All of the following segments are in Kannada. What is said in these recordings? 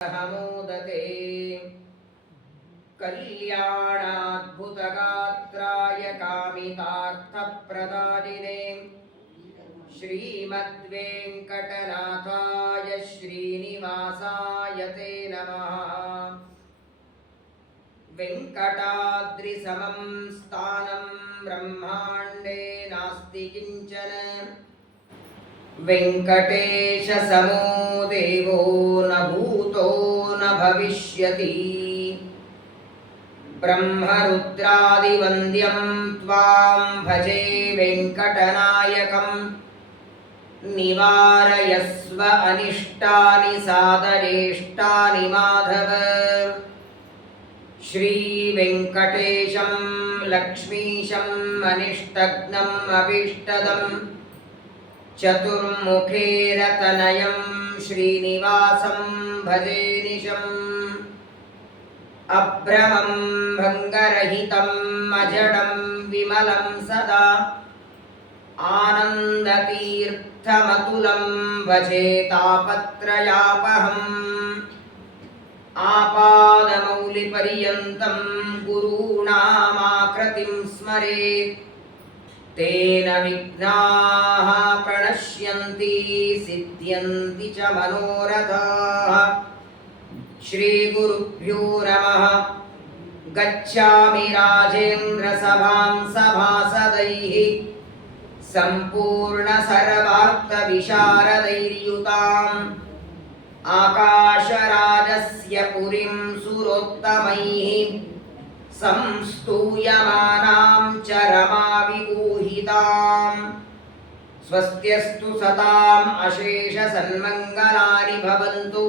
मोदते कल्याणाद्भुतगात्राय कामितार्थप्रदायिने श्रीमद्वेङ्कटनाथाय श्रीनिवासाय ते नमः। वेङ्कटाद्रिसमं स्थानं ब्रह्माण्डे नास्ति किञ्चन वेङ्कटेशसमो देवो न भूतो न भविष्यति। ब्रह्मरुद्रादिवन्द्यं त्वां भजे वेङ्कटनायकं निवारयस्व अनिष्टानि सादरेष्टानि माधव। श्रीवेङ्कटेशं लक्ष्मीशम् अनिष्टघ्नम् अभीष्टदम् चतुर्मुखेरतनयं श्रीनिवासं भजे निशम्। अभ्रमं भङ्गरहितम् अजडं विमलं सदा आनन्दतीर्थमतुलं भजे तापत्रयापहम्। आपादमौलिपर्यन्तं गुरूणामाकृतिं स्मरेत् तेन विघ्नाः प्रणश्यन्ति सिद्ध्यन्ति च मनोरथाः। श्रीगुरुभ्यो नमः। गच्छामि राजेन्द्रसभां सभासदैः सम्पूर्णसर्वार्थविशारदैर्युताम् आकाशराजस्य पुरीं सुरोत्तमैः संस्तूयमानां च रमाविगूहिताम्। स्वस्त्यस्तु सताम् अशेषसन्मङ्गलानि भवन्तु।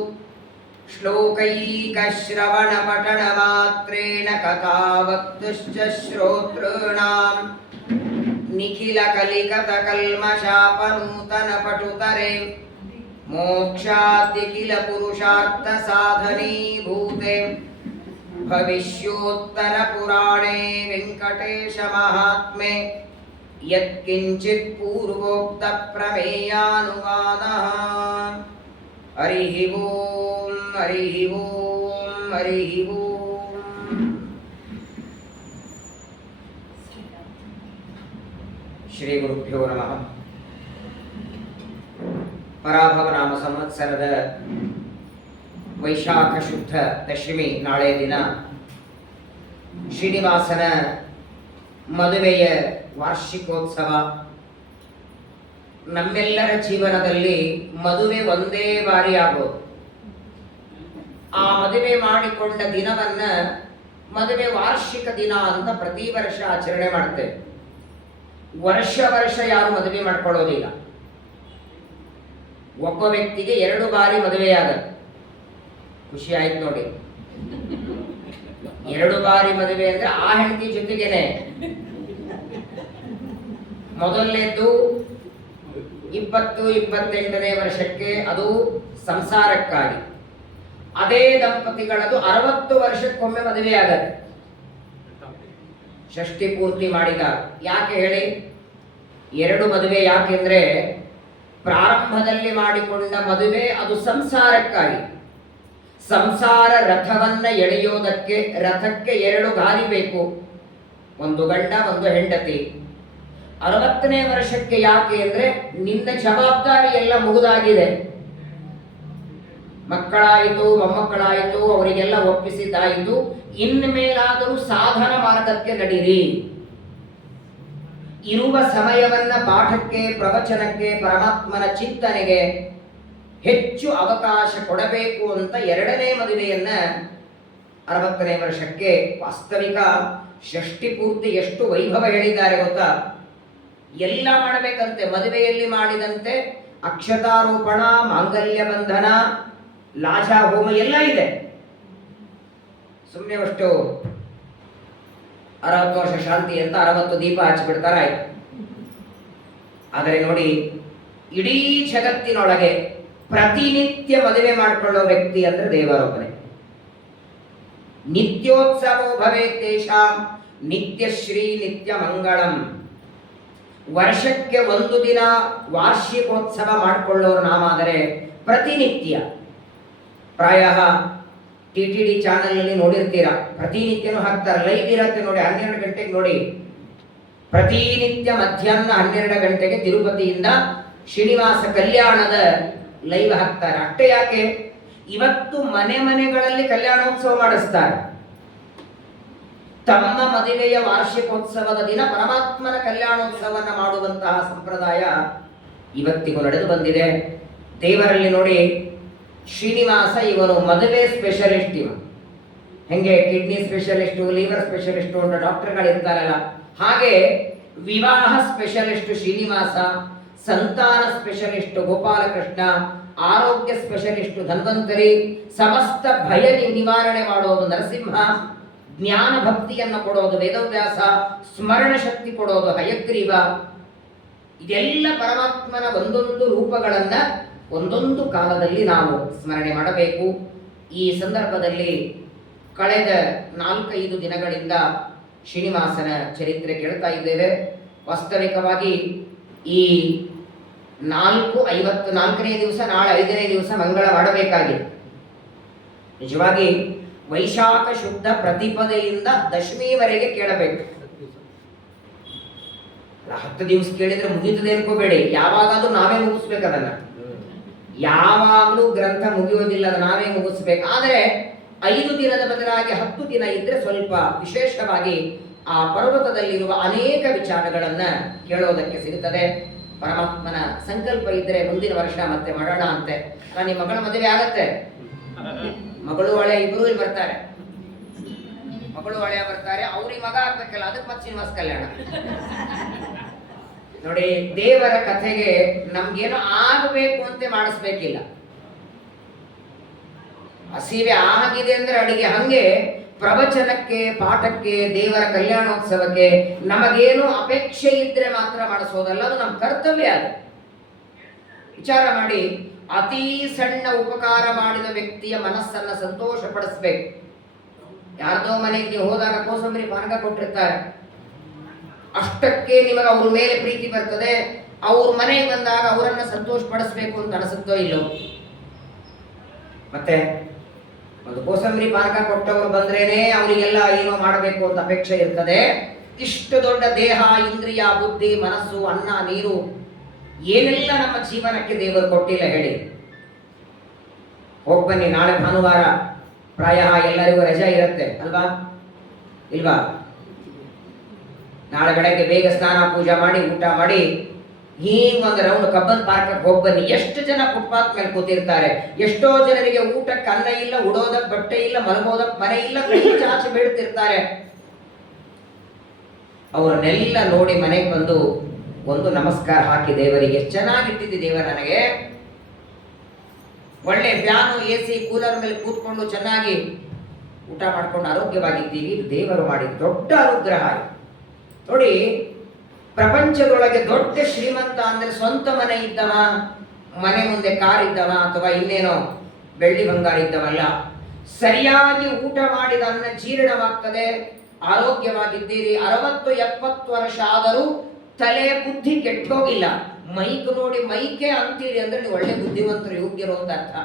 श्लोकैकश्रवणपठनमात्रेण कथावक्तुश्च श्रोतॄणाम् निखिलकलिकतकल्मषापनूतनपटुतरे मोक्षाद्यखिलपुरुषार्थसाधनीभूते भविष्योत्तरपुराणे वेङ्कटेशमाहात्म्ये यत्किञ्चित् पूर्वोक्तप्रमेयानुवादः। हरिः ओं हरिः ओं हरिः ओं। ಶ್ರೀಗುರುಭ್ಯೋ ನಮಃ. ಪರಾಭವ ನಾಮ ಸಂವತ್ಸರದ ವೈಶಾಖ ಶುದ್ಧ ದಶಮಿ ನಾಳೆ ದಿನ ಶ್ರೀನಿವಾಸನ ಮದುವೆಯ ವಾರ್ಷಿಕೋತ್ಸವ. ನಮ್ಮೆಲ್ಲರ ಜೀವನದಲ್ಲಿ ಮದುವೆ ಒಂದೇ ಬಾರಿ ಆಗೋದು. ಆ ಮದುವೆ ಮಾಡಿಕೊಂಡ ದಿನವನ್ನ ಮದುವೆ ವಾರ್ಷಿಕ ದಿನ ಅಂತ ಪ್ರತಿ ವರ್ಷ ಆಚರಣೆ ಮಾಡ್ತೇವೆ. ವರ್ಷ ವರ್ಷ ಯಾರು ಮದುವೆ ಮಾಡ್ಕೊಳ್ಳೋದಿಲ್ಲ. ಒಬ್ಬ ವ್ಯಕ್ತಿಗೆ 2 ಬಾರಿ ಮದುವೆಯಾಗತ್ತೆ. ಖುಷಿ ಆಯ್ತು ನೋಡಿ. 2 ಬಾರಿ ಮದುವೆ ಅಂದ್ರೆ ಆ ಹೆಂಡತಿ ಜೊತೆಗೇನೆ. ಮೊದಲನೇದ್ದು 20-28ನೇ ವರ್ಷಕ್ಕೆ, ಅದು ಸಂಸಾರಕ್ಕಾಗಿ. ಅದೇ ದಂಪತಿಗಳದು 60 ವರ್ಷಕ್ಕೊಮ್ಮೆ ಮದುವೆ ಆಗತ್ತೆ, ಷಷ್ಠಿ ಪೂರ್ತಿ ಮಾಡಿದಾಗ. ಯಾಕೆ ಹೇಳಿ? 2 ಮದುವೆ ಯಾಕೆಂದ್ರೆ ಪ್ರಾರಂಭದಲ್ಲಿ ಮಾಡಿಕೊಂಡ ಮದುವೆ ಅದು ಸಂಸಾರಕ್ಕಾಗಿ. ಸಂಸಾರ ರಥವನ್ನ ಎಳೆಯೋದಕ್ಕೆ ರಥಕ್ಕೆ 2 ಗಾಲಿ ಬೇಕು, ಒಂದು ಗಂಡ ಒಂದು ಹೆಂಡತಿ. 60ನೇ ವರ್ಷಕ್ಕೆ ಯಾಕೆ ಅಂದ್ರೆ ನಿನ್ನ ಜವಾಬ್ದಾರಿ ಎಲ್ಲ ಮುಗಿದಾಗಿದೆ. ಮಕ್ಕಳಾಯಿತು, ಮೊಮ್ಮಕ್ಕಳಾಯಿತು, ಅವರಿಗೆಲ್ಲ ಒಪ್ಪಿಸಿದ್ದಾಯಿತು. ಇನ್ಮೇಲಾದರೂ ಸಾಧನ ಮಾರ್ಗಕ್ಕೆ ನಡೀರಿ. ಇರುವ ಸಮಯವನ್ನ ಪಾಠಕ್ಕೆ, ಪ್ರವಚನಕ್ಕೆ, ಪರಮಾತ್ಮನ ಚಿಂತನೆಗೆ ಹೆಚ್ಚು ಅವಕಾಶ ಕೊಡಬೇಕು ಅಂತ 2ನೇ ಮದುವೆಯನ್ನ 60ನೇ ವರ್ಷಕ್ಕೆ. ವಾಸ್ತವಿಕ ಷಷ್ಠಿ ಪೂರ್ತಿ ಎಷ್ಟು ವೈಭವ ಹೇಳಿದ್ದಾರೆ ಗೊತ್ತಾ? ಎಲ್ಲ ಮಾಡಬೇಕಂತೆ. ಮದುವೆಯಲ್ಲಿ ಮಾಡಿದಂತೆ ಅಕ್ಷತಾರೋಪಣ, ಮಾಂಗಲ್ಯ ಬಂಧನ, ಲಾಜಾ ಹೋಮ ಎಲ್ಲ ಇದೆ. ಸುಮ್ಮನೆ ಅಷ್ಟು 60 ವರ್ಷ ಶಾಂತಿ ಅಂತ 60 ದೀಪ ಹಚ್ಚಿಬಿಡ್ತಾರೆ, ಆಯ್ತು. ಆದರೆ ನೋಡಿ, ಇಡೀ ಜಗತ್ತಿನೊಳಗೆ ಪ್ರತಿನಿತ್ಯ ಮದುವೆ ಮಾಡಿಕೊಳ್ಳೋ ವ್ಯಕ್ತಿ ಅಂದ್ರೆ ದೇವರೊಬ್ಬನೇ. ನಿತ್ಯೋತ್ಸವೋ ಭವೇತ್ ತೇಷಾಂ ನಿತ್ಯಶ್ರೀ ನಿತ್ಯ ಮಂಗಳಂ. ವರ್ಷಕ್ಕೆ 1 ದಿನ ವಾರ್ಷಿಕೋತ್ಸವ ಮಾಡಿಕೊಳ್ಳೋರು ನಾವಾದರೆ ಪ್ರತಿನಿತ್ಯ ಪ್ರಾಯ TTD ಚಾನಲ್ನಲ್ಲಿ ನೋಡಿರ್ತೀರಾ, ಪ್ರತಿನಿತ್ಯನೂ ಹಾಕ್ತಾರೆ, ಲೈವ್ ಇರತ್ತೆ ನೋಡಿ, 12 ಗಂಟೆಗೆ ನೋಡಿ. ಪ್ರತಿನಿತ್ಯ ಮಧ್ಯಾಹ್ನ 12 ಗಂಟೆಗೆ ತಿರುಪತಿಯಿಂದ ಶ್ರೀನಿವಾಸ ಕಲ್ಯಾಣದ ಲೈವ್ ಹಾಕ್ತಾರೆ. ಅಷ್ಟೇ ಯಾಕೆ, ಇವತ್ತು ಮನೆ ಮನೆಗಳಲ್ಲಿ ಕಲ್ಯಾಣೋತ್ಸವ ಮಾಡಿಸ್ತಾರೆ. ತಮ್ಮ ಮದುವೆಯ ವಾರ್ಷಿಕೋತ್ಸವದ ದಿನ ಪರಮಾತ್ಮನ ಕಲ್ಯಾಣೋತ್ಸವವನ್ನು ಮಾಡುವಂತಹ ಸಂಪ್ರದಾಯ ಇವತ್ತಿಗೂ ನಡೆದು ಬಂದಿದೆ. ದೇವರಲ್ಲಿ ನೋಡಿ, ಶ್ರೀನಿವಾಸ ಇವನು ಮದುವೆ ಸ್ಪೆಷಲಿಸ್ಟ್. ಇವ ಹೆಂಗೆ ಕಿಡ್ನಿ ಸ್ಪೆಷಲಿಸ್ಟು, ಲಿವರ್ ಸ್ಪೆಷಲಿಸ್ಟು ಅಂತ ಡಾಕ್ಟರ್ಗಳು ಇರ್ತಾರಲ್ಲ, ಹಾಗೆ ವಿವಾಹ ಸ್ಪೆಷಲಿಸ್ಟ್ ಶ್ರೀನಿವಾಸ, ಸಂತಾನ ಸ್ಪೆಷಲಿಸ್ಟ್ ಗೋಪಾಲಕೃಷ್ಣ, ಆರೋಗ್ಯ ಸ್ಪೆಷಲಿಸ್ಟ್ ಧನ್ವಂತರಿ, ಸಮಸ್ತ ಭಯ ನಿವಾರಣೆ ಮಾಡೋದು ನರಸಿಂಹ, ಜ್ಞಾನ ಭಕ್ತಿಯನ್ನು ಕೊಡೋದು ವೇದವ್ಯಾಸ, ಸ್ಮರಣ ಶಕ್ತಿ ಕೊಡೋದು ಹಯಗ್ರೀವ. ಇದೆಲ್ಲ ಪರಮಾತ್ಮನ ಒಂದೊಂದು ರೂಪಗಳನ್ನ ಒಂದೊಂದು ಕಾಲದಲ್ಲಿ ನಾವು ಸ್ಮರಣೆ ಮಾಡಬೇಕು. ಈ ಸಂದರ್ಭದಲ್ಲಿ ಕಳೆದ 4-5 ದಿನಗಳಿಂದ ಶ್ರೀನಿವಾಸನ ಚರಿತ್ರೆ ಕೇಳ್ತಾ ಇದ್ದೇವೆ. ವಾಸ್ತವಿಕವಾಗಿ ಈ 4:54ನೇ ದಿವಸ, ನಾಳೆ 5ನೇ ದಿವಸ ಮಂಗಳ ಮಾಡಬೇಕಾಗಿದೆ. ನಿಜವಾಗಿ ವೈಶಾಖ ಶುದ್ಧ ಪ್ರತಿಪದೆಯಿಂದ ದಶಮಿವರೆಗೆ ಕೇಳಬೇಕು. 10 ದಿವಸ ಕೇಳಿದ್ರೆ ಮುಗಿತದೆ ಅನ್ಕೋಬೇಡಿ, ಯಾವಾಗಾದ್ರೂ ನಾವೇ ಮುಗಿಸ್ಬೇಕು. ಅದನ್ನ ಯಾವಾಗಲೂ ಗ್ರಂಥ ಮುಗಿಯೋದಿಲ್ಲ, ಅದು ನಾವೇ ಮುಗಿಸ್ಬೇಕು. ಆದರೆ 5 ದಿನದ ಬದಲಾಗಿ 10 ದಿನ ಇದ್ರೆ ಸ್ವಲ್ಪ ವಿಶೇಷವಾಗಿ ಆ ಪರ್ವತದಲ್ಲಿರುವ ಅನೇಕ ವಿಚಾರಗಳನ್ನ ಕೇಳೋದಕ್ಕೆ ಸಿಗುತ್ತದೆ. ಪರಮಾತ್ಮನ ಸಂಕಲ್ಪ ಇದ್ರೆ ಮುಂದಿನ ವರ್ಷ ಮತ್ತೆ ಮಾಡೋಣ ಅಂತೆ. ನಿಮ್ಮ ಮಗಳ ಮದುವೆ ಆಗತ್ತೆ, ಮಗಳು ಹಳೆಯ ಇಬ್ಬರು ಇಲ್ಲಿ ಬರ್ತಾರೆ, ಮಗಳು ಹಳೆಯ ಬರ್ತಾರೆ, ಅವ್ರಿಗೆ ಮಗ ಆಗ್ಬೇಕಲ್ಲ, ಅದಕ್ಕೆ ಮತ್ತೆ ಶ್ರೀನಿವಾಸ ಕಲ್ಯಾಣ. ನೋಡಿ, ದೇವರ ಕಥೆಗೆ ನಮ್ಗೇನೋ ಆಗಬೇಕು ಅಂತ ಮಾಡಿಸ್ಬೇಕಿಲ್ಲ. ಹಸಿವೆ ಆಗಿದೆ ಅಂದ್ರೆ ಅಡಿಗೆ, ಹಂಗೆ ಪ್ರವಚನಕ್ಕೆ, ಪಾಠಕ್ಕೆ, ದೇವರ ಕಲ್ಯಾಣೋತ್ಸವಕ್ಕೆ ನಮಗೇನು ಅಪೇಕ್ಷೆ ಇದ್ರೆ ಮಾತ್ರ ಮಾಡಿಸೋದಲ್ಲ, ಅದು ನಮ್ಮ ಕರ್ತವ್ಯ. ಅದು ವಿಚಾರ ಮಾಡಿ, ಅತೀ ಸಣ್ಣ ಉಪಕಾರ ಮಾಡಿದ ವ್ಯಕ್ತಿಯ ಮನಸ್ಸನ್ನ ಸಂತೋಷ ಪಡಿಸ್ಬೇಕು. ಯಾರ್ದೋ ಮನೆಗೆ ನೀವು ಹೋದಾಗ ಕೋಸಂಬರಿ ಪಾನಕ ಕೊಟ್ಟಿರ್ತಾರೆ, ಅಷ್ಟಕ್ಕೆ ನಿಮಗೆ ಅವ್ರ ಮೇಲೆ ಪ್ರೀತಿ ಬರ್ತದೆ. ಅವ್ರ ಮನೆಗೆ ಬಂದಾಗ ಅವರನ್ನ ಸಂತೋಷ ಪಡಿಸ್ಬೇಕು ಅಂತ ಅನಿಸುತ್ತೋ ಇಲ್ಲೋ? ಮತ್ತೆ ಒಂದು ಕೋಸಂಬರಿ ಪಾನಕ ಕೊಟ್ಟವರು ಬಂದ್ರೇನೆ ಅವರಿಗೆಲ್ಲ ಏನೋ ಮಾಡಬೇಕು ಅಂತ ಅಪೇಕ್ಷೆ ಇರ್ತದೆ. ಇಷ್ಟು ದೊಡ್ಡ ದೇಹ, ಇಂದ್ರಿಯ, ಬುದ್ಧಿ, ಮನಸ್ಸು, ಅನ್ನ, ನೀರು, ಏನೆಲ್ಲ ನಮ್ಮ ಜೀವನಕ್ಕೆ ದೇವರು ಕೊಟ್ಟಿಲ್ಲ ಹೇಳಿ. ಹೋಗ್ಬನ್ನಿ, ನಾಳೆ ಭಾನುವಾರ ಪ್ರಾಯ ಎಲ್ಲರಿಗೂ ರಜೆ ಇರುತ್ತೆ ಅಲ್ವಾ? ಇಲ್ವಾ? ನಾಳೆ ಬೆಳಗ್ಗೆ ಬೇಗ ಸ್ನಾನ ಪೂಜೆ ಮಾಡಿ ಊಟ ಮಾಡಿ ಹೀಗೆ ಒಂದು ರೌಂಡ್ ಕಬ್ಬನ್ ಪಾರ್ಕಕ್ಕೆ ಹೋಗ್ಬನ್ನಿ. ಎಷ್ಟು ಜನ ಫುಟ್ಪಾತ್ ಮೇಲೆ ಕೂತಿರ್ತಾರೆ. ಎಷ್ಟೋ ಜನರಿಗೆ ಊಟಕ್ಕೆ ಅನ್ನ ಇಲ್ಲ, ಉಡೋದಕ್ಕೆ ಬಟ್ಟೆ ಇಲ್ಲ, ಮಲಗೋದಕ್ಕೆ ಮನೆ ಇಲ್ಲ, ಕೈ ಚಾಚಿ ಬೀಳ್ತಿರ್ತಾರೆ. ಅವರನ್ನೆಲ್ಲ ನೋಡಿ ಮನೆಗೆ ಬಂದು ಒಂದು ನಮಸ್ಕಾರ ಹಾಕಿ ದೇವರಿಗೆ, ಚೆನ್ನಾಗಿಟ್ಟಿದ್ದಿ ದೇವರ, ನನಗೆ ಒಳ್ಳೆ ಫ್ಯಾನು, AC, ಕೂಲರ್ ಮೇಲೆ ಕೂತ್ಕೊಂಡು ಚೆನ್ನಾಗಿ ಊಟ ಮಾಡ್ಕೊಂಡು ಆರೋಗ್ಯವಾಗಿದ್ದೀವಿ. ದೇವರು ಮಾಡಿದ ದೊಡ್ಡ ಅನುಗ್ರಹ. ನೋಡಿ, ಪ್ರಪಂಚದೊಳಗೆ ದೊಡ್ಡ ಶ್ರೀಮಂತ ಅಂದ್ರೆ ಸ್ವಂತ ಮನೆ ಇದ್ದವ, ಮನೆ ಮುಂದೆ ಕಾರ್ ಇದ್ದವ, ಅಥವಾ ಇನ್ನೇನೋ ಬೆಳ್ಳಿ ಬಂಗಾರ ಇದ್ದವಲ್ಲ. ಸರಿಯಾಗಿ ಊಟ ಮಾಡಿದ ಅನ್ನ ಜೀರ್ಣವಾಗ್ತದೆ, ಆರೋಗ್ಯವಾಗಿದ್ದೀರಿ. 60-70 ವರ್ಷ ಆದರೂ ತಲೆ ಬುದ್ಧಿ ಕೆಟ್ಟೋಗಿಲ್ಲ. ಮೈಕ್ ನೋಡಿ ಮೈಕೆ ಅಂತೀರಿ ಅಂದ್ರೆ ನೀವು ಒಳ್ಳೆ ಬುದ್ಧಿವಂತರು, ಯೋಗ್ಯರು ಅಂತ ಅರ್ಥ.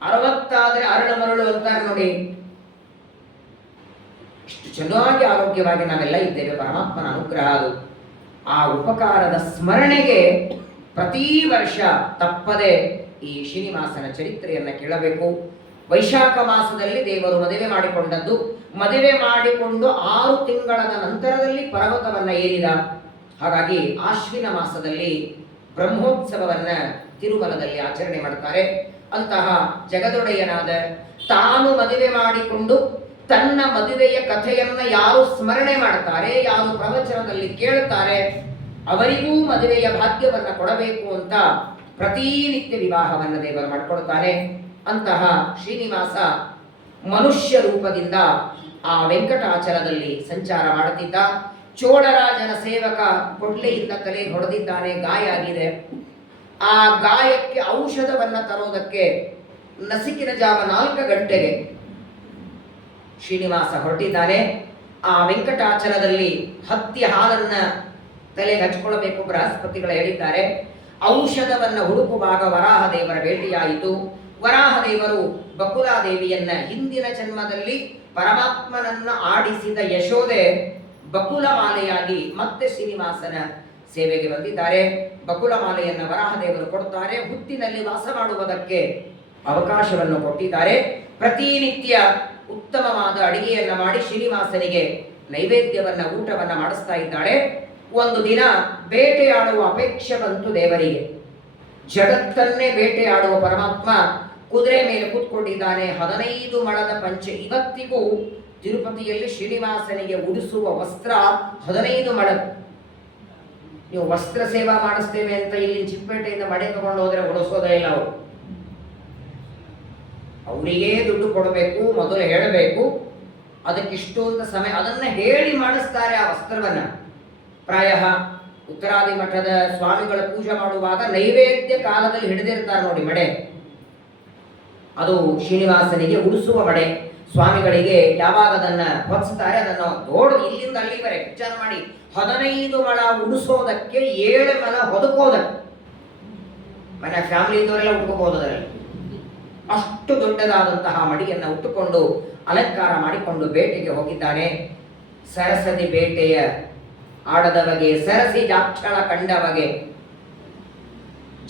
60 ಆದ್ರೆ ಅರಳು ಮರಳು ಅಂತಾರೆ ನೋಡಿ. ಇಷ್ಟು ಚೆನ್ನಾಗಿ ಆರೋಗ್ಯವಾಗಿ ನಾವೆಲ್ಲ ಇದ್ದೇವೆ, ಪರಮಾತ್ಮನ ಅನುಗ್ರಹ ಅದು. ಆ ಉಪಕಾರದ ಸ್ಮರಣೆಗೆ ಪ್ರತಿ ವರ್ಷ ತಪ್ಪದೆ ಈ ಶ್ರೀನಿವಾಸನ ಚರಿತ್ರೆಯನ್ನ ಕೇಳಬೇಕು. ವೈಶಾಖ ಮಾಸದಲ್ಲಿ ದೇವರು ಮದುವೆ ಮಾಡಿಕೊಂಡದ್ದು. ಮದುವೆ ಮಾಡಿಕೊಂಡು 6 ತಿಂಗಳ ನಂತರದಲ್ಲಿ ಪರ್ವತವನ್ನ ಏರಿದ. ಹಾಗಾಗಿ ಆಶ್ವಿನ ಮಾಸದಲ್ಲಿ ಬ್ರಹ್ಮೋತ್ಸವವನ್ನ ತಿರುಮಲದಲ್ಲಿ ಆಚರಣೆ ಮಾಡ್ತಾರೆ. ಅಂತಹ ಜಗದೊಡೆಯನಾದ ತಾನು ಮದುವೆ ಮಾಡಿಕೊಂಡು ತನ್ನ ಮದುವೆಯ ಕಥೆಯನ್ನ ಯಾರು ಸ್ಮರಣೆ ಮಾಡ್ತಾರೆ, ಯಾರು ಪ್ರವಚನದಲ್ಲಿ ಕೇಳ್ತಾರೆ, ಅವರಿಗೂ ಮದುವೆಯ ಭಾಗ್ಯವನ್ನ ಕೊಡಬೇಕು ಅಂತ ಪ್ರತಿನಿತ್ಯ ವಿವಾಹವನ್ನ ದೇವರು ಮಾಡಿಕೊಡ್ತಾನೆ. ಅಂತಹ ಶ್ರೀನಿವಾಸ ಮನುಷ್ಯ ರೂಪದಿಂದ ಆ ವೆಂಕಟಾಚಲದಲ್ಲಿ ಸಂಚಾರ ಮಾಡುತ್ತಿದ್ದ. ಚೋಳರಾಜನ ಸೇವಕ ಕೊಡ್ಲೆಯಿಂದ ತಲೆ ಹೊಡೆದಿದ್ದಾನೆ, ಗಾಯ ಆಗಿದೆ. ಆ ಗಾಯಕ್ಕೆ ಔಷಧವನ್ನ ತರೋದಕ್ಕೆ ನಸಿಕಿನ ಜಾವ 4 ಗಂಟೆಗೆ ಶ್ರೀನಿವಾಸ ಹೊರಟಿದ್ದಾನೆ. ಆ ವೆಂಕಟಾಚಲದಲ್ಲಿ ಹತ್ತಿ ಹಾಲನ್ನ ತಲೆಗೆ ಹಚ್ಕೊಳ್ಬೇಕು, ಬೃಹಸ್ಪತಿಗಳು ಹೇಳಿದ್ದಾರೆ. ಔಷಧವನ್ನ ಹುಡುಕುವಾಗ ವರಾಹ ದೇವರ ಭೇಟಿಯಾಯಿತು. ವರಾಹದೇವರು ಬಕುಲಾದೇವಿಯನ್ನ ಹಿಂದಿನ ಜನ್ಮದಲ್ಲಿ ಪರಮಾತ್ಮನನ್ನ ಆಡಿಸಿದ ಯಶೋದೆ ಬಕುಲ ಮಾಲೆಯಾಗಿ ಮತ್ತೆ ಶ್ರೀನಿವಾಸನ ಸೇವೆಗೆ ಬಂದಿದ್ದಾರೆ. ಬಕುಲ ಮಾಲೆಯನ್ನು ವರಾಹದೇವರು ಕೊಡುತ್ತಾರೆ. ಹುತ್ತಿನಲ್ಲಿ ವಾಸ ಮಾಡುವುದಕ್ಕೆ ಅವಕಾಶವನ್ನು ಕೊಟ್ಟಿದ್ದಾರೆ. ಪ್ರತಿನಿತ್ಯ ಉತ್ತಮವಾದ ಅಡಿಗೆಯನ್ನು ಮಾಡಿ ಶ್ರೀನಿವಾಸನಿಗೆ ನೈವೇದ್ಯವನ್ನ ಊಟವನ್ನ ಮಾಡಿಸ್ತಾ ಇದ್ದಾಳೆ. ಒಂದು ದಿನ ಬೇಟೆಯಾಡುವ ಅಪೇಕ್ಷೆ ಬಂತು ದೇವರಿಗೆ. ಜಗತ್ತನ್ನೇ ಬೇಟೆಯಾಡುವ ಪರಮಾತ್ಮ ಕುದುರೆ ಮೇಲೆ ಕೂತ್ಕೊಂಡಿದ್ದಾನೆ. 15 ಮೊಳದ ಪಂಚೆ. ಇವತ್ತಿಗೂ ತಿರುಪತಿಯಲ್ಲಿ ಶ್ರೀನಿವಾಸನಿಗೆ ಉಡಿಸುವ ವಸ್ತ್ರ 15 ಮೊಳದ. ನೀವು ವಸ್ತ್ರ ಸೇವಾ ಮಾಡಿಸ್ತೇವೆ ಅಂತ ಇಲ್ಲಿ ಚಿಕ್ಕಪೇಟೆಯಿಂದ ಮಡೆ ತಗೊಂಡು ಹೋದ್ರೆ ಉಡಿಸೋದೇ ಇಲ್ಲ. ಅವರು ಅವರಿಗೇ ದುಡ್ಡು ಕೊಡಬೇಕು, ಮೊದಲು ಹೇಳಬೇಕು, ಅದಕ್ಕಿಷ್ಟು ಅಂತ ಸಮಯ, ಅದನ್ನ ಹೇಳಿ ಮಾಡಿಸ್ತಾರೆ ಆ ವಸ್ತ್ರವನ್ನ. ಪ್ರಾಯ ಉತ್ತರಾದಿ ಮಠದ ಸ್ವಾಮಿಗಳ ಪೂಜೆ ಮಾಡುವಾಗ ನೈವೇದ್ಯ ಕಾಲದಲ್ಲಿ ಹಿಡಿದಿರ್ತಾರೆ ನೋಡಿ ಮಡೆ, ಅದು ಶ್ರೀನಿವಾಸನಿಗೆ ಉಡಿಸುವ ಮಡೆ. ಸ್ವಾಮಿಗಳಿಗೆ ಯಾವಾಗ ಅದನ್ನ ಹೊತ್ಸ್ತಾರೆ ಅದನ್ನು ದೊಡ್ಡ ಇಲ್ಲಿಂದ ಅಲ್ಲಿವರೆಗೆ ವಿಚಾರ ಮಾಡಿ 15 ಮೊಳ ಉಡಿಸೋದಕ್ಕೆ 7 ಮೊಳ ಹೊದಕೋದಕ್ಕೆ. ಮನೆ ಫ್ಯಾಮಿಲಿ ಇದ್ದವರೆಲ್ಲ ಉಟ್ಕೋಬಹುದು ಅದರಲ್ಲಿ. ಅಷ್ಟು ದೊಡ್ಡದಾದಂತಹ ಮಡಿಯನ್ನು ಉಟ್ಟುಕೊಂಡು ಅಲಂಕಾರ ಮಾಡಿಕೊಂಡು ಬೇಟೆಗೆ ಹೋಗಿದ್ದಾನೆ. ಸರಸದಿ ಬೇಟೆಯ ಆಡದ ಬಗೆ, ಸರಸಿ ಜಾಕ್ಷಳ ಕಂಡ ಬಗೆ.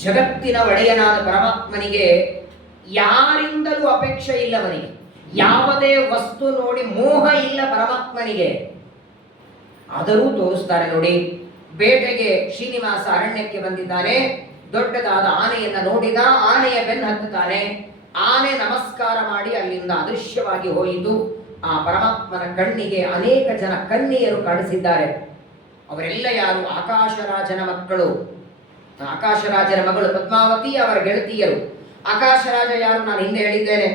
ಜಗತ್ತಿನ ಒಡೆಯನಾದ ಪರಮಾತ್ಮನಿಗೆ ಯಾರಿಂದಲೂ ಅಪೇಕ್ಷೆ ಇಲ್ಲವನಿಗೆ. ಯಾವುದೇ ವಸ್ತು ನೋಡಿ ಮೋಹ ಇಲ್ಲ ಪರಮಾತ್ಮನಿಗೆ. ಆದರೂ ತೋರಿಸ್ತಾರೆ ನೋಡಿ. ಬೇಟೆಗೆ ಶ್ರೀನಿವಾಸ ಅರಣ್ಯಕ್ಕೆ ಬಂದಿದ್ದಾನೆ. ದೊಡ್ಡದಾದ ಆನೆಯನ್ನ ನೋಡಿದ. ಆನೆಯ ಬೆನ್ನು ಹತ್ತುತ್ತಾನೆ. ಆನೆ ನಮಸ್ಕಾರ ಮಾಡಿ ಅಲ್ಲಿಂದ ಅದೃಶ್ಯವಾಗಿ ಹೋಯಿತು. ಆ ಪರಮಾತ್ಮನ ಕಣ್ಣಿಗೆ ಅನೇಕ ಜನ ಕನ್ನಿಯರು ಕಾಣಿಸಿದ್ದಾರೆ. ಅವರೆಲ್ಲ ಯಾರು? ಆಕಾಶರಾಜನ ಮಕ್ಕಳು. ಆಕಾಶರಾಜನ ಮಗಳು ಪದ್ಮಾವತಿ, ಅವರ ಗೆಳತಿಯರು. ಆಕಾಶರಾಜ ಯಾರು? ನಾನು ಹಿಂದೆ ಹೇಳಿದ್ದೇನೆ.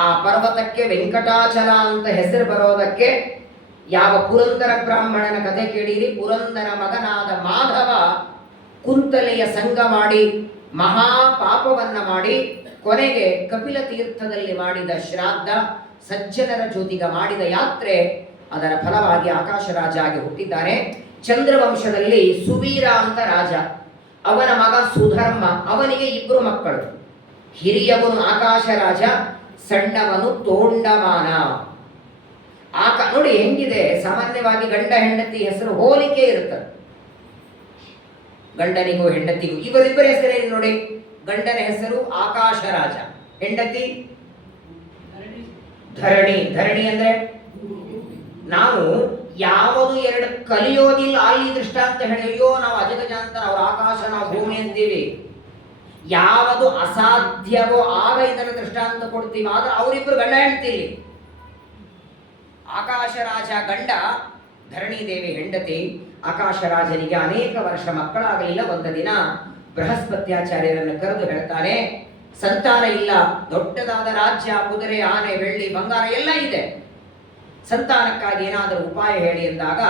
ಆ ಪರ್ವತಕ್ಕೆ ವೆಂಕಟಾಚಲ ಅಂತ ಹೆಸರು ಬರೋದಕ್ಕೆ ಯಾವ ಪುರಂದರ ಬ್ರಾಹ್ಮಣನ ಕಥೆ ಕೇಳಿರಿ. ಪುರಂದರ ಮಗನಾದ ಮಾಧವ ಕುಂತಲೆಯ ಸಂಗ ಮಾಡಿ ಮಹಾಪಾಪವನ್ನ ಮಾಡಿ ಕೊನೆಗೆ ಕಪಿಲ ತೀರ್ಥದಲ್ಲಿ ಮಾಡಿದ ಶ್ರಾದ್ದ, ಸಜ್ಜನರ ಜೊತೆಗೆ ಮಾಡಿದ ಯಾತ್ರೆ, ಅದರ ಫಲವಾಗಿ ಆಕಾಶರಾಜ ಆಗಿ ಹುಟ್ಟಿದ್ದಾನೆ. ಚಂದ್ರವಂಶದಲ್ಲಿ ಸುವೀರ ಅಂತ ರಾಜ, ಅವನ ಮಗ ಸುಧರ್ಮ. ಅವನಿಗೆ 2 ಮಕ್ಕಳು. ಹಿರಿಯವನು ಆಕಾಶರಾಜ, ಸಣ್ಣವನು ತೋಂಡಮಾನ. ನೋಡಿ ಹೆಂಗಿದೆ. ಸಾಮಾನ್ಯವಾಗಿ ಗಂಡ ಹೆಂಡತಿ ಹೆಸರು ಹೋಲಿಕೆ ಇರುತ್ತದೆ, ಗಂಡನಿಗೂ ಹೆಂಡತಿಗೂ. ಇವರಿಬ್ಬರ ಹೆಸರೇನು ನೋಡಿ. ಗಂಡನ ಹೆಸರು ಆಕಾಶರಾಜ, ಹೆಂಡತಿ ಧರಣಿ. ಧರಣಿ ಅಂದ್ರೆ ನಾವು ಯಾವುದು 2 ಕಲಿಯೋದಿಲ್ಲ ಅಲ್ಲಿ ದೃಷ್ಟಾಂತ ಹೇಳಿ, ಅಯ್ಯೋ ನಾವು ಅಜಗಜಾಂತರ, ಅವ್ರ ಆಕಾಶ, ನಾವು ಭೂಮಿ ಅಂತೀವಿ. ಯಾವುದು ಅಸಾಧ್ಯವೋ ಆಗ ಇದರ ದೃಷ್ಟಾಂತ ಕೊಡ್ತೀವಿ. ಆದ್ರೆ ಅವರಿಬ್ಬರು ಗಂಡ ಹೆಂಡತಿಲಿ. ಆಕಾಶರಾಜ ಗಂಡ, ಧರಣಿದೇವಿ ಹೆಂಡತಿ. ಆಕಾಶರಾಜನಿಗೆ ಅನೇಕ ವರ್ಷ ಮಕ್ಕಳಾಗಲಿಲ್ಲ. ಒಂದು ದಿನ ಬೃಹಸ್ಪತ್ಯಾಚಾರ್ಯರನ್ನು ಕರೆದು ಹೇಳ್ತಾನೆ, ಸಂತಾನ ಇಲ್ಲ, ದೊಡ್ಡದಾದ ರಾಜ್ಯ, ಕುದುರೆ, ಆನೆ, ಬೆಳ್ಳಿ, ಬಂಗಾರ ಎಲ್ಲ ಇದೆ, ಸಂತಾನಕ್ಕಾಗಿ ಏನಾದರೂ ಉಪಾಯ ಹೇಳಿ ಎಂದಾಗ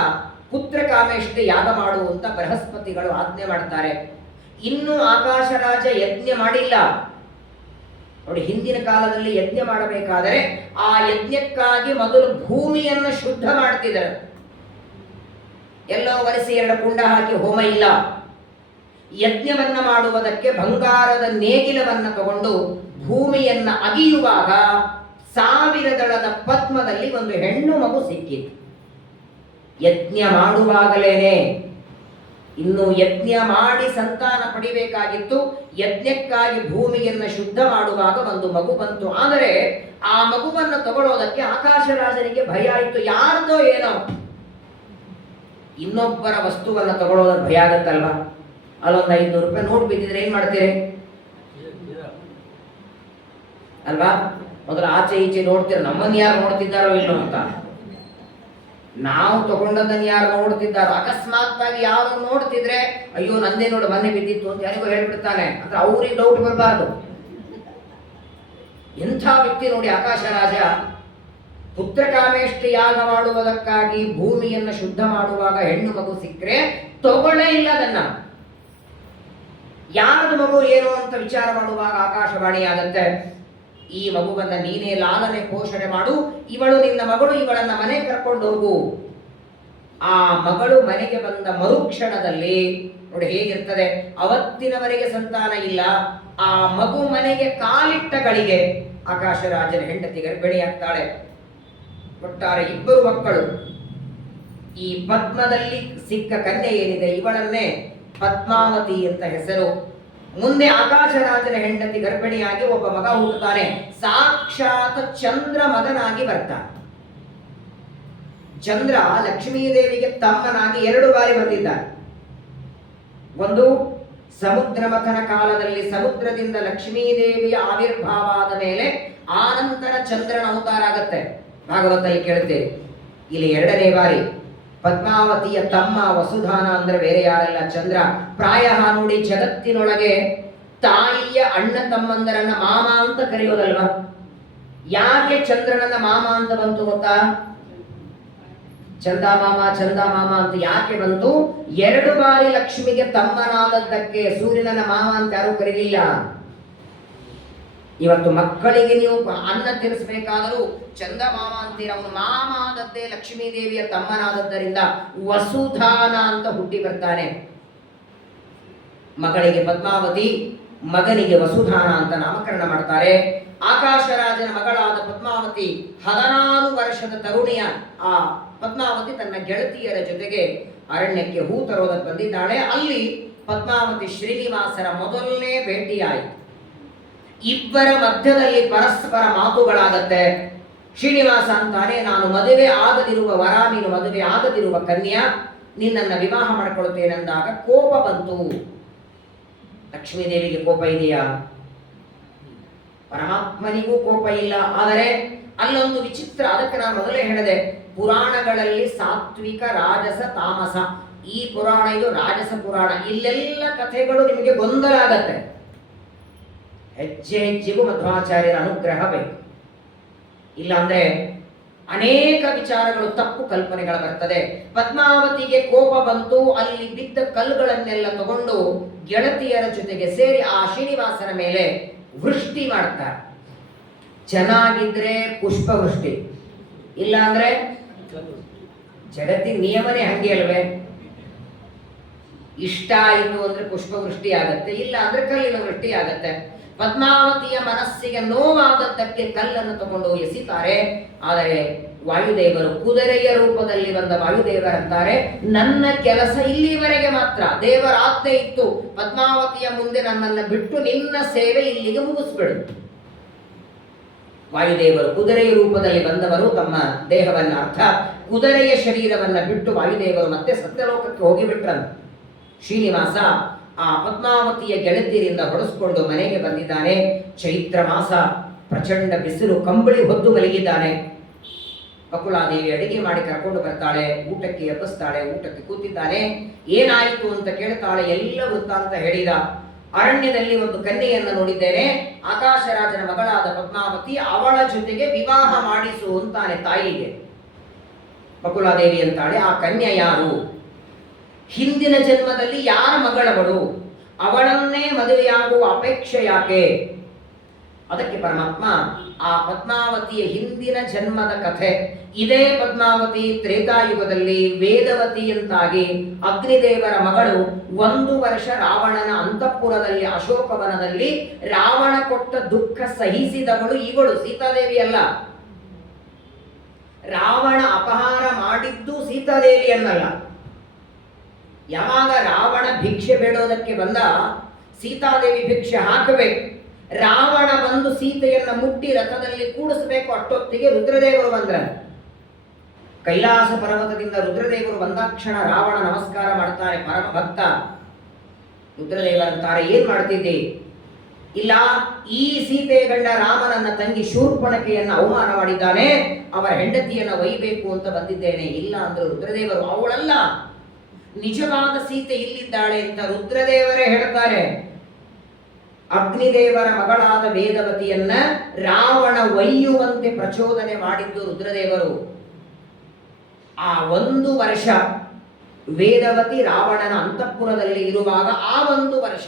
ಪುತ್ರ ಕಾಮೇಷ್ಟಿ ಯಾಗ ಮಾಡುವಂತ ಬೃಹಸ್ಪತಿಗಳು ಆಜ್ಞೆ ಮಾಡ್ತಾರೆ. ಇನ್ನು ಆಕಾಶರಾಜ ಯಜ್ಞ ಮಾಡಿಲ್ಲ ನೋಡಿ. ಹಿಂದಿನ ಕಾಲದಲ್ಲಿ ಯಜ್ಞ ಮಾಡಬೇಕಾದರೆ ಆ ಯಜ್ಞಕ್ಕಾಗಿ ಮೊದಲು ಭೂಮಿಯನ್ನು ಶುದ್ಧ ಮಾಡ್ತಿದ್ದಾರೆ. ಎಲ್ಲೋ ಒರೆಸಿ 2 ಕುಂಡ ಹಾಕಿ ಹೋಮ ಇಲ್ಲ. ಯಜ್ಞವನ್ನ ಮಾಡುವುದಕ್ಕೆ ಬಂಗಾರದ ನೇಗಿಲವನ್ನ ತಗೊಂಡು ಭೂಮಿಯನ್ನ ಅಗಿಯುವಾಗ 1000 ದಳದ ಪದ್ಮದಲ್ಲಿ ಒಂದು ಹೆಣ್ಣು ಮಗು ಸಿಕ್ಕಿತು. ಯಜ್ಞ ಮಾಡುವಾಗಲೇನೆ. ಇನ್ನು ಯಜ್ಞ ಮಾಡಿ ಸಂತಾನ ಪಡಿಬೇಕಾಗಿತ್ತು. ಯಜ್ಞಕ್ಕಾಗಿ ಭೂಮಿಯನ್ನು ಶುದ್ಧ ಮಾಡುವಾಗ ಒಂದು ಮಗು ಬಂತು. ಆದರೆ ಆ ಮಗುವನ್ನು ತಗೊಳ್ಳೋದಕ್ಕೆ ಆಕಾಶರಾಜನಿಗೆ ಭಯ ಆಯಿತು. ಯಾರ್ದೋ ಏನೋ, ಇನ್ನೊಬ್ಬರ ವಸ್ತುವನ್ನು ತಗೊಳ್ಳೋದಕ್ಕೆ ಭಯ ಆಗತ್ತಲ್ವಾ. ಅಲ್ಲೊಂದು 500 ರೂಪಾಯಿ ನೋಟ್ ಬಿದ್ದಿದ್ರೆ ಏನ್ ಮಾಡ್ತೀರಿ ಅಲ್ವಾ? ಮೊದಲು ಆಚೆ ಈಚೆ ನೋಡ್ತೀರ, ನಮ್ಮನ್ನು ಯಾರು ನೋಡ್ತಿದ್ದಾರೋ ಇಲ್ಲೋ ಅಂತ. ನಾವು ತಗೊಂಡದನ್ನು ಯಾರು ನೋಡ್ತಿದ್ದಾರೋ, ಅಕಸ್ಮಾತ್ ಯಾರು ನೋಡ್ತಿದ್ರೆ ಅಯ್ಯೋ ನಂದೇ ನೋಡು ಮೊನ್ನೆ ಬಿದ್ದಿತ್ತು ಅಂತ ಯಾರಿಗೂ ಹೇಳ್ಬಿಡ್ತಾನೆ. ಅಂದ್ರೆ ಅವ್ರಿಗೆ ಡೌಟ್ ಬರಬಾರ್ದು. ಎಂಥ ವ್ಯಕ್ತಿ ನೋಡಿ ಆಕಾಶರಾಜ. ಪುತ್ರಕಾಮೇಷ್ಟಿ ಯಾಗ ಮಾಡುವುದಕ್ಕಾಗಿ ಭೂಮಿಯನ್ನು ಶುದ್ಧ ಮಾಡುವಾಗ ಹೆಣ್ಣು ಮಗು ಸಿಕ್ಕರೆ ತಗೊಳ್ಳೇ ಇಲ್ಲ ಅದನ್ನ. ಯಾರದು ಮಗು ಏನು ಅಂತ ವಿಚಾರ ಮಾಡುವಾಗ ಆಕಾಶವಾಣಿ ಆಗತ್ತೆ, ಈ ಮಗುವನ್ನ ನೀನೇ ಲಾಲನೆ ಪೋಷಣೆ ಮಾಡು, ಇವಳು ನಿನ್ನ ಮಗಳು, ಇವಳನ್ನ ಮನೆ ಕರ್ಕೊಂಡು ಹೋಗು. ಆ ಮಗಳು ಮನೆಗೆ ಬಂದ ಮರುಕ್ಷಣದಲ್ಲಿ ನೋಡಿ ಹೇಗಿರ್ತದೆ. ಅವತ್ತಿನವರೆಗೆ ಸಂತಾನ ಇಲ್ಲ. ಆ ಮಗು ಮನೆಗೆ ಕಾಲಿಟ್ಟ ಗಳಿಗೆ ಆಕಾಶರಾಜನ ಹೆಂಡತಿ ಗರ್ಭಿಣಿಯಾಗ್ತಾಳೆ. ಒಟ್ಟಾರೆ ಇಬ್ಬರು ಮಕ್ಕಳು. ಈ ಪದ್ಮದಲ್ಲಿ ಸಿಕ್ಕ ಕನ್ಯೆ ಏನಿದೆ ಇವಳನ್ನೇ ಪದ್ಮಾವತಿ ಅಂತ ಹೆಸರು. ಮುಂದೆ ಆಕಾಶರಾಜನ ಹೆಂಡತಿ ಗರ್ಭಿಣಿಯಾಗಿ ಒಬ್ಬ ಮಗ ಹುಟ್ಟುತ್ತಾನೆ. ಸಾಕ್ಷಾತ್ ಚಂದ್ರ ಮಗನಾಗಿ ಬರ್ತಾನೆ. ಚಂದ್ರ ಲಕ್ಷ್ಮೀದೇವಿಗೆ ತಮ್ಮನಾಗಿ 2 ಬಾರಿ ಬಂದಿದ್ದಾನೆ. ಒಂದು ಸಮುದ್ರ ಮಥನ ಕಾಲದಲ್ಲಿ ಸಮುದ್ರದಿಂದ ಲಕ್ಷ್ಮೀದೇವಿಯ ಆವಿರ್ಭಾವ ಆದ ಮೇಲೆ ಆನಂತರ ಚಂದ್ರನ ಅವತಾರ ಆಗತ್ತೆ, ಭಾಗವತಲ್ಲಿ ಕೇಳುತ್ತೇವೆ. ಇಲ್ಲಿ 2ನೇ ಬಾರಿ ಪದ್ಮಾವತಿಯ ತಮ್ಮ ವಸುಧಾನ ಅಂದ್ರೆ ಬೇರೆ ಯಾರಲ್ಲ, ಚಂದ್ರ. ಪ್ರಾಯ ನೋಡಿ ಜಗತ್ತಿನೊಳಗೆ ತಾಯಿಯ ಅಣ್ಣ ತಮ್ಮಂದರನ್ನ ಮಾಮ ಅಂತ ಕರೆಯೋದಲ್ವಾ? ಯಾಕೆ ಚಂದ್ರನನ್ನ ಮಾಮ ಅಂತ ಬಂತು ಗೊತ್ತಾ? ಚಂದಮಾಮ ಚಂದಮಾಮ ಅಂತ ಯಾಕೆ ಬಂತು? 2 ಬಾರಿ ಲಕ್ಷ್ಮಿಗೆ ತಮ್ಮನಾದದ್ದಕ್ಕೆ ಸೂರ್ಯನನ್ನ ಮಾಮ ಅಂತ ಯಾರು ಕರೀಲಿಲ್ಲ. ಇವತ್ತು ಮಕ್ಕಳಿಗೆ ನೀವು ಅನ್ನ ತಿನ್ನಿಸಬೇಕಾದರೂ ಚಂದಮಾಮ ಅಂತೀರ. ಅವನು ಮಾಮ ಆದದ್ದೇ ಲಕ್ಷ್ಮೀ ದೇವಿಯ ತಮ್ಮನಾದದ್ದರಿಂದ ವಸುಧಾನ ಅಂತ ಹುಟ್ಟಿ ಬರ್ತಾನೆ. ಮಗಳಿಗೆ ಪದ್ಮಾವತಿ, ಮಗನಿಗೆ ವಸುಧಾನ ಅಂತ ನಾಮಕರಣ ಮಾಡ್ತಾರೆ. ಆಕಾಶರಾಜನ ಮಗಳಾದ ಪದ್ಮಾವತಿ 16 ವರ್ಷದ ತರುಣಿಯ ಆ ಪದ್ಮಾವತಿ ತನ್ನ ಗೆಳತಿಯರ ಜೊತೆಗೆ ಅರಣ್ಯಕ್ಕೆ ಹೂ ತರೋದಕ್ಕೆ ಬಂದಿದ್ದಾಳೆ. ಅಲ್ಲಿ ಪದ್ಮಾವತಿ ಶ್ರೀನಿವಾಸರ ಮೊದಲನೇ ಭೇಟಿಯಾಯಿತು. ಇಬ್ಬರ ಮಧ್ಯದಲ್ಲಿ ಪರಸ್ಪರ ಮಾತುಗಳಾಗತ್ತೆ. ಶ್ರೀನಿವಾಸ ಅಂತಾನೆ, ನಾನು ಮದುವೆ ಆಗದಿರುವ ವರ, ನೀನು ಮದುವೆ ಆಗದಿರುವ ಕನ್ಯಾ, ನಿನ್ನನ್ನು ವಿವಾಹ ಮಾಡಿಕೊಳ್ಳುತ್ತೇನೆಂದಾಗ ಕೋಪ ಬಂತು. ಲಕ್ಷ್ಮೀದೇವಿಗೆ ಕೋಪ ಇದೆಯಾ? ಪರಮಾತ್ಮನಿಗೂ ಕೋಪ ಇಲ್ಲ. ಆದರೆ ಅಲ್ಲೊಂದು ವಿಚಿತ್ರ, ಅದಕ್ಕೆ ನಾನು ಮೊದಲೇ ಹೇಳಿದೆ, ಪುರಾಣಗಳಲ್ಲಿ ಸಾತ್ವಿಕ, ರಾಜಸ, ತಾಮಸ. ಈ ಪುರಾಣ ಇದು ರಾಜಸ ಪುರಾಣ. ಇಲ್ಲೆಲ್ಲ ಕಥೆಗಳು ನಿಮಗೆ ಗೊಂದಲ ಆಗತ್ತೆ. ಹೆಜ್ಜೆ ಹೆಜ್ಜೆಗೂ ಮಧ್ವಾಚಾರ್ಯರ ಅನುಗ್ರಹ ಬೇಕು. ಇಲ್ಲಾಂದ್ರೆ ಅನೇಕ ವಿಚಾರಗಳು, ತಪ್ಪು ಕಲ್ಪನೆಗಳು ಬರ್ತದೆ. ಪದ್ಮಾವತಿಗೆ ಕೋಪ ಬಂತು. ಅಲ್ಲಿ ಬಿದ್ದ ಕಲ್ಲುಗಳನ್ನೆಲ್ಲ ತಗೊಂಡು ಗೆಳತಿಯರ ಜೊತೆಗೆ ಸೇರಿ ಆ ಶ್ರೀನಿವಾಸನ ಮೇಲೆ ವೃಷ್ಟಿ ಮಾಡ್ತಾರೆ. ಚೆನ್ನಾಗಿದ್ರೆ ಪುಷ್ಪವೃಷ್ಟಿ, ಇಲ್ಲ ಅಂದ್ರೆ ಜಗತ್ತಿನ ನಿಯಮನೇ ಹಂಗೆ ಅಲ್ವೇ? ಇಷ್ಟ ಆಯಿತು ಅಂದ್ರೆ ಪುಷ್ಪವೃಷ್ಟಿ ಆಗತ್ತೆ, ಇಲ್ಲ ಅಂದ್ರೆ ಕಲ್ಲಿನ ವೃಷ್ಟಿ ಆಗತ್ತೆ. ಪದ್ಮಾವತಿಯ ಮನಸ್ಸಿಗೆ ನೋವಾದದ್ದಕ್ಕೆ ಕಲ್ಲನ್ನು ತಗೊಂಡು ಎಸಿತಾರೆ. ಆದರೆ ವಾಯುದೇವರು, ಕುದುರೆಯ ರೂಪದಲ್ಲಿ ಬಂದ ವಾಯುದೇವರಂತಾರೆ, ನನ್ನ ಕೆಲಸ ಇಲ್ಲಿವರೆಗೆ ಮಾತ್ರ. ದೇವರ ಆಜ್ಞೆ ಇತ್ತು, ಪದ್ಮಾವತಿಯ ಮುಂದೆ ನನ್ನನ್ನು ಬಿಟ್ಟು ನಿನ್ನ ಸೇವೆ ಇಲ್ಲಿಗೆ ಮುಗಿಸ್ಬಿಡು. ವಾಯುದೇವರು ಕುದುರೆಯ ರೂಪದಲ್ಲಿ ಬಂದವರು ತಮ್ಮ ದೇಹವನ್ನ, ಅರ್ಥಾತ್ ಕುದುರೆಯ ಶರೀರವನ್ನ ಬಿಟ್ಟು ವಾಯುದೇವರು ಮತ್ತೆ ಸತ್ಯಲೋಕಕ್ಕೆ ಹೋಗಿಬಿಟ್ರಂತ. ಶ್ರೀನಿವಾಸ ಆ ಪದ್ಮಾವತಿಯ ಗೆಳತಿಯರಿಂದ ಹೊಡೆಸ್ಕೊಂಡು ಮನೆಗೆ ಬಂದಿದ್ದಾನೆ. ಚೈತ್ರ ಮಾಸ, ಪ್ರಚಂಡ ಬಿಸಿಲು, ಕಂಬಳಿ ಹೊದ್ದು ಮಲಗಿದ್ದಾನೆ. ಬಕುಲಾದೇವಿ ಅಡಿಗೆ ಮಾಡಿ ಕರ್ಕೊಂಡು ಬರ್ತಾಳೆ, ಊಟಕ್ಕೆ ಎಬ್ಬಿಸ್ತಾಳೆ. ಊಟಕ್ಕೆ ಕೂತಿದ್ದಾನೆ. ಏನಾಯಿತು ಅಂತ ಕೇಳ್ತಾಳೆ. ಎಲ್ಲ ವೃತ್ತಾಂತ ಹೇಳಿದ. ಅರಣ್ಯದಲ್ಲಿ ಒಂದು ಕನ್ಯೆಯನ್ನು ನೋಡಿದ್ದೇನೆ, ಆಕಾಶರಾಜನ ಮಗಳಾದ ಪದ್ಮಾವತಿ, ಅವಳ ಜೊತೆಗೆ ವಿವಾಹ ಮಾಡಿಸು ಅಂತಾನೆ ತಾಯಿಗೆ. ಬಕುಲಾದೇವಿ ಅಂತಾಳೆ, ಆ ಕನ್ಯೆ ಯಾರು? ಹಿಂದಿನ ಜನ್ಮದಲ್ಲಿ ಯಾರ ಮಗಳವಳು? ಅವಳನ್ನೇ ಮದುವೆಯಾಗುವ ಅಪೇಕ್ಷೆ ಯಾಕೆ? ಅದಕ್ಕೆ ಪರಮಾತ್ಮ ಆ ಪದ್ಮಾವತಿಯ ಹಿಂದಿನ ಜನ್ಮದ ಕಥೆ, ಇದೇ ಪದ್ಮಾವತಿ ತ್ರೇತಾಯುಗದಲ್ಲಿ ವೇದವತಿ ಅಂತಾಗಿ ಅಗ್ನಿದೇವರ ಮಗಳು 1 ವರ್ಷ ರಾವಣನ ಅಂತಃಪುರದಲ್ಲಿ ಅಶೋಕವನದಲ್ಲಿ ರಾವಣ ಕೊಟ್ಟ ದುಃಖ ಸಹಿಸಿದವಳು ಇವಳು, ಸೀತಾದೇವಿ ಅಲ್ಲ. ರಾವಣ ಅಪಹಾರ ಮಾಡಿದ್ದು ಸೀತಾದೇವಿ ಅನ್ನಲ್ಲ. ಯಾವಾಗ ರಾವಣ ಭಿಕ್ಷೆ ಬೇಡೋದಕ್ಕೆ ಬಂದ, ಸೀತಾದೇವಿ ಭಿಕ್ಷೆ ಹಾಕಬೇಕು. ರಾವಣ ಬಂದು ಸೀತೆಯನ್ನ ಮುಟ್ಟಿ ರಥದಲ್ಲಿ ಕೂಡಿಸಬೇಕು. ಅಷ್ಟೊತ್ತಿಗೆ ರುದ್ರದೇವರು ಬಂದ್ರ. ಕೈಲಾಸ ಪರ್ವತದಿಂದ ರುದ್ರದೇವರು ಬಂದಾಕ್ಷಣ ರಾವಣ ನಮಸ್ಕಾರ ಮಾಡ್ತಾರೆ, ಪರಮ ಭಕ್ತ. ರುದ್ರದೇವರಂತಾರೆ, ಏನ್ ಮಾಡ್ತಿದ್ದಿ? ಇಲ್ಲ, ಈ ಸೀತೆ ಗಂಡ ರಾಮನನ್ನ ತಂಗಿ ಶೂರ್ಪಣಕೆಯನ್ನ ಅವಮಾನ ಮಾಡಿದ್ದಾನೆ, ಅವರ ಹೆಂಡತಿಯನ್ನ ಒಯ್ಯಬೇಕು ಅಂತ ಬಂದಿದ್ದೇನೆ. ಇಲ್ಲ ಅಂದ್ರು ರುದ್ರದೇವರು. ಅವಳಲ್ಲ, ನಿಜವಾದ ಸೀತೆ ಇಲ್ಲಿದ್ದಾಳೆ ಅಂತ ರುದ್ರದೇವರೇ ಹೇಳ್ತಾರೆ. ಅಗ್ನಿದೇವರ ಮಗಳಾದ ವೇದವತಿಯನ್ನ ರಾವಣ ಒಯ್ಯುವಂತೆ ಪ್ರಚೋದನೆ ಮಾಡಿದ್ದು ರುದ್ರದೇವರು. ಆ 1 ವರ್ಷ ವೇದವತಿ ರಾವಣನ ಅಂತಃಪುರದಲ್ಲಿ ಇರುವಾಗ, ಆ 1 ವರ್ಷ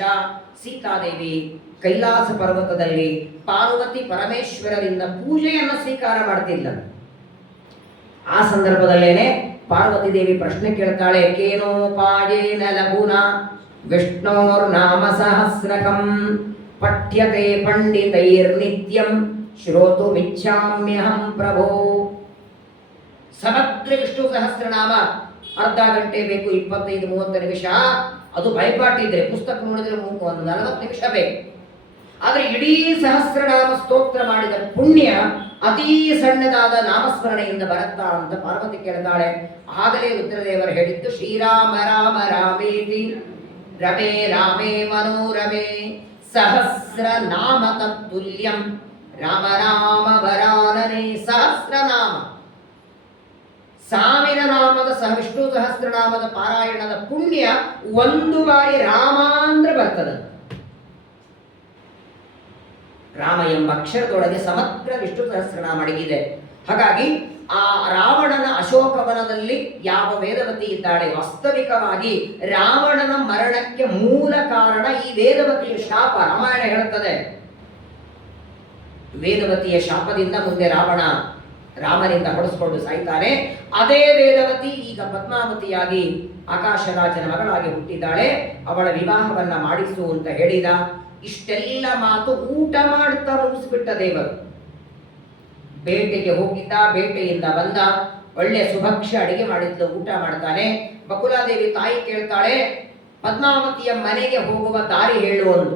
ಸೀತಾದೇವಿ ಕೈಲಾಸ ಪರ್ವತದಲ್ಲಿ ಪಾರ್ವತಿ ಪರಮೇಶ್ವರರಿಂದ ಪೂಜೆಯನ್ನು ಸ್ವೀಕಾರ ಮಾಡ್ತಿಲ್ಲ. ಆ ಸಂದರ್ಭದಲ್ಲೇನೆ ಪಾರ್ವತಿ ದೇವಿ ಪ್ರಶ್ನೆ ಕೇಳ್ತಾಳೆ, ಕೇನೋಪಾಯೇನ ಲಘುನಾ ವಿಷ್ಣೋರ್ ನಾಮ ಸಹಸ್ರಕಂ ಪಠ್ಯ ಪಠ್ಯತೆ ಪಂಡಿತೈರ್ನಿತ್ಯಂ ಶ್ರೋತುಮಿಚ್ಛಾಮ್ಯಹಂ ಪ್ರಭೋ. ಸಮಗ್ರ ವಿಷ್ಣು ಸಹಸ್ರನಾಮ ಅರ್ಧ ಗಂಟೆ ಬೇಕು, 25-30 ನಿಮಿಷ. ಅದು ಭಯಪಾಠ ಇದ್ರೆ ಪುಸ್ತಕ ನೋಡಿದ್ರೆ 40 ನಿಮಿಷ ಬೇಕು. ಆದರೆ ಇಡೀ ಸಹಸ್ರನಾಮ ಸ್ತೋತ್ರ ಮಾಡಿದ ಪುಣ್ಯ ಅತೀ ಸಣ್ಣದಾದ ನಾಮಸ್ಮರಣೆಯಿಂದ ಬರುತ್ತಾ ಅಂತ ಪಾರ್ವತಿ ಕೇಳ್ತಾಳೆ. ಆಗಲೇ ರುದ್ರದೇವರು ಹೇಳಿದ್ದು ಶ್ರೀರಾಮ ರಾಮ ರಾಮೇತಿ ರಮೇ ರಾಮೇ ಮನೋರಮೇ ಸಹಸ್ರ ನಾಮ ತತ್ತುಲ್ಯಂ ರಾಮ ರಾಮ ವರಾನನೆ. ಸಹಸ್ರನಾಮ, 1000 ನಾಮದ ವಿಷ್ಣು ಸಹಸ್ರನಾಮದ ಪಾರಾಯಣದ ಪುಣ್ಯ ಒಂದು ಬಾರಿ ರಾಮ ಅಂದ್ರೆ ಬರ್ತದೆ. ರಾಮ ಎಂಬ ಅಕ್ಷರದೊಳಗೆ ಸಮಗ್ರ ವಿಷ್ಣು ಸಹಸ್ರನಾಮ ಅಡಗಿದೆ. ಹಾಗಾಗಿ ಆ ರಾವಣನ ಅಶೋಕವನದಲ್ಲಿ ಯಾವ ವೇದವತಿ ಇದ್ದಾಳೆ, ವಾಸ್ತವಿಕವಾಗಿ ರಾವಣನ ಮರಣಕ್ಕೆ ಮೂಲ ಕಾರಣ ಈ ವೇದವತಿಯ ಶಾಪ. ರಾಮಾಯಣ ಹೇಳುತ್ತದೆ, ವೇದವತಿಯ ಶಾಪದಿಂದ ಮುಂದೆ ರಾಮನಿಂದ ಹೊಡೆಸ್ಕೊಂಡು ಸಾಯ್ತಾನೆ. ಅದೇ ವೇದವತಿ ಈಗ ಪದ್ಮಾವತಿಯಾಗಿ ಆಕಾಶರಾಜನ ಮಗಳಾಗಿ ಹುಟ್ಟಿದ್ದಾಳೆ. ಅವಳ ವಿವಾಹವನ್ನ ಮಾಡಿಸು ಅಂತ ಹೇಳಿದ. ಇಷ್ಟೆಲ್ಲ ಮಾತು ಊಟ ಮಾಡ್ತಾ ಮುಗಿಸ್ಬಿಟ್ಟ ದೇವರು. ಬೇಟೆಗೆ ಹೋಗಿದ್ದ, ಬೇಟೆಯಿಂದ ಬಂದ, ಒಳ್ಳೆ ಸುಭಕ್ಷ್ಯ ಅಡಿಗೆ ಮಾಡಿದ್ಲು, ಊಟ ಮಾಡ್ತಾನೆ. ಬಕುಲಾದೇವಿ ತಾಯಿ ಕೇಳ್ತಾಳೆ, ಪದ್ಮಾವತಿಯ ಮನೆಗೆ ಹೋಗುವ ದಾರಿ ಹೇಳುವನು.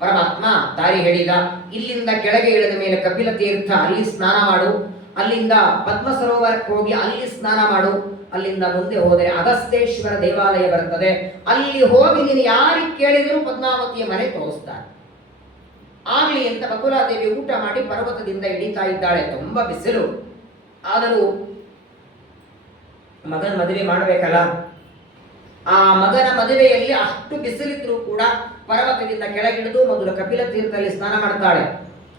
ಪರಮಾತ್ಮ ದಾರಿ ಹೇಳಿದ. ಇಲ್ಲಿಂದ ಕೆಳಗೆ ಇಳಿದ ಮೇಲೆ ಕಪಿಲ ತೀರ್ಥ, ಅಲ್ಲಿ ಸ್ನಾನ ಮಾಡು. ಅಲ್ಲಿಂದ ಪದ್ಮ ಸರೋವರಕ್ಕೆ ಹೋಗಿ ಅಲ್ಲಿ ಸ್ನಾನ ಮಾಡು. ಅಲ್ಲಿಂದ ಮುಂದೆ ಹೋದರೆ ಅಗಸ್ತೇಶ್ವರ ದೇವಾಲಯ ಬರುತ್ತದೆ. ಅಲ್ಲಿ ಹೋಗಿ ನೀನು ಯಾರಿಗೆ ಕೇಳಿದರೂ ಪದ್ಮಾವತಿಯ ಮನೆ ತೋರಿಸ್ತಾರೆ. ಆಗಲಿ ಅಂತ ಬಕುಲಾದೇವಿ ಊಟ ಮಾಡಿ ಪರ್ವತದಿಂದ ಇಳಿತಾ ಇದ್ದಾಳೆ. ತುಂಬಾ ಬಿಸಿಲು. ಆದರೂ ಮಗನ ಮದುವೆ ಮಾಡಬೇಕಲ್ಲ. ಆ ಮಗನ ಮದುವೆಯಲ್ಲಿ ಅಷ್ಟು ಬಿಸಿಲಿದ್ರೂ ಕೂಡ ಪರ್ವತದಿಂದ ಕೆಳಗಿಳಿದು ಮೊದಲು ಕಪಿಲ ತೀರ್ಥದಲ್ಲಿ ಸ್ನಾನ ಮಾಡ್ತಾಳೆ.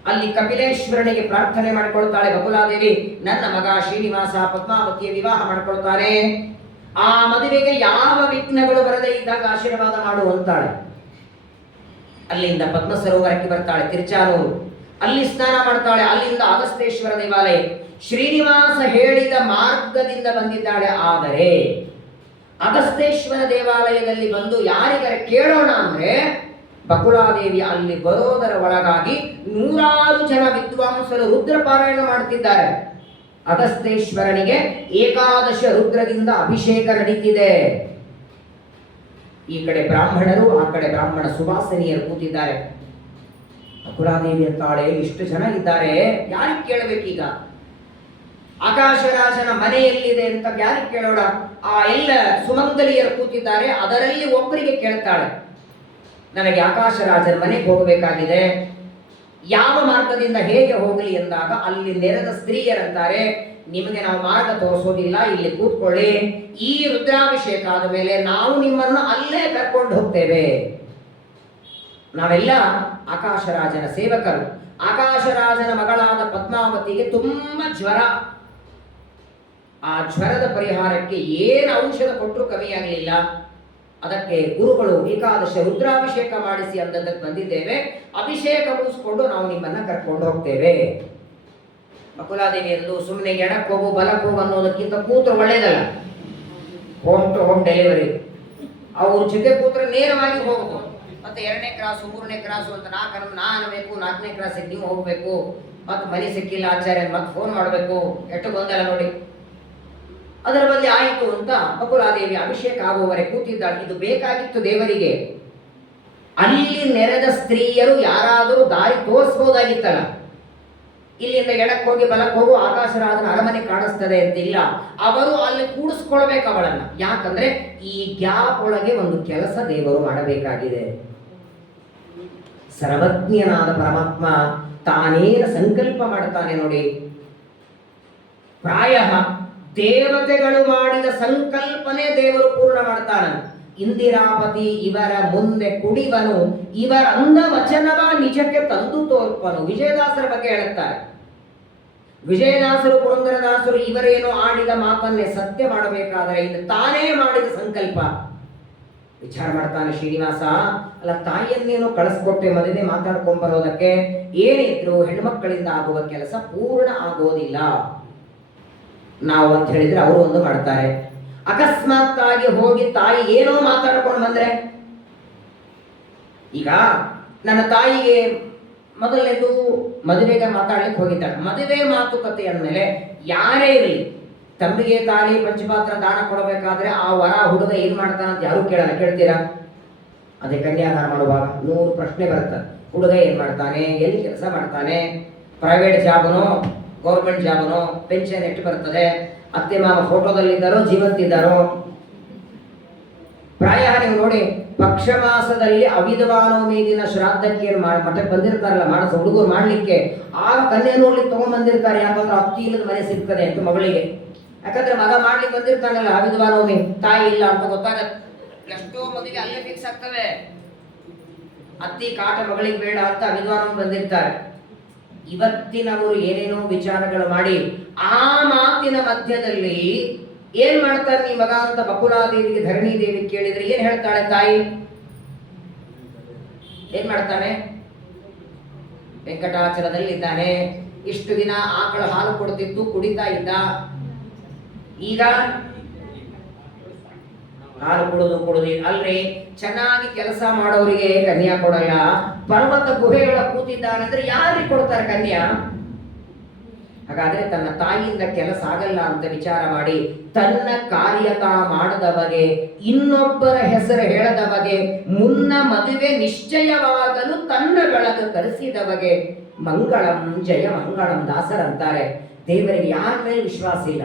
ಅಲ್ಲಿ ಕಪಿಲೇಶ್ವರನಿಗೆ ಪ್ರಾರ್ಥನೆ ಮಾಡಿಕೊಳ್ತಾಳೆ ಬಕುಲಾದೇವಿ, ನನ್ನ ಮಗ ಶ್ರೀನಿವಾಸ ಪದ್ಮಾವತಿಯ ವಿವಾಹ ಮಾಡಿಕೊಳ್ತಾನೆ, ಆ ಮದುವೆಗೆ ಯಾವ ವಿಘ್ನಗಳು ಬರದೇ ಇದ್ದಾಗ ಆಶೀರ್ವಾದ ಮಾಡು ಅಂತಾಳೆ. ಅಲ್ಲಿಂದ ಪದ್ಮ ಸರೋವರಕ್ಕೆ ಬರ್ತಾಳೆ, ತಿರುಚಾನೂರು. ಅಲ್ಲಿ ಸ್ನಾನ ಮಾಡ್ತಾಳೆ. ಅಲ್ಲಿಂದ ಅಗಸ್ತೇಶ್ವರ ದೇವಾಲಯ. ಶ್ರೀನಿವಾಸ ಹೇಳಿದ ಮಾರ್ಗದಿಂದ ಬಂದಿದ್ದಾಳೆ. ಆದರೆ ಅಗಸ್ತೇಶ್ವರ ದೇವಾಲಯದಲ್ಲಿ ಬಂದು ಯಾರಿಗಾರ ಕೇಳೋಣ ಅಂದ್ರೆ ಬಕುಲಾದೇವಿ ಅಲ್ಲಿ ಬರೋದರ ಒಳಗಾಗಿ 100 ಜನ ವಿದ್ವಾಂಸರು ರುದ್ರ ಪಾರಾಯಣ ಮಾಡ್ತಿದ್ದಾರೆ. ಅಗಸ್ತೇಶ್ವರನಿಗೆ ಏಕಾದಶ ರುದ್ರದಿಂದ ಅಭಿಷೇಕ ನಡೀತಿದೆ. ಈ ಕಡೆ ಬ್ರಾಹ್ಮಣರು, ಆ ಕಡೆ ಬ್ರಾಹ್ಮಣ ಸುವಾಸನಿಯರು ಕೂತಿದ್ದಾರೆ. ಬಕುಲಾದೇವಿ ಅಂತಾಳೆ, ಇಷ್ಟು ಜನ ಇದ್ದಾರೆ, ಯಾರಿಗೆ ಕೇಳಬೇಕೀಗ? ಆಕಾಶರಾಜನ ಮನೆಯಲ್ಲಿದೆ ಅಂತ ಯಾರಿಗೆ ಕೇಳೋಣ? ಆ ಎಲ್ಲ ಸುಮಂಗಲಿಯರು ಕೂತಿದ್ದಾರೆ, ಅದರಲ್ಲಿ ಒಬ್ಬರಿಗೆ ಕೇಳ್ತಾಳೆ, ನನಗೆ ಆಕಾಶರಾಜನ ಮನೆಗೆ ಹೋಗಬೇಕಾಗಿದೆ, ಯಾವ ಮಾರ್ಗದಿಂದ ಹೇಗೆ ಹೋಗಲಿ ಎಂದಾಗ ಅಲ್ಲಿ ನೆರೆದ ಸ್ತ್ರೀಯರಂತಾರೆ, ನಿಮಗೆ ನಾವು ಮಾರ್ಗ ತೋರಿಸೋದಿಲ್ಲ, ಇಲ್ಲಿ ಕೂತ್ಕೊಳ್ಳಿ, ಈ ರುದ್ರಾಭಿಷೇಕ ಆದ ಮೇಲೆ ನಾವು ನಿಮ್ಮನ್ನು ಅಲ್ಲೇ ಕರ್ಕೊಂಡು ಹೋಗ್ತೇವೆ. ನಾವೆಲ್ಲ ಆಕಾಶರಾಜನ ಸೇವಕರು. ಆಕಾಶರಾಜನ ಮಗಳಾದ ಪದ್ಮಾವತಿಗೆ ತುಂಬ ಜ್ವರ. ಆ ಜ್ವರದ ಪರಿಹಾರಕ್ಕೆ ಏನು ಔಷಧ ಕೊಟ್ಟರು ಕಮ್ಮಿಯಾಗಲಿಲ್ಲ. ಅದಕ್ಕೆ ಗುರುಗಳು ಏಕಾದಶ ರುದ್ರಾಭಿಷೇಕ ಮಾಡಿಸಿ ಅಂದದಕ್ಕೆ ಬಂದಿದ್ದೇವೆ, ಅಭಿಷೇಕ ಮುಗಿಸ್ಕೊಂಡು ನಾವು ನಿಮ್ಮನ್ನ ಕರ್ಕೊಂಡು ಹೋಗ್ತೇವೆ. ಬಕುಲಾದೇವಿ ಎಂದು ಸುಮ್ಮನೆ ಎಡಕ್ಕೆ ಹೋಗು ಬಲಕ್ಕೆ ಹೋಗು ಅನ್ನೋದಕ್ಕಿಂತ ಕೂತ್ರೆ ಒಳ್ಳೇದಲ್ಲ. Home to home delivery. ಅವ್ರ ಜೊತೆ ಕೂತ್ರೆ ನೇರವಾಗಿ ಹೋಗ್ಬೋದು. ಮತ್ತೆ 2ನೇ ಕ್ರಾಸು 3ನೇ ಕ್ರಾಸು ಅಂತ 4 ನಾನು ಬೇಕು, 4ನೇ ಕ್ರಾಸಿಗೆ ನೀವು ಹೋಗ್ಬೇಕು, ಮತ್ತೆ ಮನೆ ಸಿಕ್ಕಿಲ್ಲ ಆಚಾರ್ಯ ಮತ್ತೆ ಫೋನ್ ಮಾಡಬೇಕು, ಎಷ್ಟು ಗೊಂದಲ ನೋಡಿ. ಅದರ ಬದಲು ಆಯಿತು ಅಂತ ಬಕುಲಾದೇವಿ ಅಭಿಷೇಕ ಆಗುವವರೆಗೆ ಕೂತಿದ್ದಾಳೆ. ಇದು ಬೇಕಾಗಿತ್ತು ದೇವರಿಗೆ. ಅಲ್ಲಿ ನೆರೆದ ಸ್ತ್ರೀಯರು ಯಾರಾದರೂ ದಾರಿ ತೋರಿಸಬಹುದಾಗಿತ್ತಲ್ಲ. ಇಲ್ಲಿಂದ ಎಡಕ್ಕೆ ಹೋಗಿ ಬಲಕ್ಕೆ ಹೋಗು, ಆಕಾಶರಾಜನ ಅರಮನೆ ಕಾಣಿಸ್ತದೆ ಅಂತಿಲ್ಲ. ಅವರು ಅಲ್ಲಿ ಕೂಡಿಸ್ಕೊಳ್ಬೇಕು ಅವಳನ್ನ. ಯಾಕಂದ್ರೆ ಈ ಗ್ಯಾಪ್ ಒಳಗೆ ಒಂದು ಕೆಲಸ ದೇವರು ಮಾಡಬೇಕಾಗಿದೆ. ಸರ್ವಜ್ಞನಾದ ಪರಮಾತ್ಮ ತಾನೇನ ಸಂಕಲ್ಪ ಮಾಡ್ತಾನೆ ನೋಡಿ. ಪ್ರಾಯ ದೇವತೆಗಳು ಮಾಡಿದ ಸಂಕಲ್ಪನೆ ದೇವರು ಪೂರ್ಣ ಮಾಡ್ತಾನೆ. ಇಂದಿರಾಪತಿ ಇವರ ಮುಂದೆ ಕುಡಿವನು, ಇವರ ಅಂದ ವಚನವ ನಿಜಕ್ಕೆ ತಂದು ತೋರ್ಪನು. ವಿಜಯದಾಸರ ಬಗ್ಗೆ ಹೇಳುತ್ತಾರೆ. ವಿಜಯದಾಸರು ಪುರಂದರದಾಸರು ಇವರೇನು ಆಡಿದ ಮಾತನ್ನೇ ಸತ್ಯ ಮಾಡಬೇಕಾದರೆ ಇದು ತಾನೇ ಮಾಡಿದ ಸಂಕಲ್ಪ. ವಿಚಾರ ಮಾಡ್ತಾನೆ ಶ್ರೀನಿವಾಸ, ಅಲ್ಲ ತಾಯಿಯನ್ನೇನೋ ಕಳಿಸ್ಕೊಟ್ಟೆ ಮದುವೆ ಮಾತಾಡ್ಕೊಂಡ್ ಬರೋದಕ್ಕೆ, ಏನಿದ್ರು ಹೆಣ್ಮಕ್ಕಳಿಂದ ಆಗುವ ಕೆಲಸ ಪೂರ್ಣ ಆಗೋದಿಲ್ಲ. ನಾವು ಅಂತ ಹೇಳಿದ್ರೆ ಅವರು ಒಂದು ಮಾಡ್ತಾರೆ. ಅಕಸ್ಮಾತ್ ಆಗಿ ಹೋಗಿ ತಾಯಿ ಏನೋ ಮಾತಾಡ್ಕೊಂಡು ಬಂದ್ರೆ, ಈಗ ನನ್ನ ತಾಯಿಗೆ ಮೊದಲನೇದು ಮದುವೆಗೆ ಮಾತಾಡ್ಲಿಕ್ಕೆ ಹೋಗಿದ್ದಾಳೆ. ಮದುವೆ ಮಾತುಕತೆ ಅಂದಮೇಲೆ ಯಾರೇ ಇರಲಿ, ತಮ್ಮಿಗೆ ತಾಳಿ ಪಂಚಪಾತ್ರ ದಾನ ಕೊಡಬೇಕಾದ್ರೆ ಆ ವರ ಹುಡುಗ ಏನ್ ಮಾಡ್ತಾನೆ ಅಂತ ಯಾರು ಕೇಳಲ್ಲ. ಕೇಳ್ತೀರಾ? ಅದೇ ಕನ್ಯಾದಾನ ಮಾಡುವಾಗ 100 ಪ್ರಶ್ನೆ ಬರ್ತದೆ. ಹುಡುಗ ಏನ್ ಮಾಡ್ತಾನೆ, ಎಲ್ಲಿ ಕೆಲಸ ಮಾಡ್ತಾನೆ, ಪ್ರೈವೇಟ್ ಜಾಬನೋ ಗೌರ್ಮೆಂಟ್ ಜಾಬನೋ, ಪೆನ್ಷನ್ ಎಷ್ಟು ಬರ್ತದೆ, ಅತ್ತೆ ಮಾವ ಫೋಟೋದಲ್ಲಿದ್ದಾರೋ ಜೀವಂತಿದ್ದಾರೋ. ಪ್ರಾಯ ನೀವು ನೋಡಿ, ಪಕ್ಷ ಮಾಸದಲ್ಲಿ ಅವಿಧವಾನವಮಿ ದಿನ ಶ್ರಾದ್ದಕ್ಕೆ ಮಠಕ್ಕೆ ಬಂದಿರ್ತಾರಲ್ಲ ಮಾಡಿಸ ಹುಡುಗರು ಮಾಡ್ಲಿಕ್ಕೆ, ಆ ಕನ್ಯೆ ನೋಡ್ಲಿಕ್ಕೆ ತಗೊಂಡ್ಬಂದಿರ್ತಾರೆ. ಯಾಕಂದ್ರೆ ಅತ್ತಿ ಇಲ್ಲದ ಮನೆ ಸಿಗ್ತದೆ ಅಂತ ಮಗಳಿಗೆ. ಯಾಕಂದ್ರೆ ಮಗ ಮಾಡ್ಲಿಕ್ಕೆ ಬಂದಿರ್ತಾನಲ್ಲ ಅವಿಧವಾನವಮಿ, ತಾಯಿ ಇಲ್ಲ ಅಂತ ಗೊತ್ತಾಗತ್ತೆ. ಎಷ್ಟೋ ಮದುವೆ ಅಲ್ಲೇ ಫಿಕ್ಸ್ ಆಗ್ತವೆ. ಅತ್ತಿ ಕಾಟ ಮಗಳಿಗೆ ಬೇಡ ಅಂತ ಅವಿಧವಾನವಮಿ ಬಂದಿರ್ತಾರೆ. ಇವತ್ತಿನವರು ಏನೇನೋ ವಿಚಾರಗಳು ಮಾಡಿ ಆ ಮಾತಿನ ಮಧ್ಯದಲ್ಲಿ ಏನ್ ಮಾಡ್ತಾರೆ ನೀ ಮಗ ಅಂತ ಬಕುಲಾದೇವಿಗೆ ಧರಣಿ ದೇವಿ ಕೇಳಿದ್ರೆ ಏನ್ ಹೇಳ್ತಾಳೆ ತಾಯಿ? ಏನ್ ಮಾಡ್ತಾನೆ? ವೆಂಕಟಾಚಲದಲ್ಲಿದ್ದಾನೆ, ಇಷ್ಟು ದಿನ ಆಕಳ ಹಾಲು ಕೊಡ್ತಿತ್ತು, ಕುಡಿತಾ ಇದ್ದ. ಈಗ ಹಾಲು ಕುಡುದು ಅಲ್ರಿ, ಚೆನ್ನಾಗಿ ಕೆಲಸ ಮಾಡೋರಿಗೆ ಕನ್ಯಾ ಕೊಡಲ್ಲ. ಪರ್ವತ ಗುಹೆಗಳ ಕೂತಿದ್ದಾನಂದ್ರೆ ಯಾರಿಗೆ ಕೊಡ್ತಾರೆ ಕನ್ಯಾ? ಹಾಗಾದ್ರೆ ತನ್ನ ತಾಯಿಯಿಂದ ಕೆಲಸ ಆಗಲ್ಲ ಅಂತ ವಿಚಾರ ಮಾಡಿ ತನ್ನ ಕಾರ್ಯತ ಮಾಡದ ಬಗೆ, ಇನ್ನೊಬ್ಬರ ಹೆಸರು ಹೇಳದ ಬಗೆ, ಮುನ್ನ ಮದುವೆ ನಿಶ್ಚಯವಾಗಲು ತನ್ನ ಬೆಳಕು ಕರೆಸಿದ ಬಗೆ ಮಂಗಳಂ ಜಯ ಮಂಗಳಂ ದಾಸರಂತಾರೆ. ದೇವರಿಗೆ ಯಾರ ಮೇಲೆ ವಿಶ್ವಾಸ ಇಲ್ಲ,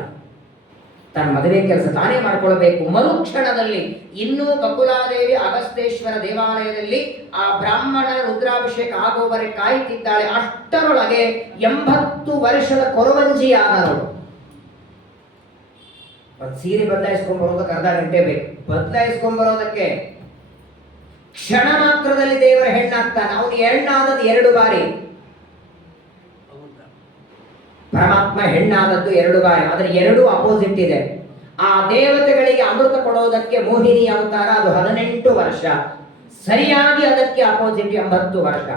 ತನ್ನ ಮದುವೆ ಕೆಲಸ ತಾನೇ ಮಾಡ್ಕೊಳ್ಬೇಕು. ಮರುಕ್ಷಣದಲ್ಲಿ ಇನ್ನೂ ಬಕುಲಾದೇವಿ ಅಗಸ್ತೇಶ್ವರ ದೇವಾಲಯದಲ್ಲಿ ಆ ಬ್ರಾಹ್ಮಣ ರುದ್ರಾಭಿಷೇಕ ಆಗುವವರೆಗೆ ಕಾಯುತ್ತಿದ್ದಾಳೆ. ಅಷ್ಟರೊಳಗೆ 80 ವರ್ಷದ ಕೊರವಂಜಿಯಾದವಳು ಒಂದು ಸೀರೆ ಬದಲಾಯಿಸ್ಕೊಂಡ್ಬರೋದಕ್ಕೆ ಅರ್ಧ ಗಂಟೆ ಬೇಕು. ಬದಲಾಯಿಸ್ಕೊಂಡ್ಬರೋದಕ್ಕೆ ಕ್ಷಣ ಮಾತ್ರದಲ್ಲಿ ದೇವರ ಹೆಣ್ಣಾಗ್ತಾನೆ. ಅವನು ಹೆಣ್ಣಾದದ್ದು 2 ಬಾರಿ, ಪರಮಾತ್ಮ ಹೆಣ್ಣಾದದ್ದು 2 ಬಾರಿ. ಆದರೆ 2 ಅಪೋಸಿಟ್ ಇದೆ. ಆ ದೇವತೆಗಳಿಗೆ ಅಮೃತ ಕೊಡೋದಕ್ಕೆ ಮೋಹಿನಿ ಅವತಾರ, ಅದು 18 ವರ್ಷ. ಸರಿಯಾಗಿ ಅದಕ್ಕೆ ಅಪೋಸಿಟ್ 80 ವರ್ಷ.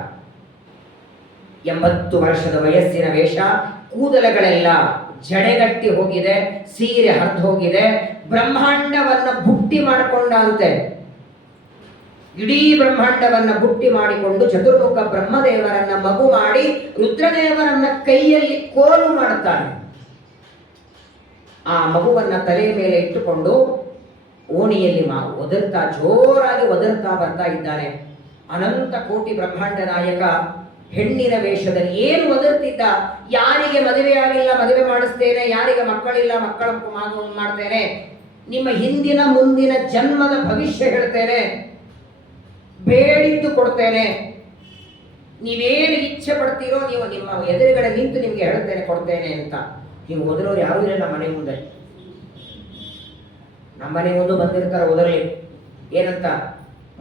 80 ವರ್ಷದ ವಯಸ್ಸಿನ ವೇಷ, ಕೂದಲುಗಳೆಲ್ಲ ಜಡೆಗಟ್ಟಿ ಹೋಗಿದೆ, ಸೀರೆ ಹರಿದು ಹೋಗಿದೆ, ಬ್ರಹ್ಮಾಂಡವನ್ನ ಬುಟ್ಟಿ ಮಾಡಿಕೊಂಡ ಅಂತೆ. ಇಡೀ ಬ್ರಹ್ಮಾಂಡವನ್ನ ಬುಟ್ಟಿ ಮಾಡಿಕೊಂಡು ಚತುರ್ಮುಖ ಬ್ರಹ್ಮದೇವರನ್ನ ಮಗು ಮಾಡಿ ರುದ್ರದೇವರನ್ನ ಕೈಯಲ್ಲಿ ಕೋಲು ಮಾಡುತ್ತಾನೆ. ಆ ಮಗುವನ್ನ ತಲೆ ಮೇಲೆ ಇಟ್ಟುಕೊಂಡು ಓಣಿಯಲ್ಲಿ ಒದರ್ತಾ, ಜೋರಾಗಿ ಒದರ್ತಾ ಬರ್ತಾ ಇದ್ದಾನೆ. ಅನಂತ ಕೋಟಿ ಬ್ರಹ್ಮಾಂಡ ನಾಯಕ ಹೆಣ್ಣಿನ ವೇಷದಲ್ಲಿ ಏನು ಒದರ್ತಿದ್ದ? ಯಾರಿಗೆ ಮದುವೆ ಆಗಿಲ್ಲ ಮದುವೆ ಮಾಡಿಸ್ತೇನೆ, ಯಾರಿಗೆ ಮಕ್ಕಳಿಲ್ಲ ಮಕ್ಕಳ ಮಾಡ್ತೇನೆ, ನಿಮ್ಮ ಹಿಂದಿನ ಮುಂದಿನ ಜನ್ಮದ ಭವಿಷ್ಯ ಹೇಳ್ತೇನೆ, ಬೇಡಿದ್ದು ಕೊಡ್ತೇನೆ, ನೀವೇನು ಇಚ್ಛೆ ಪಡ್ತೀರೋ ನೀವು ನಿಮ್ಮ ಎದುರುಗಡೆ ನಿಂತು ನಿಮ್ಗೆ ಹೇಳ್ತೇನೆ ಕೊಡ್ತೇನೆ ಅಂತ. ನೀವು ಓದಿರೋರು ಯಾರು ಇಲ್ಲ ನಮ್ಮ ಮನೆ ಮುಂದೆ. ನಮ್ಮ ಮನೆ ಮುಂದೆ ಬಂದಿರ್ತಾರೆ ಓದರ್ಲಿ. ಏನಂತ?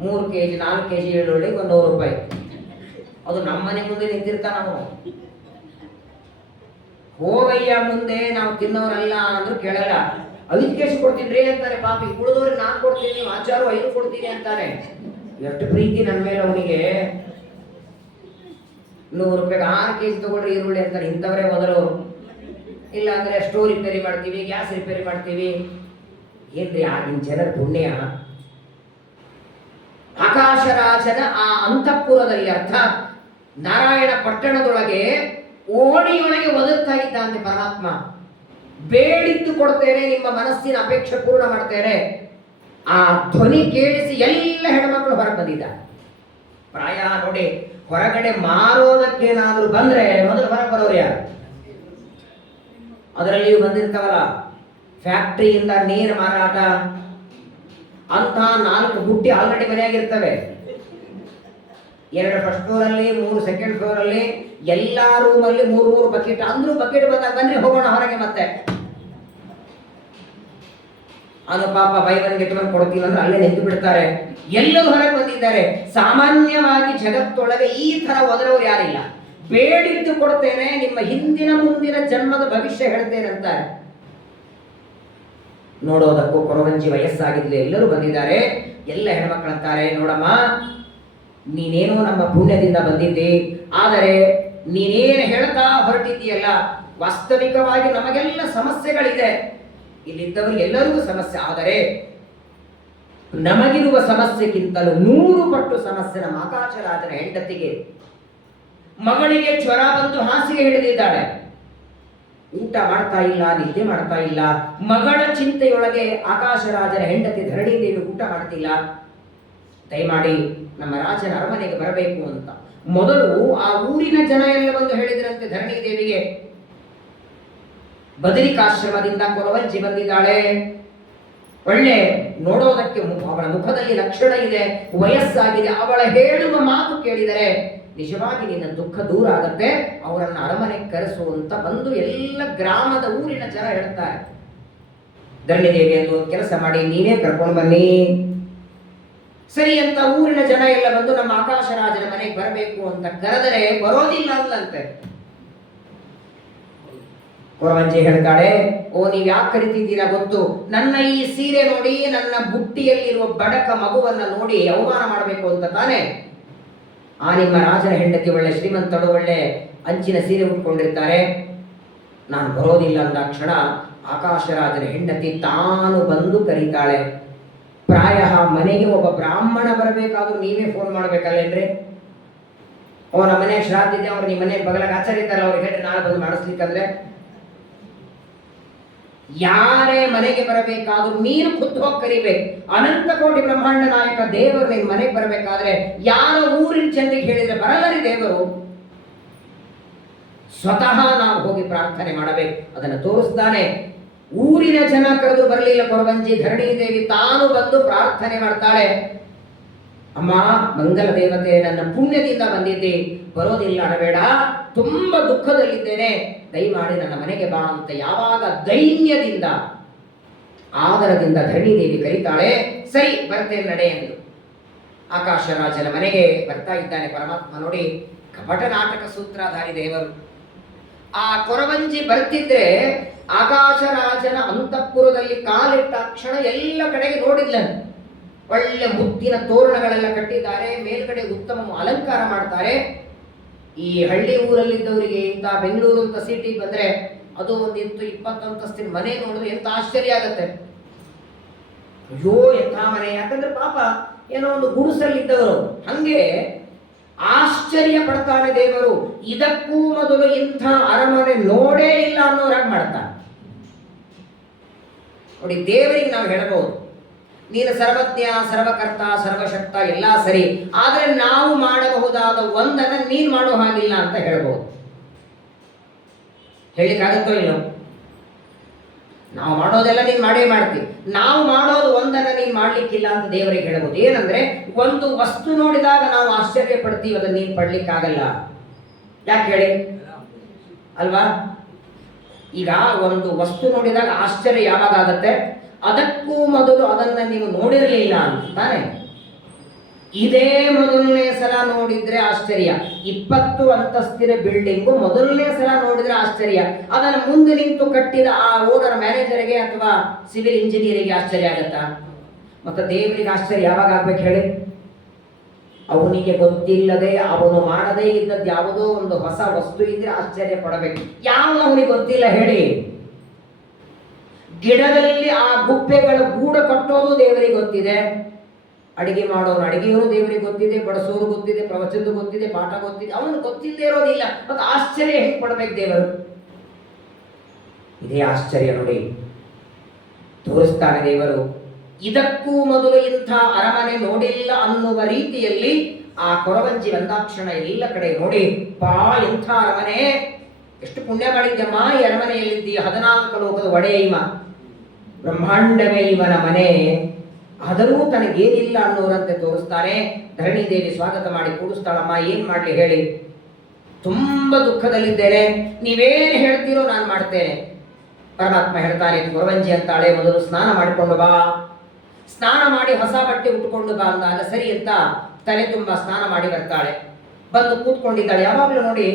3 kg 4 kg ಈರುಳ್ಳಿ $100. ಅದು ನಮ್ಮ ಮನೆ ಮುಂದೆ ನಿಂತಿರ್ತಾನ. ನಾವು ಹೋಗಯ್ಯ ಮುಂದೆ, ನಾವು ತಿನ್ನೋರಲ್ಲ ಅಂದ್ರೂ ಕೇಳಲ್ಲ. 5 kg ಕೊಡ್ತಿದ್ರಿ ಅಂತಾರೆ. ಪಾಪಿ ಉಳಿದವ್ರಿಗೆ 4 ಕೊಡ್ತೀನಿ, ನೀವು ಆಚಾರ 5 ಕೊಡ್ತೀನಿ ಅಂತಾರೆ. ಎಷ್ಟು ಪ್ರೀತಿ ನನ್ನ ಮೇಲೆ ಅವನಿಗೆ. $100 6 kg ತಗೊಳ್ರಿ ಈರುಳ್ಳಿ ಅಂತಾರೆ. ಇಂಥವರೇ ಮೊದಲವರು. ಇಲ್ಲ ಅಂದ್ರೆ ಸ್ಟೋವ್ ರಿಪೇರಿ ಮಾಡ್ತೀವಿ, ಗ್ಯಾಸ್ ರಿಪೇರಿ ಮಾಡ್ತೀವಿ. ಏನ್ರಿ ಆಗಿನ ಜನರ ಪುಣ್ಯ. ಆಕಾಶರಾಜನ ಆ ಅಂತಃಪುರದಲ್ಲಿ, ಅರ್ಥಾತ್ ನಾರಾಯಣ ಪಟ್ಟಣದೊಳಗೆ ಓಣಿಯೊಳಗೆ ಒದರ್ತಾ ಇದ್ದಂತೆ ಪರಮಾತ್ಮ. ಬೇಡಿದ್ದು ಕೊಡ್ತೇನೆ, ನಿಮ್ಮ ಮನಸ್ಸಿನ ಅಪೇಕ್ಷೆ ಪೂರ್ಣ ಮಾಡ್ತೇನೆ. ಆ ಧ್ವನಿ ಕೇಳಿಸಿ ಎಲ್ಲ ಹೆಣ್ಮಕ್ಳು ಹೊರಗೆ ಬಂದಿದ್ದಾರೆ. ಪ್ರಾಯ ನೋಡಿ, ಹೊರಗಡೆ ಮಾರೋದಕ್ಕೇನಾದ್ರೂ ಬಂದ್ರೆ ಮೊದಲು ಹೊರಗೆ ಬರೋರು ಯಾರು? ಅದರಲ್ಲಿಯೂ ಬಂದಿರ್ತಾವಲ್ಲ ಫ್ಯಾಕ್ಟ್ರಿಯಿಂದ ನೀರು ಮಾರಾಟ ಅಂತ 4 ಬುಟ್ಟಿ ಆಲ್ರೆಡಿ ಮನೆಯಾಗಿರ್ತವೆ. 2 ಫಸ್ಟ್ ಫ್ಲೋರಲ್ಲಿ, 3 ಸೆಕೆಂಡ್ ಫ್ಲೋರಲ್ಲಿ, ಎಲ್ಲಾ ರೂಮಲ್ಲಿ 3 ಬಕೆಟ್. ಅಂದ್ರೂ ಬಕೆಟ್ ಬಂದಾಗ ಬನ್ನಿ ಹೋಗೋಣ ಹೊರಗೆ. ಮತ್ತೆ ಅದು ಪಾಪ ಬೈಬಲ್ ಗೆಟ್ಕೊಂಡು ಕೊಡ್ತೀವಿ ಅಂದ್ರೆ ಅಲ್ಲೇ ನಿಂತು ಬಿಡ್ತಾರೆ. ಎಲ್ಲರೂ ಹೊರಗೆ ಬಂದಿದ್ದಾರೆ. ಸಾಮಾನ್ಯವಾಗಿ ಜಗತ್ತೊಳಗೆ ಈ ತರ ಒದರೋರು ಯಾರಿಲ್ಲ. ಬೇಡಿದ್ದು ಕೊಡ್ತೇನೆ, ನಿಮ್ಮ ಹಿಂದಿನ ಮುಂದಿನ ಜನ್ಮದ ಭವಿಷ್ಯ ಹೇಳ್ತೇನೆ ಅಂತಾರೆ. ನೋಡೋದಕ್ಕೂ ಕೊರವಂಜಿ ವಯಸ್ಸಾಗಿದ್ಲು. ಎಲ್ಲರೂ ಬಂದಿದ್ದಾರೆ. ಎಲ್ಲ ಹೆಣ್ಮಕ್ಳಂತಾರೆ, ನೋಡಮ್ಮ ನೀನೇನೋ ನಮ್ಮ ಪುಣ್ಯದಿಂದ ಬಂದಿದ್ದಿ, ಆದರೆ ನೀನೇನು ಹೇಳ್ತಾ ಹೊರಟಿದ್ದೀಯಲ್ಲ, ವಾಸ್ತವಿಕವಾಗಿ ನಮಗೆಲ್ಲ ಸಮಸ್ಯೆಗಳಿದೆ. ಇಲ್ಲಿದ್ದವರು ಎಲ್ಲರಿಗೂ ಸಮಸ್ಯೆ. ಆದರೆ ನಮಗಿರುವ ಸಮಸ್ಯೆಗಿಂತಲೂ 100 ಪಟ್ಟು ಸಮಸ್ಯೆ ನಮ್ಮ ಆಕಾಶರಾಜನ ಹೆಂಡತಿಗೆ. ಮಗಳಿಗೆ ಜ್ವರ ಬಂದು ಹಾಸಿಗೆ ಹಿಡಿದಿದ್ದಾಳೆ, ಊಟ ಮಾಡ್ತಾ ಇಲ್ಲ, ನಿದ್ದೆ ಮಾಡ್ತಾ ಇಲ್ಲ. ಮಗಳ ಚಿಂತೆಯೊಳಗೆ ಆಕಾಶರಾಜನ ಹೆಂಡತಿ ಧರಣಿದೇವಿ ಊಟ ಮಾಡ್ತಿಲ್ಲ. ದಯಮಾಡಿ ನಮ್ಮ ರಾಜನ ಅರಮನೆಗೆ ಬರಬೇಕು ಅಂತ ಮೊದಲು ಆ ಊರಿನ ಜನ ಎಲ್ಲ ಬಂದು ಹೇಳಿದ್ರಂತೆ ಧರಣಿದೇವಿಗೆ. ಬದರಿಕಾಶ್ರಮದಿಂದ ಕೊರವಂಜಿ ಬಂದಿದ್ದಾಳೆ, ಒಳ್ಳೆ ನೋಡೋದಕ್ಕೆ ಅವಳ ಮುಖದಲ್ಲಿ ಲಕ್ಷಣ ಇದೆ, ವಯಸ್ಸಾಗಿದೆ. ಅವಳ ಹೇಳುವ ಮಾತು ಕೇಳಿದರೆ ನಿಜವಾಗಿ ನಿನ್ನ ದುಃಖ ದೂರ ಆಗತ್ತೆ, ಅವರನ್ನು ಅರಮನೆಗೆ ಕರೆಸುವಂತ ಬಂದು ಎಲ್ಲ ಗ್ರಾಮದ ಊರಿನ ಜನ ಹೇಳ್ತಾರೆ. ಧರಣಿದೇವಿಯನ್ನು ಕೆಲಸ ಮಾಡಿ ನೀವೇ ಕರ್ಕೊಂಡು ಬನ್ನಿ. ಸರಿ ಅಂತ ಊರಿನ ಜನ ಎಲ್ಲ ಬಂದು ನಮ್ಮ ಆಕಾಶರಾಜನ ಮನೆಗೆ ಬರಬೇಕು ಅಂತ ಕರೆದರೆ ಬರೋದಿಲ್ಲ ಅಲ್ಲಂತೆ. ಕೊರವಂಜಿ ಹೇಳ್ತಾಳೆ, ಓ ನೀವ್ ಯಾಕೆ ಕರಿತಿದ್ದೀರಾ ಗೊತ್ತು, ನನ್ನ ಈ ಸೀರೆ ನೋಡಿ, ನನ್ನ ಬುಟ್ಟಿಯಲ್ಲಿರುವ ಬಡಕ ಮಗುವನ್ನ ನೋಡಿ ಅವಮಾನ ಮಾಡಬೇಕು ಅಂತ ತಾನೆ. ಆ ನಿಮ್ಮ ರಾಜನ ಹೆಂಡತಿ ಒಳ್ಳೆ ಶ್ರೀಮಂತಳು, ಒಳ್ಳೆ ಅಂಚಿನ ಸೀರೆ ಉಟ್ಕೊಂಡಿರ್ತಾರೆ, ನಾನು ಬರೋದಿಲ್ಲ ಅಂದ ಕ್ಷಣ ಆಕಾಶರಾಜನ ಹೆಂಡತಿ ತಾನು ಬಂದು ಕರೀತಾಳೆ. ಪ್ರಾಯ ಮನೆಗೆ ಒಬ್ಬ ಬ್ರಾಹ್ಮಣ ಬರಬೇಕಾದ್ರೂ ನೀವೇ ಫೋನ್ ಮಾಡ್ಬೇಕಲ್ಲೇನ್ರಿ? ಅವನ ಮನೆ ಶ್ರಾದ್ದ ಇದೆ, ಅವ್ರು ನಿಮ್ಮ ಮನೆ ಬಗಲಾಗ ಆಚಾರ್ಯ ಇದ್ದಾರೆ, ಅವ್ರಿಗೆ ಹೇಳಿ ನಾಳೆ ಬಂದು ಮಾಡಿಸ್ಲಿಕ್ಕಂದ್ರೆ ಯಾರೇ ಮನೆಗೆ ಬರಬೇಕಾದ್ರೂ ನೀನು ಖುದ್ದು ಹೋಗಿ ಕರಿಬೇಕು. ಅನಂತ ಕೋಟಿ ಬ್ರಹ್ಮಾಂಡ ನಾಯಕ ದೇವರು ನಿಮ್ಮ ಮನೆಗೆ ಬರಬೇಕಾದ್ರೆ ಯಾರ ಊರಿನ ಚಂದಿಗೆ ಹೇಳಿದ್ರೆ ಬರಲ್ಲರಿ ದೇವರು, ಸ್ವತಃ ನಾವು ಹೋಗಿ ಪ್ರಾರ್ಥನೆ ಮಾಡಬೇಕು. ಅದನ್ನು ತೋರಿಸ್ತಾನೆ. ಊರಿನ ಜನ ಕರೆದು ಬರಲಿಲ್ಲ ಕೊರವಂಜಿ, ಧರಣಿದೇವಿ ತಾನು ಬಂದು ಪ್ರಾರ್ಥನೆ ಮಾಡ್ತಾಳೆ. ಅಮ್ಮ ಮಂಗಲ ದೇವತೆ, ನನ್ನ ಪುಣ್ಯದಿಂದ ಬಂದಿದ್ದೆ, ಬರೋದಿಲ್ಲ ಅಡಬೇಡ, ತುಂಬಾ ದುಃಖದಲ್ಲಿದ್ದೇನೆ, ದಯಮಾಡಿ ನನ್ನ ಮನೆಗೆ ಬಾ ಅಂತ ಯಾವಾಗ ದೈನ್ಯದಿಂದ ಆದರದಿಂದ ಧರಣಿದೇವಿ ಕರೀತಾಳೆ. ಸರಿ ಬರ್ತೇನೆ ನಡೆ ಎಂದು ಆಕಾಶರಾಜನ ಮನೆಗೆ ಬರ್ತಾ ಇದ್ದಾನೆ ಪರಮಾತ್ಮ. ನೋಡಿ, ಕಪಟ ನಾಟಕ ಸೂತ್ರಧಾರಿ ದೇವರು. ಆ ಕೊರವಂಜಿ ಬರ್ತಿದ್ರೆ ಆಕಾಶರಾಜನ ಅಂತಃಪುರದಲ್ಲಿ ಕಾಲಿಟ್ಟ ಕ್ಷಣ ಎಲ್ಲ ಕಡೆಗೆ ನೋಡಿದ್ಲನು. ಒಳ್ಳೆ ಮುತ್ತಿನ ತೋರಣಗಳೆಲ್ಲ ಕಟ್ಟಿದ್ದಾರೆ, ಮೇಲ್ಗಡೆ ಉತ್ತಮ ಅಲಂಕಾರ ಮಾಡ್ತಾರೆ. ಈ ಹಳ್ಳಿ ಊರಲ್ಲಿದ್ದವರಿಗೆ ಇಂಥ ಬೆಂಗಳೂರು ಅಂತ ಸಿಟಿ ಬಂದ್ರೆ ಅದು ಒಂದು 20 ಅಂತಸ್ತಿನ ಮನೆ ನೋಡಿದ್ರೆ ಎಂತ ಆಶ್ಚರ್ಯ ಆಗತ್ತೆ. ಅಯ್ಯೋ ಎಂಥ ಮನೆ, ಯಾಕಂದ್ರೆ ಪಾಪ ಏನೋ ಒಂದು ಗುಡಿಸಲ್ಲಿದ್ದವರು. ಹಂಗೆ ಆಶ್ಚರ್ಯ ಪಡ್ತಾನೆ ದೇವರು. ಇದಕ್ಕೂ ಮೊದಲು ಇಂಥ ಅರಮನೆ ನೋಡೇ ಇಲ್ಲ ಅನ್ನೋರಾಗಿ ಮಾಡ್ತಾನೆ. ನೋಡಿ, ದೇವರಿಗೆ ನಾವು ಹೇಳಬಹುದು, ನೀನು ಸರ್ವಜ್ಞ, ಸರ್ವಕರ್ತ, ಸರ್ವಶಕ್ತ ಎಲ್ಲ ಸರಿ, ಆದರೆ ನಾವು ಮಾಡಬಹುದಾದ ಒಂದನ್ನ ನೀನು ಮಾಡೋ ಹಾಗಿಲ್ಲ ಅಂತ ಹೇಳ್ಬೋದು. ಹೇಳಿಕ್ಕಾಗತ್ತೋ ಇಲ್ಲೋ? ನಾವು ಮಾಡೋದೆಲ್ಲ ನೀನು ಮಾಡೇ ಮಾಡ್ತೀವಿ, ನಾವು ಮಾಡೋದು ಒಂದನ್ನ ನೀನು ಮಾಡ್ಲಿಕ್ಕಿಲ್ಲ ಅಂತ ದೇವರಿಗೆ ಹೇಳ್ಬೋದು. ಏನಂದ್ರೆ, ಒಂದು ವಸ್ತು ನೋಡಿದಾಗ ನಾವು ಆಶ್ಚರ್ಯ ಪಡ್ತೀವಿ, ಅದನ್ನ ನೀನು ಪಡ್ಲಿಕ್ಕಾಗಲ್ಲ. ಯಾಕೆ ಹೇಳಿ ಅಲ್ವಾ? ಈಗ ಒಂದು ವಸ್ತು ನೋಡಿದಾಗ ಆಶ್ಚರ್ಯ ಯಾವಾಗ ಆಗತ್ತೆ? ಅದಕ್ಕೂ ಮೊದಲು ಅದನ್ನ ನೀವು ನೋಡಿರಲಿಲ್ಲ ಅಂತ ತಾನೆ. ಇದೇ ಮೊದಲನೇ ಸಲ ನೋಡಿದ್ರೆ ಆಶ್ಚರ್ಯ. 20 ಅಂತಸ್ತಿನ ಬಿಲ್ಡಿಂಗು ಮೊದಲನೇ ಸಲ ನೋಡಿದ್ರೆ ಆಶ್ಚರ್ಯ. ಅದನ್ನು ಮುಂದೆ ನಿಂತು ಕಟ್ಟಿದ ಆ ಓನರ್ ಮ್ಯಾನೇಜರ್ಗೆ ಅಥವಾ ಸಿವಿಲ್ ಇಂಜಿನಿಯರಿಗೆ ಆಶ್ಚರ್ಯ ಆಗತ್ತಾ? ಮತ್ತೆ ದೇವರಿಗೆ ಆಶ್ಚರ್ಯ ಯಾವಾಗ ಆಗ್ಬೇಕು ಹೇಳಿ? ಅವನಿಗೆ ಗೊತ್ತಿಲ್ಲದೆ ಅವನು ಮಾಡದೇ ಇದ್ದದ್ದು ಯಾವುದೋ ಒಂದು ಹೊಸ ವಸ್ತು ಇದ್ರೆ ಆಶ್ಚರ್ಯ ಪಡಬೇಕು. ಯಾವುದು ಅವನಿಗೆ ಗೊತ್ತಿಲ್ಲ ಹೇಳಿ? ಗಿಡದಲ್ಲಿ ಆ ಗುಪ್ಪೆಗಳ ಗೂಡು ಕಟ್ಟೋದು ದೇವರಿಗೆ ಗೊತ್ತಿದೆ, ಅಡಿಗೆ ಮಾಡೋರು ಅಡಿಗೆಯವರು ದೇವರಿಗೆ ಗೊತ್ತಿದೆ, ಬಡಿಸೋರು ಗೊತ್ತಿದೆ, ಪ್ರವಚನದ ಗೊತ್ತಿದೆ, ಪಾಠ ಗೊತ್ತಿದೆ, ಅವನು ಗೊತ್ತಿಲ್ಲದೆ ಇರೋದಿಲ್ಲ. ಮತ್ತು ಆಶ್ಚರ್ಯ ಹೆಂಗೆ ಪಡ್ಬೇಕು ದೇವರು? ಇದೇ ಆಶ್ಚರ್ಯ ನೋಡಿ, ತೋರಿಸ್ತಾನೆ ದೇವರು. ಇದಕ್ಕೂ ಮೊದಲು ಇಂಥ ಅರಮನೆ ನೋಡಿಲ್ಲ ಅನ್ನುವ ರೀತಿಯಲ್ಲಿ ಆ ಕೊರವಂಜಿ ಬಂದಾಕ್ಷಣ ಎಲ್ಲ ಕಡೆ ನೋಡಿ, ಪಾ ಇಂಥ ಅರಮನೆ, ಎಷ್ಟು ಪುಣ್ಯ ಮಾಡಿದ್ಯಮ್ಮ ಈ ಅರಮನೆಯಲ್ಲಿದ್ದೀಯ, 14 ಲೋಕದ ಒಡೆಯ ಇವ, ಬ್ರಹ್ಮಾಂಡವೇ ಇವನ ಮನೆ, ಆದರೂ ತನಗೇನಿಲ್ಲ ಅನ್ನೋರಂತೆ ತೋರಿಸ್ತಾನೆ. ಧರಣಿದೇವಿ ಸ್ವಾಗತ ಮಾಡಿ ಕೂಡಿಸ್ತಾಳಮ್ಮ. ಏನ್ ಮಾಡ್ಲಿ ಹೇಳಿ? ತುಂಬಾ ದುಃಖದಲ್ಲಿದ್ದೇನೆ, ನೀವೇನು ಹೇಳ್ತೀರೋ ನಾನು ಮಾಡ್ತೇನೆ. ಪರಮಾತ್ಮ ಹೇಳ್ತಾನೆ, ಕೊರವಂಜಿ ಅಂತಾಳೆ, ಮೊದಲು ಸ್ನಾನ ಮಾಡಿಕೊಂಡು ಬಾ, ಸ್ನಾನ ಮಾಡಿ ಹೊಸ ಬಟ್ಟೆ ಉಟ್ಕೊಂಡು ಬಾ ಅಂದಾಗ ಸರಿ ಅಂತ ತಲೆ ತುಂಬ ಸ್ನಾನ ಮಾಡಿ ಬರ್ತಾಳೆ. ಬಂದು ಕೂತ್ಕೊಂಡಿದ್ದಾಳೆ. ಯಾವಾಗಲೂ ನೋಡಿ,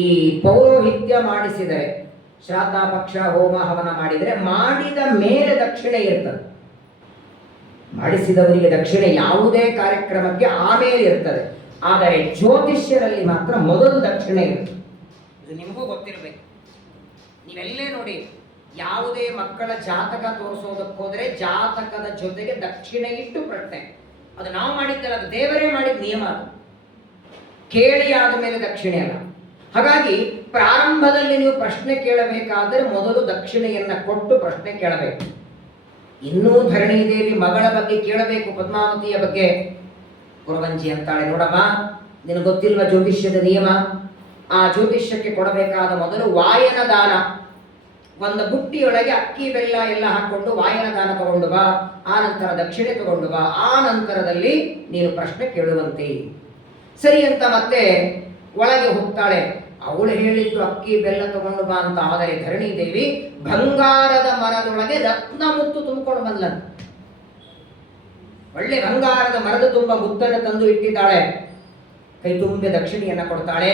ಈ ಪೌರೋಹಿತ್ಯ ಮಾಡಿಸಿದರೆ, ಶ್ರಾದ್ದ ಪಕ್ಷ ಹೋಮ ಹವನ ಮಾಡಿದರೆ ಮಾಡಿದ ಮೇಲೆ ದಕ್ಷಿಣೆ ಇರ್ತದೆ. ಮಾಡಿಸಿದವರಿಗೆ ದಕ್ಷಿಣೆ ಯಾವುದೇ ಕಾರ್ಯಕ್ರಮಕ್ಕೆ ಆಮೇಲೆ ಇರ್ತದೆ. ಆದರೆ ಜ್ಯೋತಿಷ್ಯರಲ್ಲಿ ಮಾತ್ರ ಮೊದಲು ದಕ್ಷಿಣೆ ಇರುತ್ತೆ. ಇದು ನಿಮಗೂ ಗೊತ್ತಿರಬೇಕು. ನೀವೆಲ್ಲೇ ನೋಡಿ, ಯಾವುದೇ ಮಕ್ಕಳ ಜಾತಕ ತೋರಿಸೋದಕ್ಕೋದ್ರೆ ಜಾತಕದ ಜೊತೆಗೆ ದಕ್ಷಿಣೆ ಇಟ್ಟು ಪ್ರಶ್ನೆ. ಅದು ನಾವು ಮಾಡಿದ್ದಲ್ಲ, ಅದು ದೇವರೇ ಮಾಡಿದ ನಿಯಮ. ಅದು ಕೇಳಿ ಆದ ಮೇಲೆ ದಕ್ಷಿಣೆ ಅಲ್ಲ. ಹಾಗಾಗಿ ಪ್ರಾರಂಭದಲ್ಲಿ ನೀವು ಪ್ರಶ್ನೆ ಕೇಳಬೇಕಾದರೆ ಮೊದಲು ದಕ್ಷಿಣೆಯನ್ನ ಕೊಟ್ಟು ಪ್ರಶ್ನೆ ಕೇಳಬೇಕು. ಇನ್ನೂ ಧರಣಿದೇವಿ ಮಗಳ ಬಗ್ಗೆ ಕೇಳಬೇಕು, ಪದ್ಮಾವತಿಯ ಬಗ್ಗೆ. ಕುರವಂಜಿ ಅಂತಾಳೆ, ನೋಡಮ್ಮ ನಿನಗೆ ಗೊತ್ತಿಲ್ವ ಜ್ಯೋತಿಷ್ಯದ ನಿಯಮ? ಆ ಜ್ಯೋತಿಷ್ಯಕ್ಕೆ ಕೊಡಬೇಕಾದ ಮೊದಲು ವಾಯನ ದಾನ, ಒಂದು ಬುಟ್ಟಿಯೊಳಗೆ ಅಕ್ಕಿ ಬೆಲ್ಲ ಎಲ್ಲ ಹಾಕೊಂಡು ವಾಯನ ದಾನ ತಗೊಂಡು ಬಾ, ಆ ನಂತರ ದಕ್ಷಿಣೆ ತಗೊಂಡು ಬಾ, ಆ ನಂತರದಲ್ಲಿ ನೀನು ಪ್ರಶ್ನೆ ಕೇಳುವಂತೆ. ಸರಿ ಅಂತ ಮತ್ತೆ ಒಳಗೆ ಹೋಗ್ತಾಳೆ. ಅವಳು ಹೇಳಿದ್ದು ಅಕ್ಕಿ ಬೆಲ್ಲ ತಗೊಂಡು ಬಾ ಅಂತ. ಆದರೆ ಧರಣಿದೇವಿ ಬಂಗಾರದ ಮರದೊಳಗೆ ರತ್ನ ಮುತ್ತು ತುಂಬಿಕೊಂಡು ಬಂದ್ಲಂತ. ಒಳ್ಳೆ ಬಂಗಾರದ ಮರದ ತುಂಬ ಮುತ್ತನ್ನು ತಂದು ಇಟ್ಟಿದ್ದಾಳೆ. ಕೈ ತುಂಬೆ ದಕ್ಷಿಣೆಯನ್ನ ಕೊಡ್ತಾಳೆ.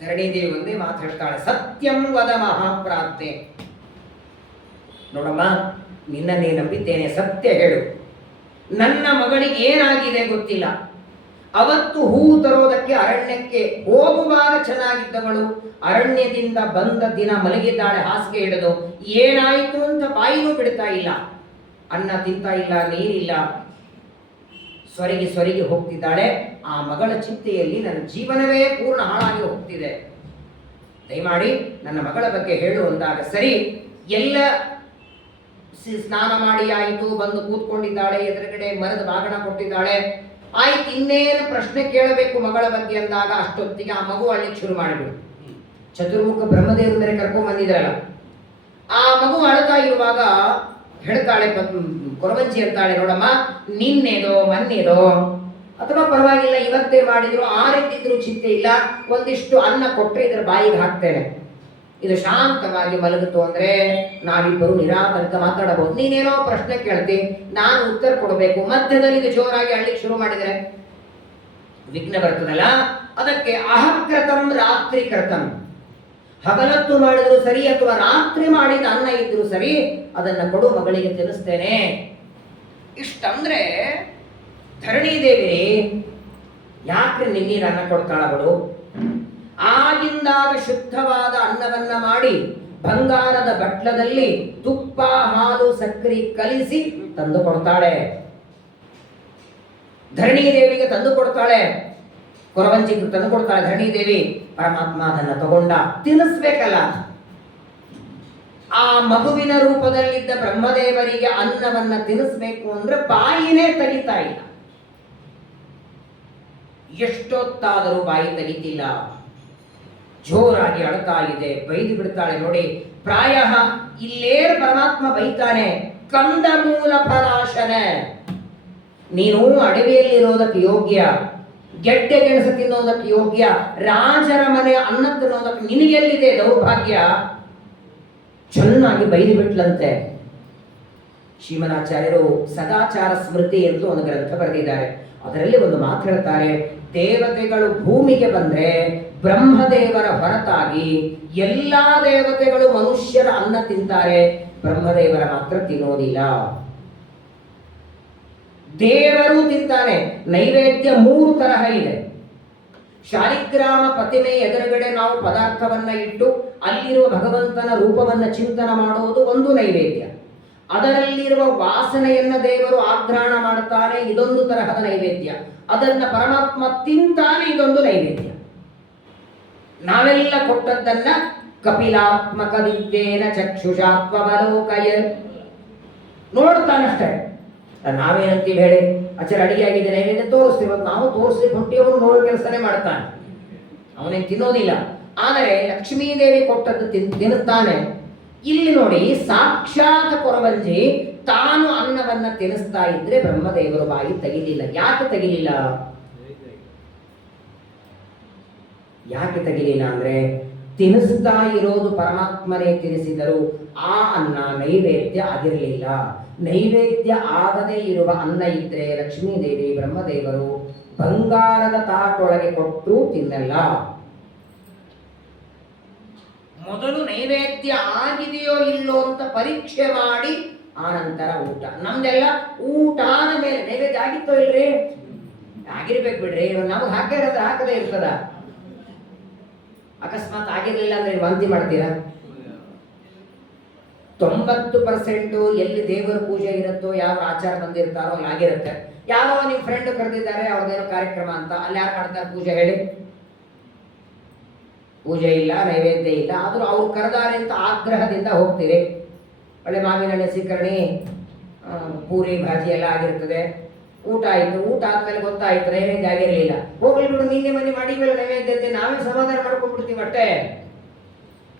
ಧರಣಿದೇವಿ ಒಂದೇ ಮಾತು ಹೇಳ್ತಾಳೆ, ಸತ್ಯಂ ವದ ಮಹಾಪ್ರಾಜ್ಞೆ. ನೋಡಮ್ಮ, ನಿನ್ನನ್ನೇ ನಂಬಿದ್ದೇನೆ, ಸತ್ಯ ಹೇಳು. ನನ್ನ ಮಗಳಿಗೆ ಏನಾಗಿದೆ ಗೊತ್ತಿಲ್ಲ. ಅವತ್ತು ಹೂ ತರೋದಕ್ಕೆ ಅರಣ್ಯಕ್ಕೆ ಹೋಗುವಾಗ ಚೆನ್ನಾಗಿದ್ದವಳು ಅರಣ್ಯದಿಂದ ಬಂದ ದಿನ ಮಲಗಿದ್ದಾಳೆ ಹಾಸಿಗೆ ಹಿಡಿದು. ಏನಾಯಿತು ಅಂತ ಬಾಯಿನೂ ಬಿಡ್ತಾ ಇಲ್ಲ, ಅನ್ನ ತಿಂತಾ ಇಲ್ಲ, ನೀರಿಲ್ಲ, ಸೊರಗಿ ಹೋಗ್ತಿದ್ದಾಳೆ. ಆ ಮಗಳ ಚಿಂತೆಯಲ್ಲಿ ನನ್ನ ಜೀವನವೇ ಪೂರ್ಣ ಹಾಳಾಗಿ ಹೋಗ್ತಿದೆ, ದಯಮಾಡಿ ನನ್ನ ಮಗಳ ಬಗ್ಗೆ ಹೇಳು ಅಂದಾಗ, ಸರಿ ಎಲ್ಲ ಸ್ನಾನ ಮಾಡಿ ಆಯಿತು, ಬಂದು ಕೂತ್ಕೊಂಡಿದ್ದಾಳೆ. ಎದುರುಗಡೆ ಮರದ ಬಾಗಣ ಕೊಟ್ಟಿದ್ದಾಳೆ. ಆಯ್ತು, ಇನ್ನೇನು ಪ್ರಶ್ನೆ ಕೇಳಬೇಕು ಮಗಳ ಬಗ್ಗೆ ಅಂದಾಗ ಅಷ್ಟೊತ್ತಿಗೆ ಆ ಮಗು ಅಳ್ಲಿಕ್ಕೆ ಶುರು ಮಾಡಿಬಿಡು. ಚತುರ್ಮುಖ ಬ್ರಹ್ಮದೇವ್ರ ಮೇಲೆ ಕರ್ಕೊಂಡ್ ಬಂದಿದ್ರಲ್ಲ, ಆ ಮಗು ಅಳ್ತಾ ಇರುವಾಗ ಹೇಳ್ತಾಳೆ ಕೊರವಂಜಿ ಅಂತಾಳೆ, ನೋಡಮ್ಮ ನಿನ್ನೆದೋ ಮೊನ್ನೆದೋ ಅಥವಾ ಪರವಾಗಿಲ್ಲ ಇವತ್ತೇ ಮಾಡಿದ್ರು, ಆರೆದ್ದಿದ್ರು ಚಿಂತೆ ಇಲ್ಲ, ಒಂದಿಷ್ಟು ಅನ್ನ ಕೊಟ್ಟರೆ ಇದರ ಬಾಯಿಗೆ ಹಾಕ್ತೇನೆ, ಇದು ಶಾಂತವಾಗಿ ಮಲಗಿತು ಅಂದ್ರೆ ನಾವಿಬ್ಬರು ನಿರಾತಂಕ ಮಾತಾಡಬಹುದು. ನೀನೇನೋ ಪ್ರಶ್ನೆ ಕೇಳ್ತಿ, ನಾನು ಉತ್ತರ ಕೊಡಬೇಕು, ಮಧ್ಯದಲ್ಲಿ ಇದು ಜೋರಾಗಿ ಅಳ್ಳಿಕ್ಕೆ ಶುರು ಮಾಡಿದರೆ ವಿಘ್ನ ಬರ್ತದಲ್ಲ. ಅದಕ್ಕೆ ಅಹಕೃತಂ ರಾತ್ರಿ ಕೃತಂ, ಹಗಲತ್ತು ಮಾಡಿದ್ರು ಸರಿ ಅಥವಾ ರಾತ್ರಿ ಮಾಡಿದ ಅನ್ನ ಇದ್ರು ಸರಿ, ಅದನ್ನ ಕೊಡು, ಮಗಳಿಗೆ ತಿನ್ನಿಸ್ತೇನೆ. ಇಷ್ಟಂದ್ರೆ ಧರಣಿದೇವಿ ಯಾಕೆ ನಿನ್ನೀರು ಅನ್ನ ಕೊಡ್ತಾಳವಳು? ಆಗಿಂದಾಗ ಶುದ್ಧವಾದ ಅನ್ನವನ್ನ ಮಾಡಿ ಬಂಗಾರದ ಬಟ್ಲದಲ್ಲಿ ತುಪ್ಪ ಹಾಲು ಸಕ್ಕರೆ ಕಲಿಸಿ ತಂದು ಕೊಡ್ತಾಳೆ. ಧರಣಿದೇವಿಗೆ ತಂದು ಕೊಡ್ತಾಳೆ, ಕೊರವಂಜಿಗೆ ತಂದು ಕೊಡ್ತಾಳೆ. ಧರಣಿದೇವಿ ಪರಮಾತ್ಮ ಅದನ್ನ ತಗೊಂಡ ತಿನ್ನಿಸ್ಬೇಕಲ್ಲ. ಆ ಮಗುವಿನ ರೂಪದಲ್ಲಿದ್ದ ಬ್ರಹ್ಮದೇವರಿಗೆ ಅನ್ನವನ್ನ ತಿನ್ನಿಸ್ಬೇಕು ಅಂದ್ರೆ ಬಾಯಿನೇ ತೆಗಿತಾ ಇಲ್ಲ. ಎಷ್ಟೊತ್ತಾದರೂ ಬಾಯಿ ತೆಗಿತಿಲ್ಲ, ಜೋರಾಗಿ ಅಳ್ತಾ ಇದೆ, ಬೈದು ಬಿಡ್ತಾಳೆ. ನೋಡಿ, ಪ್ರಾಯ ಇಲ್ಲೇ ಪರಮಾತ್ಮ ಬೈತಾನೆ, ಕಂದ ಮೂಲ ಫಲಾಶನ, ನೀನು ಅಡವಿಯಲ್ಲಿರೋದಕ್ಕೆ ಯೋಗ್ಯ, ಗೆಡ್ಡೆ ಗೆಣಸು ತಿನ್ನೋದಕ್ಕೆ ಯೋಗ್ಯ, ರಾಜರ ಮನೆ ಅನ್ನ ತಿನ್ನೋದಕ್ಕೆ ನಿನಗೆಲ್ಲಿದೆ ದೌರ್ಭಾಗ್ಯ? ಚೆನ್ನಾಗಿ ಬೈದು ಬಿಟ್ಲಂತೆ. ಶ್ರೀಮದಾಚಾರ್ಯರು ಸದಾಚಾರ ಸ್ಮೃತಿ ಎಂದು ಒಂದು ಗ್ರಂಥ ಬರೆದಿದ್ದಾರೆ. ಅದರಲ್ಲಿ ಒಂದು ಮಾತು ಹೇಳ್ತಾರೆ, ದೇವತೆಗಳು ಭೂಮಿಗೆ ಬಂದ್ರೆ ಬ್ರಹ್ಮದೇವರ ಹೊರತಾಗಿ ಎಲ್ಲಾ ದೇವತೆಗಳು ಮನುಷ್ಯರ ಅನ್ನ ತಿಂತಾರೆ, ಬ್ರಹ್ಮದೇವರ ಮಾತ್ರ ತಿನ್ನೋದಿಲ್ಲ. ದೇವರು ತಿಂತಾನೆ. ನೈವೇದ್ಯ 3 ತರಹ ಇದೆ. ಶಾಲಿಗ್ರಾಮ ಪ್ರತಿಮೆ ಎದುರುಗಡೆ ನಾವು ಪದಾರ್ಥವನ್ನ ಇಟ್ಟು ಅಲ್ಲಿರುವ ಭಗವಂತನ ರೂಪವನ್ನ ಚಿಂತನ ಮಾಡುವುದು ಒಂದು ನೈವೇದ್ಯ. ಅದರಲ್ಲಿರುವ ವಾಸನೆಯನ್ನ ದೇವರು ಆಘ್ರಾಣ ಮಾಡುತ್ತಾನೆ, ಇದೊಂದು ತರಹದ ನೈವೇದ್ಯ. ಅದನ್ನ ಪರಮಾತ್ಮ ತಿಂತಾನೆ, ಇದೊಂದು ನೈವೇದ್ಯ. ನಾವೆಲ್ಲ ಕೊಟ್ಟದ್ದನ್ನ ಕಪಿಲಾತ್ಮಕ ವಿದ್ಯೇನ ಚಕ್ಷುಷಾತ್ವವಲೋಕಯ ನೋಡ್ತಾನಷ್ಟೇ. ನಾವೇನಂತೀವಿ ಹೇಳಿ, ಆಚಾರ ಅಡಿಗೆ ಆಗಿದೆ ನೈವೇದ್ಯ ತೋರಿಸ್ತೀವಿ, ನಾವು ತೋರಿಸ್ಲಿಕ್ಕೆ ಹೊಂಟಿಯವರು ನೋಡೋ ಕೆಲಸನೇ ಮಾಡ್ತಾನೆ, ಅವನೇನು ತಿನ್ನೋದಿಲ್ಲ. ಆದರೆ ಲಕ್ಷ್ಮೀದೇವಿ ಕೊಟ್ಟದ್ದು ತಿನ್ನುತ್ತಾನೆ. ಇಲ್ಲಿ ನೋಡಿ, ಸಾಕ್ಷಾತ್ ಕೊರವಂಜಿ ತಾನು ಅನ್ನವನ್ನ ತಿನ್ನಿಸ್ತಾ ಇದ್ರೆ ಬ್ರಹ್ಮದೇವರು ಬಾಯಿ ತೆಗಿಲಿಲ್ಲ. ಯಾಕೆ ತೆಗಿಲಿಲ್ಲ? ಯಾಕೆ ತೆಗಿಲಿಲ್ಲ ಅಂದ್ರೆ, ತಿನ್ನಿಸ್ತಾ ಇರೋದು ಪರಮಾತ್ಮನೇ ತಿನ್ನಿಸಿದರು, ಆ ಅನ್ನ ನೈವೇದ್ಯ ಆಗಿರಲಿಲ್ಲ. ನೈವೇದ್ಯ ಆಗದೇ ಇರುವ ಅನ್ನ ಇದ್ರೆ ಲಕ್ಷ್ಮೀದೇವಿ ಬ್ರಹ್ಮದೇವರು ಬಂಗಾರದ ತಾಟೊಳಗೆ ಕೊಟ್ಟು ತಿನ್ನಲ್ಲ. ಮೊದಲು ನೈವೇದ್ಯ ಆಗಿದೆಯೋ ಇಲ್ಲೋ ಅಂತ ಪರೀಕ್ಷೆ ಮಾಡಿ ಆನಂತರ ಊಟ. ನಮ್ದೆಲ್ಲ ಊಟ ಆದ ಮೇಲೆ ನೈವೇದ್ಯ ಆಗಿತ್ತೋ ಇಲ್ರಿ, ಆಗಿರ್ಬೇಕು ಬಿಡ್ರಿ, ನಮ್ಗೆ ಹಾಕಿರೋದು ಹಾಕದೇ ಇರ್ತದ. ಅಕಸ್ಮಾತ್ ಆಗಿರ್ಲಿಲ್ಲ ಅಂದ್ರೆ ವಾಂತಿ ಮಾಡ್ತೀರಾ? 90% ಎಲ್ಲಿ ದೇವರ ಪೂಜೆ ಇರುತ್ತೋ, ಯಾವ ಆಚಾರ ಬಂದಿರ್ತಾರೋ ಅಲ್ಲಿ ಆಗಿರುತ್ತೆ. ಯಾರೋ ನಿಮ್ಮ ಫ್ರೆಂಡ್ ಕರೆದಿದ್ದಾರೆ ಅವ್ರದ್ದೇನೋ ಕಾರ್ಯಕ್ರಮ ಅಂತ, ಅಲ್ಲಿ ಯಾರು ಮಾಡ್ತಾರೆ ಪೂಜೆ ಹೇಳಿ? ಪೂಜೆ ಇಲ್ಲ, ನೈವೇದ್ಯ ಇಲ್ಲ, ಆದರೂ ಅವ್ರು ಕರೆದಾರೆ ಅಂತ ಆಗ್ರಹದಿಂದ ಹೋಗ್ತೀರಿ. ಒಳ್ಳೆ ಮಾವಿನ ಹಣ್ಣು, ಸೀಕರಣಿ, ಪೂರಿ ಭಾಜಿ ಎಲ್ಲ ಆಗಿರ್ತದೆ. ಊಟ ಆಯಿತು. ಊಟ ಆದ್ಮೇಲೆ ಗೊತ್ತಾಯ್ತು ನೈವೇದ್ಯ ಆಗಿರಲಿಲ್ಲ. ಹೋಗ್ಲಿ ಬಿಡು, ನಿನ್ನೆ ಮನೆ ಮಾಡಿದ್ಮೇಲೆ ನೈವೇದ್ಯ ಇದ್ದೆ, ನಾವೇ ಸಮಾಧಾನ ಮಾಡ್ಕೊಂಡ್ಬಿಡ್ತೀವಿ ಅಷ್ಟೇ.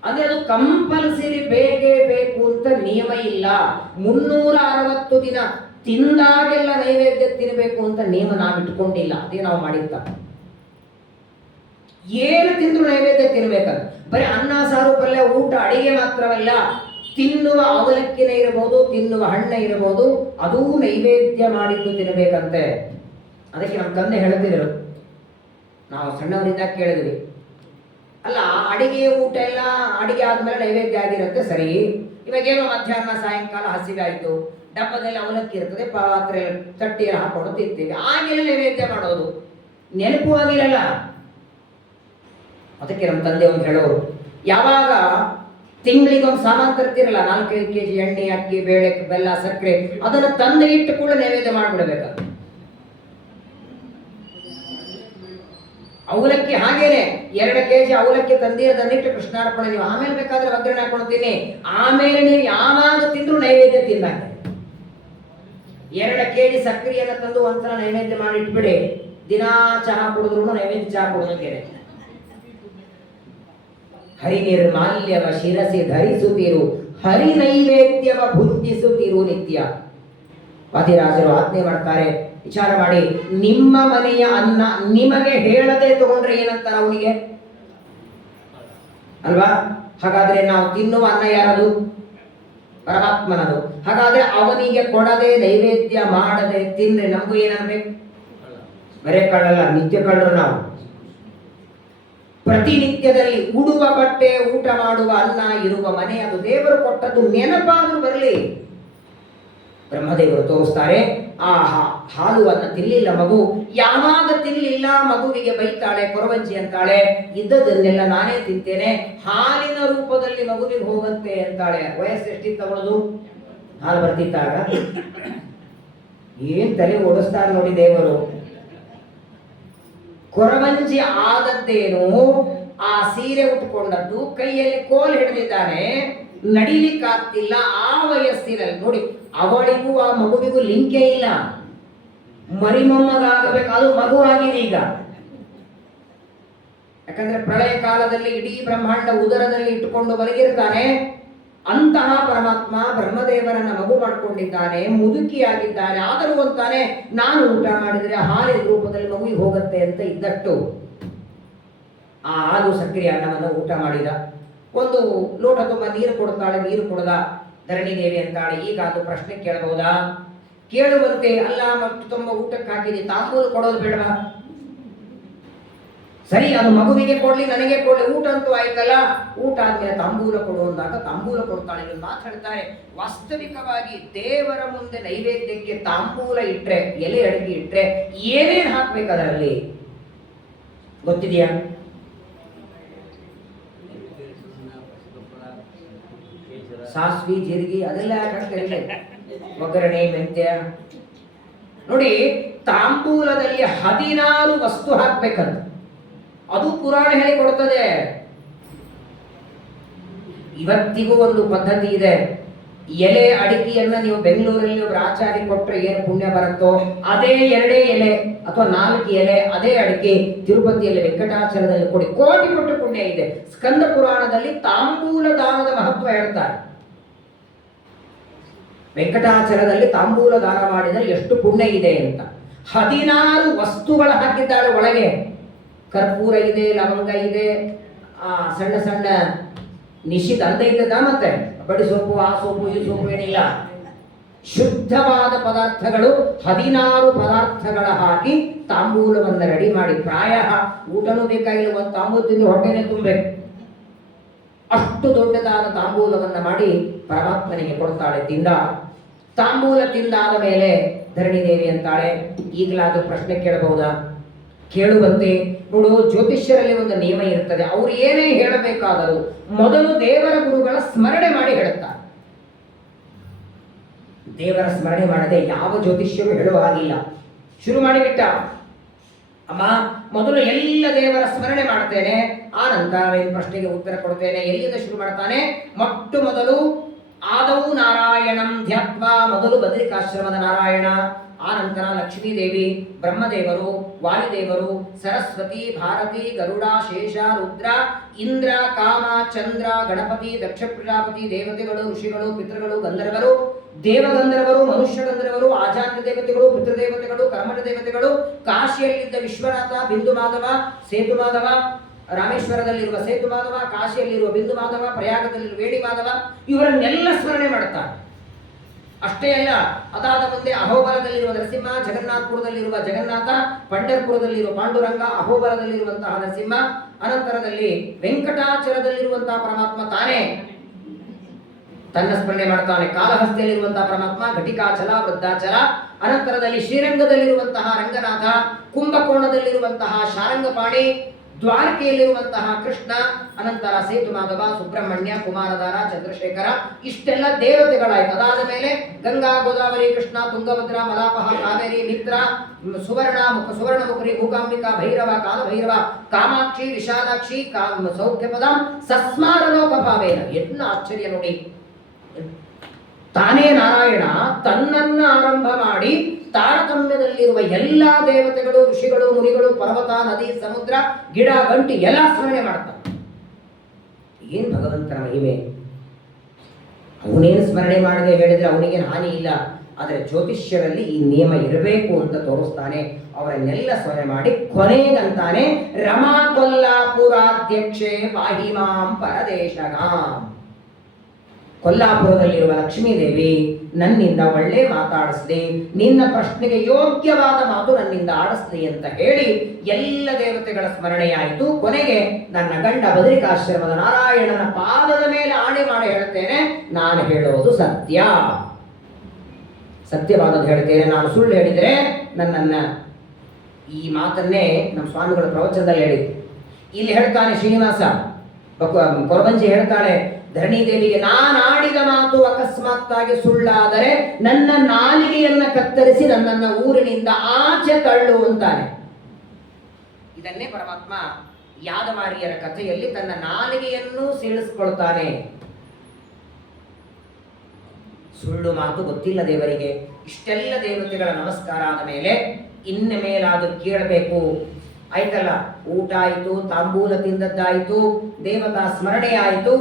ಅದೇ ಅದು ಕಂಪಲ್ಸರಿ ಬೇಕೇ ಬೇಕು ಅಂತ ನಿಯಮ ಇಲ್ಲ. 360 ದಿನ ತಿಂದಾಗೆಲ್ಲ ನೈವೇದ್ಯ ತಿನ್ನಬೇಕು ಅಂತ ನಿಯಮ ನಾವು ಇಟ್ಕೊಂಡಿಲ್ಲ. ಅದೇ ನಾವು ಮಾಡಿದ್ದ. ಏನು ತಿಂದ್ರು ನೈವೇದ್ಯ ತಿನ್ಬೇಕಂತ. ಬರೀ ಅನ್ನ ಸಾರು ಪಲ್ಯ ಊಟ ಅಡಿಗೆ ಮಾತ್ರವಲ್ಲ, ತಿನ್ನುವ ಅವಲಕ್ಕಿನೇ ಇರಬಹುದು, ತಿನ್ನುವ ಹಣ್ಣ ಇರಬಹುದು, ಅದೂ ನೈವೇದ್ಯ ಮಾಡಿದ್ದು ತಿನ್ನಬೇಕಂತೆ. ಅದಕ್ಕೆ ನಮ್ಮ ತಂದೆ ಹೇಳ್ತಿದ್ರು, ನಾವು ಸಣ್ಣವರಿಂದ ಕೇಳಿದ್ವಿ, ಅಲ್ಲ ಅಡಿಗೆ ಊಟ ಎಲ್ಲ ಅಡಿಗೆ ಆದ್ಮೇಲೆ ನೈವೇದ್ಯ ಆಗಿರುತ್ತೆ ಸರಿ, ಇವಾಗೇನೋ ಮಧ್ಯಾಹ್ನ ಸಾಯಂಕಾಲ ಹಸಿವೆ ಆಯ್ತು, ಡಬ್ಬದಲ್ಲಿ ಅವಲಕ್ಕಿ ಇರ್ತದೆ, ಪಾತ್ರೆ ತಟ್ಟಿಯಲ್ಲಿ ಹಾಕೊಂಡು ತಿಂತೀವಿ, ಆಗೆಲ್ಲ ನೈವೇದ್ಯ ಮಾಡೋದು ನೆನಪು ಆಗಿರಲ್ಲ. ಅದಕ್ಕೆ ನಮ್ಮ ತಂದೆ ಒಂದು ಹೇಳೋರು, ಯಾವಾಗ ತಿಂಗಳಿಗೊಂದು ಸಾಮಾನು ತರ್ತಿರಲ್ಲ, 4-5 kg ಎಣ್ಣೆ, ಅಕ್ಕಿ, ಬೇಳೆ, ಬೆಲ್ಲ, ಸಕ್ಕರೆ, ಅದನ್ನು ತಂದೆ ಇಟ್ಟು ಕೂಡ ನೈವೇದ್ಯ ಮಾಡಿಬಿಡ್ಬೇಕ. ಅವಲಕ್ಕಿ ಹಾಗೇನೆ, 2 kg ಅವಲಕ್ಕಿ ತಂದಿ ಅದನ್ನಿಟ್ಟು ಕೃಷ್ಣಾರ್ಪಣೆ, ನೀವು ಆಮೇಲೆ ಬೇಕಾದ್ರೆ ಒಗ್ಗರಣೆ ಹಾಕೊಳ್ತೀನಿ, ಆಮೇಲೆ ನೀವು ಯಾವಾಗ ತಿಂದ್ರು ನೈವೇದ್ಯ ತಿಂದಾಗ. 2 kg ಸಕ್ಕರೆಯನ್ನು ತಂದು ಒಂದ್ಸಲ ನೈವೇದ್ಯ ಮಾಡಿ ಇಟ್ಬಿಡಿ, ದಿನಾ ಚಹಾ ಕುಡಿದ್ರು ನೈವೇದ್ಯ ಚಹಾ ಕುಡಿದಂಗೆ. ಹರಿ ನಿರ್ಮಾಲ್ಯವ ಶಿರಸಿ ಧರಿಸುತ್ತಿರು, ಹರಿ ನೈವೇದ್ಯವ ಭುಂಜಿಸುತ್ತಿರು ನಿತ್ಯ. ವಾದಿರಾಜರು ಆಜ್ಞೆ ಮಾಡ್ತಾರೆ, ವಿಚಾರ ಮಾಡಿ, ನಿಮ್ಮ ಮನೆಯ ಅನ್ನ ನಿಮಗೆ ಹೇಳದೆ ತಗೊಂಡ್ರೆ ಏನಂತಾರ ಅವನಿಗೆ ಅಲ್ವಾ? ಹಾಗಾದ್ರೆ ನಾವು ತಿನ್ನುವ ಅನ್ನ ಯಾರದು? ಪರಮಾತ್ಮನದು. ಹಾಗಾದ್ರೆ ಅವನಿಗೆ ಕೊಡದೆ ನೈವೇದ್ಯ ಮಾಡದೆ ತಿಂದ್ರೆ ನಮಗೂ ಏನನ್ಬೇಕು? ಬರೇ ಕಳ್ಳಲ್ಲ, ನಿತ್ಯ ಕಳ್ಳರು ನಾವು. ಪ್ರತಿನಿತ್ಯದಲ್ಲಿ ಉಡುವ ಬಟ್ಟೆ, ಊಟ ಮಾಡುವ ಅನ್ನ, ಇರುವ ಮನೆ, ಅದು ದೇವರು ಕೊಟ್ಟದ್ದು ನೆನಪಾದ್ರೂ ಬರಲಿ. ಬ್ರಹ್ಮದೇವರು ತೋರಿಸ್ತಾರೆ, ಆ ಹಾಲುವನ್ನ ತಿನ್ಲಿಲ್ಲ ಮಗು, ಯಾವಾಗ ತಿನ್ಲಿಲ್ಲ ಮಗುವಿಗೆ ಬೈತಾಳೆ, ಕೊರವಂಜಿ ಅಂತಾಳೆ, ಇದ್ದದನ್ನೆಲ್ಲ ನಾನೇ ತಿಂತೇನೆ, ಹಾಲಿನ ರೂಪದಲ್ಲಿ ಮಗುವಿಗೆ ಹೋಗುತ್ತೆ ಅಂತಾಳೆ. ವಯಸ್ಸು ಎಷ್ಟಿತ್ತು ಅವಳದು? ಹಾಲು ಬರ್ತಿದ್ದಾಗ. ಏನ್ ತಲೆ ಓಡಿಸ್ತಾರೆ ನೋಡಿ ದೇವರು. ಕೊರವಂಜಿ ಆದದ್ದೇನು, ಆ ಸೀರೆ ಉಟ್ಕೊಂಡದ್ದು, ಕೈಯಲ್ಲಿ ಕೋಲ್ ಹಿಡಿದಿದ್ದಾನೆ, ನಡಿಲಿಕ್ಕಾಗ್ತಿಲ್ಲ. ಆ ವಯಸ್ಸಿನಲ್ಲಿ ನೋಡಿ, ಅವಳಿಗೂ ಆ ಮಗುವಿಗೂ ಲಿಂಕೇ ಇಲ್ಲ. ಮರಿಮೊಮ್ಮಗಾಗಬೇಕು, ಅದು ಮಗು ಆಗಿದೆ ಈಗ. ಯಾಕಂದ್ರೆ ಪ್ರಳಯ ಕಾಲದಲ್ಲಿ ಇಡೀ ಬ್ರಹ್ಮಾಂಡ ಉದರದಲ್ಲಿ ಇಟ್ಟುಕೊಂಡು ಮಲಗಿರ್ತಾನೆ. ಅಂತಹ ಪರಮಾತ್ಮ ಬ್ರಹ್ಮದೇವರನ್ನ ಮಗು ಮಾಡಿಕೊಂಡಿದ್ದಾನೆ, ಮುದುಕಿಯಾಗಿದ್ದಾನೆ. ಆದರೂ ಅಂತಾನೆ, ನಾನು ಊಟ ಮಾಡಿದರೆ ಹಾಲಿನ ರೂಪದಲ್ಲಿ ಮಗುವಿಗೆ ಹೋಗುತ್ತೆ ಅಂತ ಇದ್ದಟ್ಟು ಆ ಹಾಲು ಸಕ್ಕರೆ ಅನ್ನವನ್ನು ಊಟ ಮಾಡಿದ. ಒಂದು ಲೋಟ ತುಂಬ ನೀರು ಕೊಡ್ತಾಳೆ, ನೀರು ಕೊಡದ. ಧರಣಿ ದೇವಿ ಅಂತಾಳೆ, ಈಗ ಅದು ಪ್ರಶ್ನೆ ಕೇಳಬಹುದಾ? ಕೇಳುವಂತೆ, ಅಲ್ಲ ಮತ್ತು ತುಂಬ ಊಟಕ್ಕೆ ಹಾಕಿದೆ, ತಾಂಬೂಲ ಕೊಡೋದು ಬೇಡವಾ? ಸರಿ, ಅದು ಮಗುವಿಗೆ ಕೊಡ್ಲಿ, ನನಗೆ ಕೊಡ್ಲಿ, ಊಟ ಅಂತೂ ಆಯ್ತಲ್ಲ. ಊಟ ಆದ್ಮೇಲೆ ತಾಂಬೂಲ ಕೊಡುವಂದಾಗ ತಾಂಬೂಲ ಕೊಡ್ತಾಳೆ. ಇದನ್ನು ಮಾತಾಡ್ತಾರೆ, ವಾಸ್ತವಿಕವಾಗಿ ದೇವರ ಮುಂದೆ ನೈವೇದ್ಯಕ್ಕೆ ತಾಂಬೂಲ ಇಟ್ರೆ, ಎಲೆ ಅಡಿಕೆ ಇಟ್ರೆ ಏನೇನು ಹಾಕ್ಬೇಕು ಅದರಲ್ಲಿ ಗೊತ್ತಿದೆಯಾ? ಸಾಸ್ವಿ, ಜೀರಿಗೆ, ಅದೆಲ್ಲ ಹಾಕ್ತಾರೆ, ಒಗ್ಗರಣೆ, ಮೆಂತ್ಯ. ನೋಡಿ, ತಾಂಬೂಲದಲ್ಲಿ 16 ವಸ್ತು ಹಾಕ್ಬೇಕಂತ ಅದು ಪುರಾಣ ಹೇಳಿ ಕೊಡ್ತದೆ. ಇವತ್ತಿಗೂ ಒಂದು ಪದ್ಧತಿ ಇದೆ. ಎಲೆ ಅಡಿಕೆಯನ್ನ ನೀವು ಬೆಂಗಳೂರಲ್ಲಿ ಒಬ್ಬರು ಆಚಾರಿ ಕೊಟ್ರೆ ಏನು ಪುಣ್ಯ ಬರುತ್ತೋ ಅದೇ 2 ಎಲೆ ಅಥವಾ 4 ಎಲೆ ಅದೇ ಅಡಿಕೆ ತಿರುಪತಿಯಲ್ಲಿ ವೆಂಕಟಾಚಲದಲ್ಲಿ ಕೊಡಿ, ಕೋಟಿ ಕೊಟ್ಟು ಪುಣ್ಯ ಇದೆ. ಸ್ಕಂದ ಪುರಾಣದಲ್ಲಿ ತಾಂಬೂಲ ದಾನದ ಮಹತ್ವ ಹೇಳ್ತಾರೆ. ವೆಂಕಟಾಚಲದಲ್ಲಿ ತಾಂಬೂಲ ದಾನ ಮಾಡಿದರೆ ಎಷ್ಟು ಪುಣ್ಯ ಇದೆ ಅಂತ. 16 ವಸ್ತುಗಳು ಹಾಕಿದ್ದಾಳೆ ಒಳಗೆ. ಕರ್ಪೂರ ಇದೆ, ಲವಂಗ ಇದೆ, ಸಣ್ಣ ಸಣ್ಣ ನಿಷಿದ್ಧ ಇದ್ದದ, ಮತ್ತೆ ಬಡಿ ಸೊಪ್ಪು, ಆ ಸೊಪ್ಪು, ಈ ಸೊಪ್ಪು ಏನಿಲ್ಲ, ಶುದ್ಧವಾದ ಪದಾರ್ಥಗಳು 16 ಪದಾರ್ಥಗಳ ಹಾಕಿ ತಾಂಬೂಲವನ್ನು ರೆಡಿ ಮಾಡಿ. ಪ್ರಾಯ ಊಟನೂ ಬೇಕಾಗಿಲ್ಲ, ಒಂದು ತಾಂಬೂಲ ತಿಂದು ಹೊಟ್ಟೆನೆ ತುಂಬಬೇಕು. ಅಷ್ಟು ದೊಡ್ಡದಾದ ತಾಂಬೂಲವನ್ನು ಮಾಡಿ ಪರಮಾತ್ಮನಿಗೆ ಕೊಡ್ತಾಳೆ. ತಿಂದ ತಾಂಬೂಲ ತಿಂದಾದ ಮೇಲೆ ಧರಣಿ ದೇವಿ ಅಂತಾಳೆ, ಈಗಲಾದ್ರೂ ಪ್ರಶ್ನೆ ಕೇಳಬಹುದಾ? ಕೇಳುವಂತೆ. ನೋಡು, ಜ್ಯೋತಿಷ್ಯರಲ್ಲಿ ಒಂದು ನಿಯಮ ಇರ್ತದೆ. ಅವರು ಏನೇ ಹೇಳಬೇಕಾದರೂ ಮೊದಲು ದೇವರ ಗುರುಗಳ ಸ್ಮರಣೆ ಮಾಡಿ ಹೇಳುತ್ತಾರೆ. ದೇವರ ಸ್ಮರಣೆ ಮಾಡದೆ ಯಾವ ಜ್ಯೋತಿಷ್ಯರು ಹೇಳುವ ಹಾಗಿಲ್ಲ. ಶುರು ಮಾಡಿಬಿಟ್ಟ. ಅಮ್ಮ ಮೊದಲು ಎಲ್ಲ ದೇವರ ಸ್ಮರಣೆ ಮಾಡ್ತೇನೆ, ಆ ನಂತರ ಏನು ಪ್ರಶ್ನೆಗೆ ಉತ್ತರ ಕೊಡ್ತೇನೆ. ಎಲ್ಲಿಂದ ಶುರು ಮಾಡ್ತಾನೆ? ಮೊಟ್ಟ ಮೊದಲು ಆದೌ ನಾರಾಯಣಂ ಧ್ಯಾತ್ವಾ, ಮೊದಲು ಬದರಿಕಾಶ್ರಮದ ನಾರಾಯಣ, ಆ ನಂತರ ಲಕ್ಷ್ಮೀದೇವಿ, ಬ್ರಹ್ಮದೇವರು, ವಾಯುದೇವರು, ಸರಸ್ವತಿ, ಭಾರತಿ, ಗರುಡ, ಶೇಷ, ರುದ್ರ, ಇಂದ್ರ, ಕಾಮ, ಚಂದ್ರ, ಗಣಪತಿ, ದಕ್ಷ ಪ್ರಜಾಪತಿ, ದೇವತೆಗಳು, ಋಷಿಗಳು, ಪಿತೃಗಳು, ಗಂಧರ್ವರು, ದೇವಗಂಧರ್ವರು, ಮನುಷ್ಯ ಗಂಧರ್ವರು, ಆಚಾರ್ಯ ದೇವತೆಗಳು, ಪಿತೃದೇವತೆಗಳು, ಕರ್ಮಠ ದೇವತೆಗಳು, ಕಾಶಿಯಲ್ಲಿದ್ದ ವಿಶ್ವನಾಥ, ಬಿಂದು ಮಾಧವ, ಸೇತು ಮಾಧವ, ರಾಮೇಶ್ವರದಲ್ಲಿರುವ ಸೇತು ಮಾಧವ, ಕಾಶಿಯಲ್ಲಿರುವ ಬಿಂದು ಮಾಧವ, ಪ್ರಯಾಗದಲ್ಲಿರುವ ವೇಣಿ ಮಾಧವ, ಇವರನ್ನೆಲ್ಲ ಸ್ಮರಣೆ ಮಾಡುತ್ತಾರೆ. ಅಷ್ಟೇ ಅಲ್ಲ, ಅದಾದ ಮುಂದೆ ಅಹೋಬಲದಲ್ಲಿರುವ ನರಸಿಂಹ, ಜಗನ್ನಾಥಪುರದಲ್ಲಿರುವ ಜಗನ್ನಾಥ, ಪಂಢರ್ಪುರದಲ್ಲಿರುವ ಪಾಂಡುರಂಗ, ಅಹೋಬಲದಲ್ಲಿರುವಂತಹ ನರಸಿಂಹ, ಅನಂತರದಲ್ಲಿ ವೆಂಕಟಾಚಲದಲ್ಲಿರುವಂತಹ ಪರಮಾತ್ಮ ತಾನೇ ತನ್ನ ಸ್ಮರಣೆ ಮಾಡ್ತಾನೆ. ಕಾಲಹಸ್ತಿಯಲ್ಲಿರುವಂತಹ ಪರಮಾತ್ಮ ಘಟಿಕಾಚಲ, ವೃದ್ಧಾಚಲ, ಅನಂತರದಲ್ಲಿ ಶ್ರೀರಂಗದಲ್ಲಿರುವಂತಹ ರಂಗನಾಥ, ಕುಂಭಕೋಣದಲ್ಲಿರುವಂತಹ ಶಾರಂಗಪಾಣಿ, ದ್ವಾರಕೆಯಲ್ಲಿರುವಂತಹ ಕೃಷ್ಣ, ಅನಂತರ ಸೇತು ಮಾಧವ, ಸುಬ್ರಹ್ಮಣ್ಯ, ಕುಮಾರಧಾರ, ಚಂದ್ರಶೇಖರ, ಇಷ್ಟೆಲ್ಲ ದೇವತೆಗಳಾಯ್ತು. ಅದಾದ ಮೇಲೆ ಗಂಗಾ, ಗೋದಾವರಿ, ಕೃಷ್ಣ, ತುಂಗಭದ್ರಾ, ಮಲಾಪಹ, ಕಾವೇರಿ, ಮಿತ್ರ, ಸುವರ್ಣಮುಖರಿ, ಮೂಕಾಂಬಿಕಾ, ಭೈರವ, ಕಾಲಭೈರವ, ಕಾಮಾಕ್ಷಿ, ವಿಶಾಲಾಕ್ಷಿ, ಸೌಖ್ಯಪದ, ಸಸ್ಮಾರ ಲೋಕ ಭಾವೇನ. ಎಲ್ಲ ಆಶ್ಚರ್ಯ ನೋಡಿ. ತಾನೇ ನಾರಾಯಣ ತನ್ನನ್ನ ಆರಂಭ ಮಾಡಿ ತಾರತಮ್ಯದಲ್ಲಿರುವ ಎಲ್ಲಾ ದೇವತೆಗಳು, ಋಷಿಗಳು, ಮುನಿಗಳು, ಪರ್ವತ, ನದಿ, ಸಮುದ್ರ, ಗಿಡ, ಗಂಟಿ ಎಲ್ಲ ಸ್ಮರಣೆ ಮಾಡ್ತಾನೆ. ಏನ್ ಭಗವಂತನ ಮಹಿಮೆ! ಅವನೇನು ಸ್ಮರಣೆ ಮಾಡದೆ ಹೇಳಿದ್ರೆ ಅವನಿಗೇನು ಹಾನಿ ಇಲ್ಲ. ಆದರೆ ಜ್ಯೋತಿಷ್ಯರಲ್ಲಿ ಈ ನಿಯಮ ಇರಬೇಕು ಅಂತ ತೋರಿಸ್ತಾನೆ. ಅವರನ್ನೆಲ್ಲ ಸ್ಮರಣೆ ಮಾಡಿ ಕೊನೆಗಂತಾನೆ ರಮಾ ಕೊಲ್ಲಾಪುರಾಧ್ಯಕ್ಷೆ ಪಾಹಿಮಾಂ ಪರದೇಶಗಾಂ. ಕೊಲ್ಲಾಪುರದಲ್ಲಿರುವ ಲಕ್ಷ್ಮೀದೇವಿ ನನ್ನಿಂದ ಒಳ್ಳೆ ಮಾತಾಡಿಸ್ಲಿ, ನಿನ್ನ ಪ್ರಶ್ನೆಗೆ ಯೋಗ್ಯವಾದ ಮಾತು ನನ್ನಿಂದ ಆಡಿಸ್ಲಿ ಅಂತ ಹೇಳಿ ಎಲ್ಲ ದೇವತೆಗಳ ಸ್ಮರಣೆಯಾಯಿತು. ಕೊನೆಗೆ ನನ್ನ ಗಂಡ ಬದರಿಕಾಶ್ರಮದ ನಾರಾಯಣನ ಪಾದದ ಮೇಲೆ ಆಣೆ ಮಾಡಿ ಹೇಳ್ತೇನೆ, ನಾನು ಹೇಳೋದು ಸತ್ಯ, ಸತ್ಯವಾದದ್ದು ಹೇಳ್ತೇನೆ, ನಾನು ಸುಳ್ಳು ಹೇಳಿದರೆ ನನ್ನನ್ನ. ಈ ಮಾತನ್ನೇ ನಮ್ಮ ಸ್ವಾಮಿಗಳ ಪ್ರವಚನದಲ್ಲಿ ಹೇಳಿದ್ರು. ಇಲ್ಲಿ ಹೇಳ್ತಾನೆ ಶ್ರೀನಿವಾಸ, ಕೊರವಂಜಿ ಹೇಳ್ತಾಳೆ ಧರಣಿದೇವಿಗೆ, ನಾನಾಡಿದ ಮಾತು ಅಕಸ್ಮಾತ್ತಾಗಿ ಸುಳ್ಳಾದರೆ ನನ್ನ ನಾಲಿಗೆಯನ್ನ ಕತ್ತರಿಸಿ ನನ್ನನ್ನ ಊರಿನಿಂದ ಆಚೆ ತಳ್ಳು ಅಂತಾನೆ. ಇದನ್ನೇ ಪರಮಾತ್ಮ ಯಾದವಾರಿಯರ ಕಥೆಯಲ್ಲಿ ತನ್ನ ನಾಲಿಗೆಯನ್ನು ಸೀಳಿಸ್ಕೊಳ್ತಾನೆ. ಸುಳ್ಳು ಮಾತು ಗೊತ್ತಿಲ್ಲ ದೇವರಿಗೆ. ಇಷ್ಟೆಲ್ಲ ದೇವತೆಗಳ ನಮಸ್ಕಾರ ಆದ ಮೇಲೆ ಇನ್ನ ಮೇಲಾದರೂ ಕೇಳಬೇಕು. ಆಯ್ತಲ್ಲ, ಊಟ ಆಯಿತು, ತಾಂಬೂಲ ತಿಂದದ್ದಾಯಿತು, ದೇವತಾ ಸ್ಮರಣೆ ಆಯಿತು.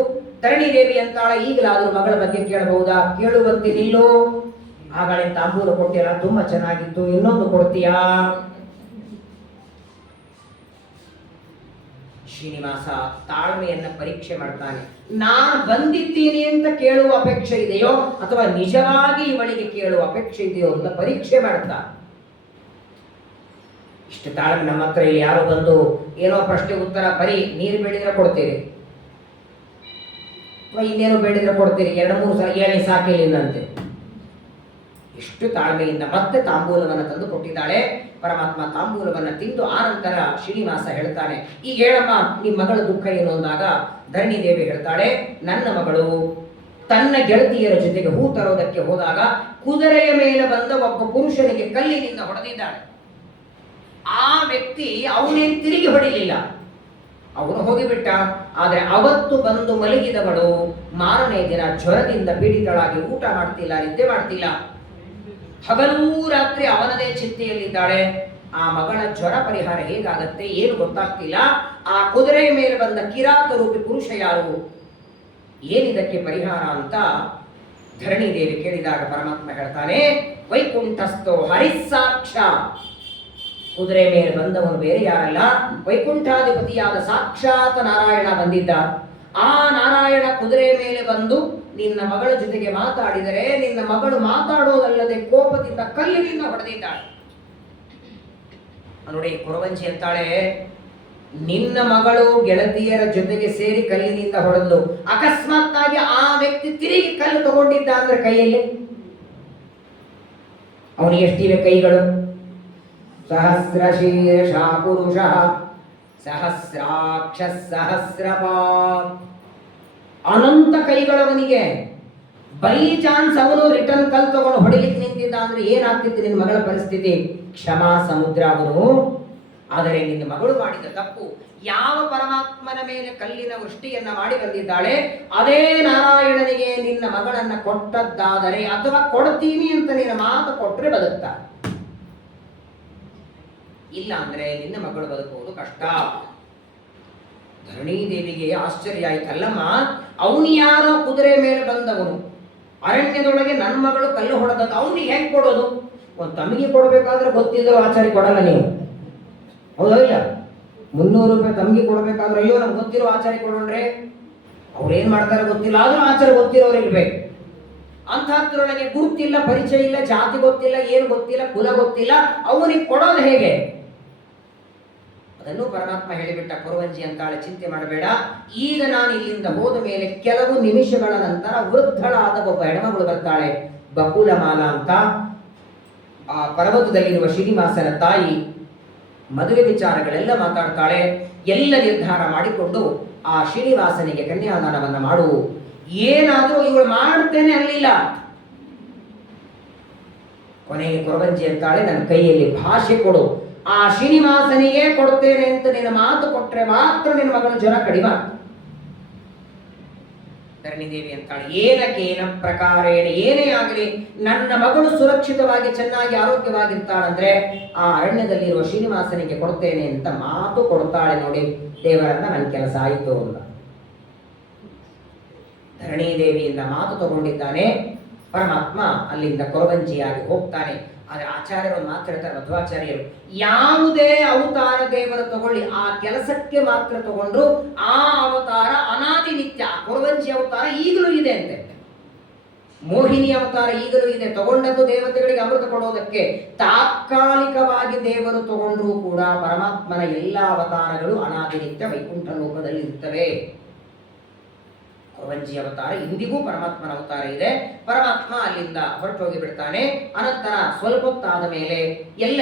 ಧರಣಿ ದೇವಿ ಅಂತಾಳ, ಈಗಲಾದರೂ ಮಗಳ ಬಗ್ಗೆ ಕೇಳಬಹುದಾ? ಕೇಳುವಂತೆ ನಿಲ್ಲೋ, ಆಗಳೇ ತಾಂಬೂಲ ಕೊಟ್ಟಿಲ್ಲ, ತುಂಬಾ ಚೆನ್ನಾಗಿತ್ತು, ಇನ್ನೊಂದು ಕೊಡ್ತೀಯಾ? ಶ್ರೀನಿವಾಸ ತಾಳ್ಮೆಯನ್ನ ಪರೀಕ್ಷೆ ಮಾಡ್ತಾನೆ. ನಾನು ಬಂದಿದ್ದೀನಿ ಅಂತ ಕೇಳುವ ಅಪೇಕ್ಷೆ ಇದೆಯೋ ಅಥವಾ ನಿಜವಾಗಿ ಇವಳಿಗೆ ಕೇಳುವ ಅಪೇಕ್ಷೆ ಇದೆಯೋ ಅಂತ ಪರೀಕ್ಷೆ ಮಾಡ್ತಾ. ಇಷ್ಟು ತಾಳ್ಮೆ ನಮ್ಮ ಹತ್ರ ಇಲ್ಲಿ ಯಾರು ಬಂದು ಏನೋ ಪ್ರಶ್ನೆ ಉತ್ತರ ಬರೀ ನೀರು ಬೇಡಿದ್ರೆ ಕೊಡ್ತೀರಿ, ಅಥವಾ ಇನ್ನೇನು ಬೇಡಿದ್ರೆ ಕೊಡ್ತೀರಿ, 2-3 ಸಲ ಹೇಳಿ ಸಾಕಿಲ್ಲಿಂದಂತೆ. ಎಷ್ಟು ತಾಳ್ಮೆಯಿಂದ ಮತ್ತೆ ತಾಂಬೂಲವನ್ನು ತಂದು ಕೊಟ್ಟಿದ್ದಾಳೆ. ಪರಮಾತ್ಮ ತಾಂಬೂಲವನ್ನು ತಿಂದು ಆನಂತರ ಶ್ರೀನಿವಾಸ ಹೇಳ್ತಾನೆ, ಈಗ ಹೇಳಮ್ಮ ನಿಮ್ಮ ಮಗಳ ದುಃಖ ಏನು ಅಂದಾಗ ಧರಣಿ ದೇವಿ ಹೇಳ್ತಾಳೆ, ನನ್ನ ಮಗಳು ತನ್ನ ಗೆಳತಿಯರ ಜೊತೆಗೆ ಹೂ ತರೋದಕ್ಕೆ ಹೋದಾಗ ಕುದುರೆಯ ಮೇಲೆ ಬಂದ ಒಬ್ಬ ಪುರುಷನಿಗೆ ಕಲ್ಲಿನಿಂದ ಹೊಡೆದಿದ್ದಾಳೆ. ಆ ವ್ಯಕ್ತಿ ಅವನೇನು ತಿರುಗಿ ಹೊಡಿಲಿಲ್ಲ, ಅವನು ಹೋಗಿಬಿಟ್ಟ. ಆದರೆ ಅವತ್ತು ಬಂದು ಮಲಗಿದವಳು ಮಾರನೇ ದಿನ ಜ್ವರದಿಂದ ಪೀಡಿತಳಾಗಿ ಊಟ ಮಾಡ್ತಿಲ್ಲ, ನಿದ್ದೆ ಮಾಡ್ತಿಲ್ಲ, ಹಗಲೂ ರಾತ್ರಿ ಅವನದೇ ಚಿಂತೆಯಲ್ಲಿದ್ದಾಳೆ. ಆ ಮಗಳ ಜ್ವರ ಪರಿಹಾರ ಹೇಗಾಗತ್ತೆ ಏನು ಗೊತ್ತಾಗ್ತಿಲ್ಲ. ಆ ಕುದುರೆಯ ಮೇಲೆ ಬಂದ ಕಿರಾತ ರೂಪಿ ಪುರುಷ ಯಾರು, ಏನಿದಕ್ಕೆ ಪರಿಹಾರ ಅಂತ ಧರಣಿ ದೇವಿ ಕೇಳಿದಾಗ ಪರಮಾತ್ಮ ಹೇಳ್ತಾನೆ, ವೈಕುಂಠಸ್ಥೋ ಹರಿಸ್ಸಾಕ್ಷ. ಕುದುರೆ ಮೇಲೆ ಬಂದವನು ಬೇರೆ ಯಾರಲ್ಲ, ವೈಕುಂಠಾಧಿಪತಿಯಾದ ಸಾಕ್ಷಾತ್ ನಾರಾಯಣ ಬಂದಿದ್ದ. ಆ ನಾರಾಯಣ ಕುದುರೆ ಮೇಲೆ ಬಂದು ನಿನ್ನ ಮಗಳ ಜೊತೆಗೆ ಮಾತಾಡಿದರೆ ನಿನ್ನ ಮಗಳು ಮಾತಾಡೋದಲ್ಲದೆ ಕೋಪದಿಂದ ಕಲ್ಲಿನಿಂದ ಹೊಡೆದಿದ್ದಾಳೆ. ನೋಡಿ, ಕೊರವಂಜಿ ಅಂತಾಳೆ, ನಿನ್ನ ಮಗಳು ಗೆಳತಿಯರ ಜೊತೆಗೆ ಸೇರಿ ಕಲ್ಲಿನಿಂದ ಹೊಡೆದ್ಲು. ಅಕಸ್ಮಾತ್ ಆಗಿ ಆ ವ್ಯಕ್ತಿ ತಿರುಗಿ ಕಲ್ಲು ತಗೊಂಡಿದ್ದ ಅಂದ್ರೆ ಕೈಯಲ್ಲಿ ಅವನಿಗೆ ಎಷ್ಟಿವೆ ಕೈಗಳು? ಸಹಸ್ರಶೀರ್ಷ ಪುರುಷ ಸಹಸ್ರಾಕ್ಷ ಸಹಸ್ರಪಾತ್, ಅನಂತ ಕೈಗಳವನಿಗೆ. ಬೈ ಚಾನ್ಸ್ ಅವನು ರಿಟರ್ನ್ ಕಲ್ ತಗೊಂಡು ಹೊಡಿಲಿಕ್ಕೆ ನಿಂತಿದ್ದ ಅಂದ್ರೆ ಏನಾಗ್ತಿತ್ತು ನಿನ್ನ ಮಗಳ ಪರಿಸ್ಥಿತಿ? ಕ್ಷಮಾ ಸಮುದ್ರ ಅವನು. ಆದರೆ ನಿನ್ನ ಮಗಳು ಮಾಡಿದ ತಪ್ಪು, ಯಾವ ಪರಮಾತ್ಮನ ಮೇಲೆ ಕಲ್ಲಿನ ವೃಷ್ಟಿಯನ್ನ ಮಾಡಿ ಬಂದಿದ್ದಾಳೆ ಅದೇ ನಾರಾಯಣನಿಗೆ ನಿನ್ನ ಮಗಳನ್ನ ಕೊಟ್ಟದ್ದಾದರೆ, ಅಥವಾ ಕೊಡ್ತೀನಿ ಅಂತ ನಿನ್ನ ಮಾತು ಕೊಟ್ಟರೆ ಬದುಕ್ತಾ, ಇಲ್ಲ ಅಂದ್ರೆ ನಿನ್ನ ಮಗಳು ಬದುಕುವುದು ಕಷ್ಟ. ಧರಣಿ ದೇವಿಗೆ ಆಶ್ಚರ್ಯ ಆಯ್ತಲ್ಲಮ್ಮ, ಅವನು ಯಾರೋ ಕುದುರೆ ಮೇಲೆ ಬಂದವನು, ಅರಣ್ಯದೊಳಗೆ ನನ್ನ ಮಗಳು ಕಲ್ಲು ಹೊಡೆದದ್ದು, ಅವನಿಗೆ ಹೆಂಗ್ ಕೊಡೋದು? ಒಂದು ತಮ್ಮಿಗೆ ಕೊಡಬೇಕಾದ್ರೆ ಗೊತ್ತಿದ್ರು ಆಚಾರ್ಯ ಕೊಡಲ್ಲ ನೀವು, ಹೌದಾ ಇಲ್ಲ? 300 ರೂಪಾಯಿ ತಮ್ಮಿಗೆ ಕೊಡಬೇಕಾದ್ರೆ ಅಯ್ಯೋ ನಮ್ಗೆ ಗೊತ್ತಿರೋ ಆಚಾರ್ಯ ಕೊಡೋಣ್ರೆ, ಅವ್ರೇನ್ ಮಾಡ್ತಾರೆ ಗೊತ್ತಿಲ್ಲ, ಆದ್ರೂ ಆಚಾರ್ಯ ಗೊತ್ತಿರೋರು ಇರ್ಬೇಕು. ಅಂಥದ್ರೊಳಗೆ ಗುರುತಿಲ್ಲ, ಪರಿಚಯ ಇಲ್ಲ, ಜಾತಿ ಗೊತ್ತಿಲ್ಲ, ಏನು ಗೊತ್ತಿಲ್ಲ, ಕುಲ ಗೊತ್ತಿಲ್ಲ, ಅವನಿಗೆ ಕೊಡೋದು ಹೇಗೆ? ಅದನ್ನು ಪರಮಾತ್ಮ ಹೇಳಿಬಿಟ್ಟ, ಕೊರವಂಜಿ ಅಂತಾಳೆ, ಚಿಂತೆ ಮಾಡಬೇಡ, ಈಗ ನಾನು ಇಲ್ಲಿಂದ ಹೋದ ಮೇಲೆ ಕೆಲವು ನಿಮಿಷಗಳ ನಂತರ ವೃದ್ಧಳಾದ ಒಬ್ಬ ಹೆಣ್ಮಗಳು ಬರ್ತಾಳೆ, ಬಕುಲಮಾಲ ಅಂತ. ಆ ಪರ್ವತದಲ್ಲಿರುವ ಶ್ರೀನಿವಾಸನ ತಾಯಿ ಮದುವೆ ವಿಚಾರಗಳೆಲ್ಲ ಮಾತಾಡ್ತಾಳೆ. ಎಲ್ಲ ನಿರ್ಧಾರ ಮಾಡಿಕೊಂಡು ಆ ಶ್ರೀನಿವಾಸನಿಗೆ ಕನ್ಯಾದಾನವನ್ನ ಮಾಡು. ಏನಾದರೂ ಇವಳು ಮಾಡ್ತೇನೆ ಅನ್ನಲಿಲ್ಲ. ಕೊನೆಗೆ ಕೊರವಂಜಿ ಅಂತಾಳೆ, ನನ್ನ ಕೈಯಲ್ಲಿ ಭಾಷೆ ಕೊಡು, ಆ ಶ್ರೀನಿವಾಸನಿಗೆ ಕೊಡ್ತೇನೆ ಅಂತ ನಿನ್ನ ಮಾತು ಕೊಟ್ರೆ ಮಾತ್ರ ನಿನ್ನ ಮಗಳ ಜ್ವರ ಕಡಿಮೆ. ಧರಣಿದೇವಿ ಅಂತಾಳೆ, ಏನಕ್ಕೇನ ಪ್ರಕಾರೇಣ ಏನೇ ಆಗಲಿ ನನ್ನ ಮಗಳು ಸುರಕ್ಷಿತವಾಗಿ ಚೆನ್ನಾಗಿ ಆರೋಗ್ಯವಾಗಿರ್ತಾಳಂದ್ರೆ ಆ ಅರಣ್ಯದಲ್ಲಿರುವ ಶ್ರೀನಿವಾಸನಿಗೆ ಕೊಡ್ತೇನೆ ಅಂತ ಮಾತು ಕೊಡ್ತಾಳೆ. ನೋಡಿ ದೇವರನ್ನ ನನ್ನ ಕೆಲಸ ಆಯಿತು ಅಂತ ಧರಣಿದೇವಿಯಿಂದ ಮಾತು ತಗೊಂಡಿದ್ದಾನೆ ಪರಮಾತ್ಮ. ಅಲ್ಲಿಂದ ಕೊರವಂಜಿಯಾಗಿ ಹೋಗ್ತಾನೆ. ಆದ್ರೆ ಆಚಾರ್ಯರು ಮಾತು ಹೇಳ್ತಾರೆ, ಮಧ್ವಾಚಾರ್ಯರು, ಯಾವುದೇ ಅವತಾರ ದೇವರು ತಗೊಳ್ಳಿ, ಆ ಕೆಲಸಕ್ಕೆ ಮಾತ್ರ ತಗೊಂಡ್ರು ಆ ಅವತಾರ ಅನಾದಿ ನಿತ್ಯ. ಕೊರವಂಜಿ ಅವತಾರ ಈಗಲೂ ಇದೆ ಅಂತೆ, ಮೋಹಿನಿ ಅವತಾರ ಈಗಲೂ ಇದೆ. ತಗೊಂಡದ್ದು ದೇವತೆಗಳಿಗೆ ಅಮೃತ ಕೊಡೋದಕ್ಕೆ. ತಾತ್ಕಾಲಿಕವಾಗಿ ದೇವರು ತಗೊಂಡ್ರೂ ಕೂಡ ಪರಮಾತ್ಮನ ಎಲ್ಲ ಅವತಾರಗಳು ಅನಾದಿ ನಿತ್ಯ ವೈಕುಂಠ ಲೋಕದಲ್ಲಿ ಇರ್ತವೆ. ಕೊರವಂಜಿ ಅವತಾರ ಇಂದಿಗೂ ಪರಮಾತ್ಮನ ಅವತಾರ ಇದೆ. ಪರಮಾತ್ಮ ಅಲ್ಲಿಂದ ಹೊರಟೋಗಿ ಬಿಡ್ತಾನೆ. ಅನಂತರ ಸ್ವಲ್ಪ ಹೊತ್ತಾದ ಮೇಲೆ ಎಲ್ಲ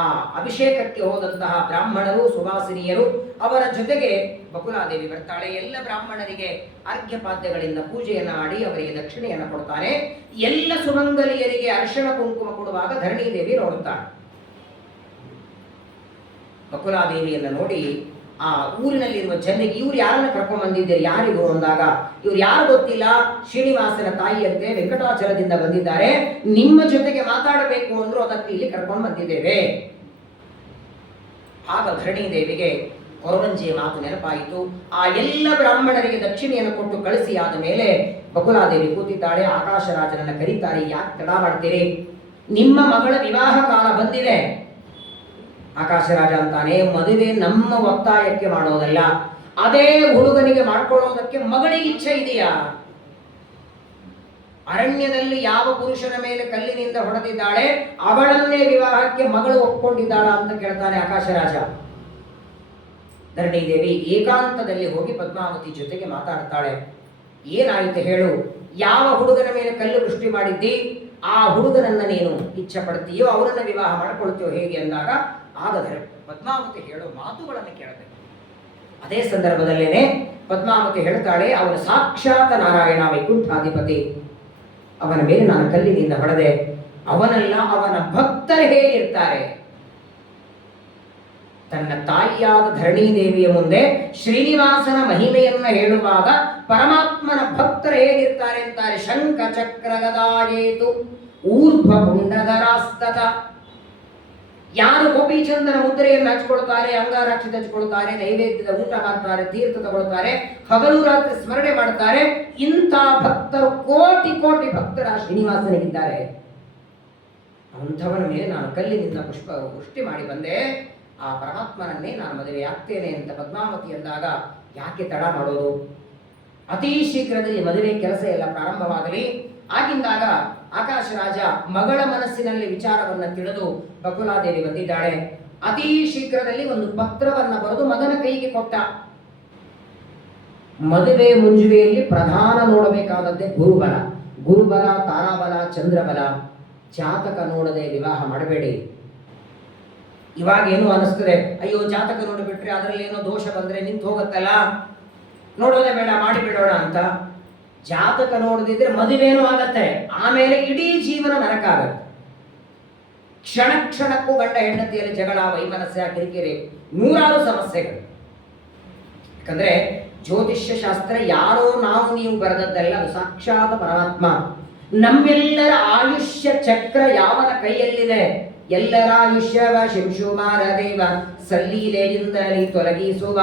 ಆ ಅಭಿಷೇಕಕ್ಕೆ ಹೋದಂತಹ ಬ್ರಾಹ್ಮಣರು, ಸುವಾಸಿನಿಯರು, ಅವರ ಜೊತೆಗೆ ಬಕುಲಾದೇವಿ ಬರ್ತಾಳೆ. ಎಲ್ಲ ಬ್ರಾಹ್ಮಣರಿಗೆ ಅರ್ಘ್ಯಪಾದ್ಯಗಳಿಂದ ಪೂಜೆಯನ್ನ ಮಾಡಿ ಅವರಿಗೆ ದಕ್ಷಿಣೆಯನ್ನು ಕೊಡ್ತಾನೆ. ಎಲ್ಲ ಸುಮಂಗಲಿಯರಿಗೆ ಅರಿಶಿಣ ಕುಂಕುಮ ಕೊಡುವಾಗ ಧರಣಿದೇವಿ ನೋಡುತ್ತಾಳೆ. ಬಕುಲಾದೇವಿಯನ್ನು ನೋಡಿ ಆ ಊರಿನಲ್ಲಿರುವ ಜನರಿಗೆ, ಇವ್ರು ಯಾರನ್ನ ಕರ್ಕೊಂಡ್ ಬಂದಿದ್ದೀರಿ, ಯಾರಿಗೂ ಅಂದಾಗ, ಇವ್ರು ಯಾರು ಗೊತ್ತಿಲ್ಲ, ಶ್ರೀನಿವಾಸನ ತಾಯಿಯಂತೆ ವೆಂಕಟಾಚಲದಿಂದ ಬಂದಿದ್ದಾರೆ, ನಿಮ್ಮ ಜೊತೆಗೆ ಮಾತಾಡಬೇಕು ಅಂದ್ರು, ಅದಕ್ಕೆ ಇಲ್ಲಿ ಕರ್ಕೊಂಡು ಬಂದಿದ್ದೇವೆ. ಆಗ ಧರಣಿದೇವಿಗೆ ಕೊರವಂಜಿಯ ಮಾತು ನೆನಪಾಯಿತು. ಆ ಎಲ್ಲ ಬ್ರಾಹ್ಮಣರಿಗೆ ದಕ್ಷಿಣೆಯನ್ನು ಕೊಟ್ಟು ಕಳಿಸಿ ಆದ ಮೇಲೆ ಬಕುಲಾದೇವಿ ಕೂತಿದ್ದಾಳೆ. ಆಕಾಶರಾಜನನ್ನ ಕರೀತಾರೆ, ಯಾಕೆ ತಡ ಮಾಡ್ತೀರಿ, ನಿಮ್ಮ ಮಗಳ ವಿವಾಹ ಕಾಲ ಬಂದಿದೆ. ಆಕಾಶರಾಜ ಅಂತಾನೆ, ಮದುವೆ ನಮ್ಮ ಒತ್ತಾಯಕ್ಕೆ ಮಾಡೋದಲ್ಲ, ಅದೇ ಹುಡುಗನಿಗೆ ಮಾಡ್ಕೊಳ್ಳೋದಕ್ಕೆ ಮಗಳಿಗೆ ಇಚ್ಛೆ ಇದೆಯಾ? ಅರಣ್ಯದಲ್ಲಿ ಯಾವ ಪುರುಷನ ಮೇಲೆ ಕಲ್ಲಿನಿಂದ ಹೊಡೆದಿದ್ದಾಳೆ ಅವಳನ್ನೇ ವಿವಾಹಕ್ಕೆ ಮಗಳು ಒಪ್ಕೊಂಡಿದ್ದಾಳ ಅಂತ ಕೇಳ್ತಾನೆ ಆಕಾಶರಾಜ. ಧರಣಿದೇವಿ ಏಕಾಂತದಲ್ಲಿ ಹೋಗಿ ಪದ್ಮಾವತಿ ಜೊತೆಗೆ ಮಾತಾಡ್ತಾಳೆ. ಏನಾಯಿತು ಹೇಳು, ಯಾವ ಹುಡುಗನ ಮೇಲೆ ಕಲ್ಲು ವೃಷ್ಟಿ ಮಾಡಿದ್ದಿ, ಆ ಹುಡುಗನನ್ನ ನೀನು ಇಚ್ಛೆ ಪಡ್ತೀಯೋ ಅವರನ್ನ ವಿವಾಹ ಮಾಡ್ಕೊಳ್ತೀಯೋ ಹೇಗೆ ಅಂದಾಗ, ಆಗದರೆ ಪದ್ಮಾವತಿ ಹೇಳೋ ಮಾತುಗಳನ್ನು ಕೇಳಬೇಕು. ಅದೇ ಸಂದರ್ಭದಲ್ಲೇನೆ ಪದ್ಮಾವತಿ ಹೇಳ್ತಾಳೆ, ಅವನು ಸಾಕ್ಷಾತ್ ನಾರಾಯಣ ವೈಕುಂಠಾಧಿಪತಿ, ಅವನ ಮೇಲೆ ನಾನು ಕಲ್ಲಿನಿಂದ ಹೊಡೆದೆ, ಅವನಲ್ಲ ಅವನ ಭಕ್ತರು ಹೇಗಿರ್ತಾರೆ. ತನ್ನ ತಾಯಿಯಾದ ಧರಣಿದೇವಿಯ ಮುಂದೆ ಶ್ರೀನಿವಾಸನ ಮಹಿಮೆಯನ್ನ ಹೇಳುವಾಗ ಪರಮಾತ್ಮನ ಭಕ್ತರು ಹೇಗಿರ್ತಾರೆ ಅಂತಾರೆ. ಶಂಖ ಚಕ್ರ ಗದಾಯೇತು ಊರ್ಧ್ವ ಪುಂಡಧರಾಸ್ತತ. ಯಾರು ಗೋಪೀಚಂದನ ಮುದ್ರೆಯನ್ನು ಹಚ್ಕೊಳ್ತಾರೆ, ಅಂಗಾರಾಕ್ಷಿ ಹಚ್ಕೊಳ್ತಾರೆ, ನೈವೇದ್ಯದ ಊಟ ಮಾಡ್ತಾರೆ, ತೀರ್ಥ ತಗೊಳ್ತಾರೆ, ಹಗಲು ರಾತ್ರಿ ಸ್ಮರಣೆ ಮಾಡ್ತಾರೆ, ಇಂಥ ಭಕ್ತರು ಕೋಟಿ ಕೋಟಿ ಭಕ್ತರ ಶ್ರೀನಿವಾಸನಿಗಿದ್ದಾರೆ. ಅಂಥವನ ಮೇಲೆ ನಾನು ಕಲ್ಲಿನಿಂದ ವೃಷ್ಟಿ ಮಾಡಿ ಬಂದೆ, ಆ ಪರಮಾತ್ಮನನ್ನೇ ನಾನು ಮದುವೆ ಆಗ್ತೇನೆ ಅಂತ ಪದ್ಮಾವತಿ ಅಂದಾಗ, ಯಾಕೆ ತಡ ಮಾಡೋದು, ಅತಿ ಶೀಘ್ರದಲ್ಲಿ ಮದುವೆ ಕೆಲಸ ಎಲ್ಲ ಪ್ರಾರಂಭವಾಗಲಿ. ಆಗಿಂದಾಗ ಆಕಾಶರಾಜ ಮಗಳ ಮನಸ್ಸಿನಲ್ಲಿ ವಿಚಾರವನ್ನ ತಿಳಿದು ಬಕುಲಾದೇವಿ ಬಂದಿದ್ದಾಳೆ. ಅತಿ ಶೀಘ್ರದಲ್ಲಿ ಒಂದು ಪತ್ರವನ್ನ ಬರೆದು ಮಗನ ಕೈಗೆ ಕೊಟ್ಟ. ಮದುವೆ ಮುಂಜುವೆಯಲ್ಲಿ ಪ್ರಧಾನ ನೋಡಬೇಕಾದದ್ದೇ ಗುರುಬಲ. ಗುರುಬಲ, ತಾರಾಬಲ, ಚಂದ್ರಬಲ. ಜಾತಕ ನೋಡದೆ ವಿವಾಹ ಮಾಡಬೇಡಿ. ಇವಾಗ ಏನು ಅನಿಸ್ತದೆ, ಅಯ್ಯೋ ಜಾತಕ ನೋಡಿಬಿಟ್ರೆ ಅದರಲ್ಲಿ ಏನೋ ದೋಷ ಬಂದ್ರೆ ನಿಂತು ಹೋಗುತ್ತಲ್ಲ, ನೋಡೋದೇ ಬೇಡ, ಮಾಡಿಬಿಡೋಣ ಅಂತ. ಜಾತಕ ನೋಡದಿದ್ರೆ ಮದುವೆನೂ ಆಗತ್ತೆ, ಆಮೇಲೆ ಇಡೀ ಜೀವನ ನರಕ ಆಗತ್ತೆ. ಕ್ಷಣ ಕ್ಷಣಕ್ಕೂ ಗಂಡ ಹೆಂಡತಿಯಲ್ಲಿ ಜಗಳ, ವೈಮನಸ್ಯ, ಕಿರಿಕಿರಿ, ನೂರಾರು ಸಮಸ್ಯೆಗಳು. ಯಾಕಂದ್ರೆ ಜ್ಯೋತಿಷ್ಯ ಶಾಸ್ತ್ರ ಯಾರೋ ನಾವು ನೀವು ಬರೆದದ್ದಲ್ಲ, ಅದು ಸಾಕ್ಷಾತ್ ಪರಮಾತ್ಮ. ನಮ್ಮೆಲ್ಲರ ಆಯುಷ್ಯ ಚಕ್ರ ಯಾವನ ಕೈಯಲ್ಲಿದೆ, ಎಲ್ಲರ ಆಯುಷ್ಯವ ಶಿಂಶುಮಾರ ದೇವ ಸಲ್ಲೀಲೆಯಿಂದಲೇ ತೊಲಗಿಸುವ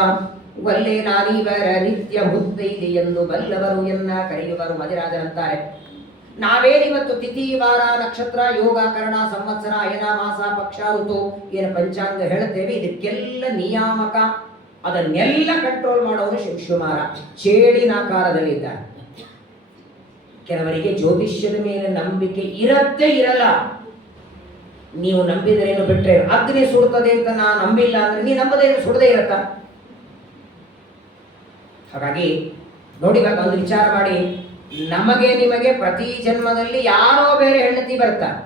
ವಲ್ಲೆ ನಾನೀವರ ನಿತ್ಯ ಮುತ್ತೈದೆ ಎಂದು ಬಲ್ಲವರು ಎನ್ನ ಕರೆಯುವರು. ಮದಿರಾಜರಂತಾರೆ, ನಾವೇನಿವತ್ತು ತಿಥಿ, ವಾರ, ನಕ್ಷತ್ರ, ಯೋಗ, ಕರ್ಣ, ಸಂವತ್ಸರ, ಅಯನ, ಮಾಸ, ಪಕ್ಷ, ಋತು ಏನು ಪಂಚಾಂಗ ಹೇಳ್ತೇವೆ, ಇದಕ್ಕೆಲ್ಲ ನಿಯಾಮಕ, ಅದನ್ನೆಲ್ಲ ಕಂಟ್ರೋಲ್ ಮಾಡೋರು ಶಿವಶುಮಾರ ಚೇಳಿನಾಕಾರದಲ್ಲಿದ್ದಾರೆ. ಕೆಲವರಿಗೆ ಜ್ಯೋತಿಷ್ಯದ ಮೇಲೆ ನಂಬಿಕೆ ಇರತ್ತೇ ಇರಲ್ಲ. ನೀವು ನಂಬಿದ್ರೇನು ಬಿಟ್ರೆ ಅಗ್ನಿ ಸುಡುತ್ತದೆ ಅಂತ ನಾ ನಂಬಿಲ್ಲ ಅಂದ್ರೆ ನೀ ನಂಬದೇನು ಸುಡದೇ ಇರತ್ತ. ಹಾಗಾಗಿ ನೋಡಿ, ಇವಾಗ ಒಂದು ವಿಚಾರ ಮಾಡಿ, ನಮಗೆ ನಿಮಗೆ ಪ್ರತಿ ಜನ್ಮದಲ್ಲಿ ಯಾರೋ ಬೇರೆ ಹೆಂಡತಿ ಬರ್ತಾರೆ,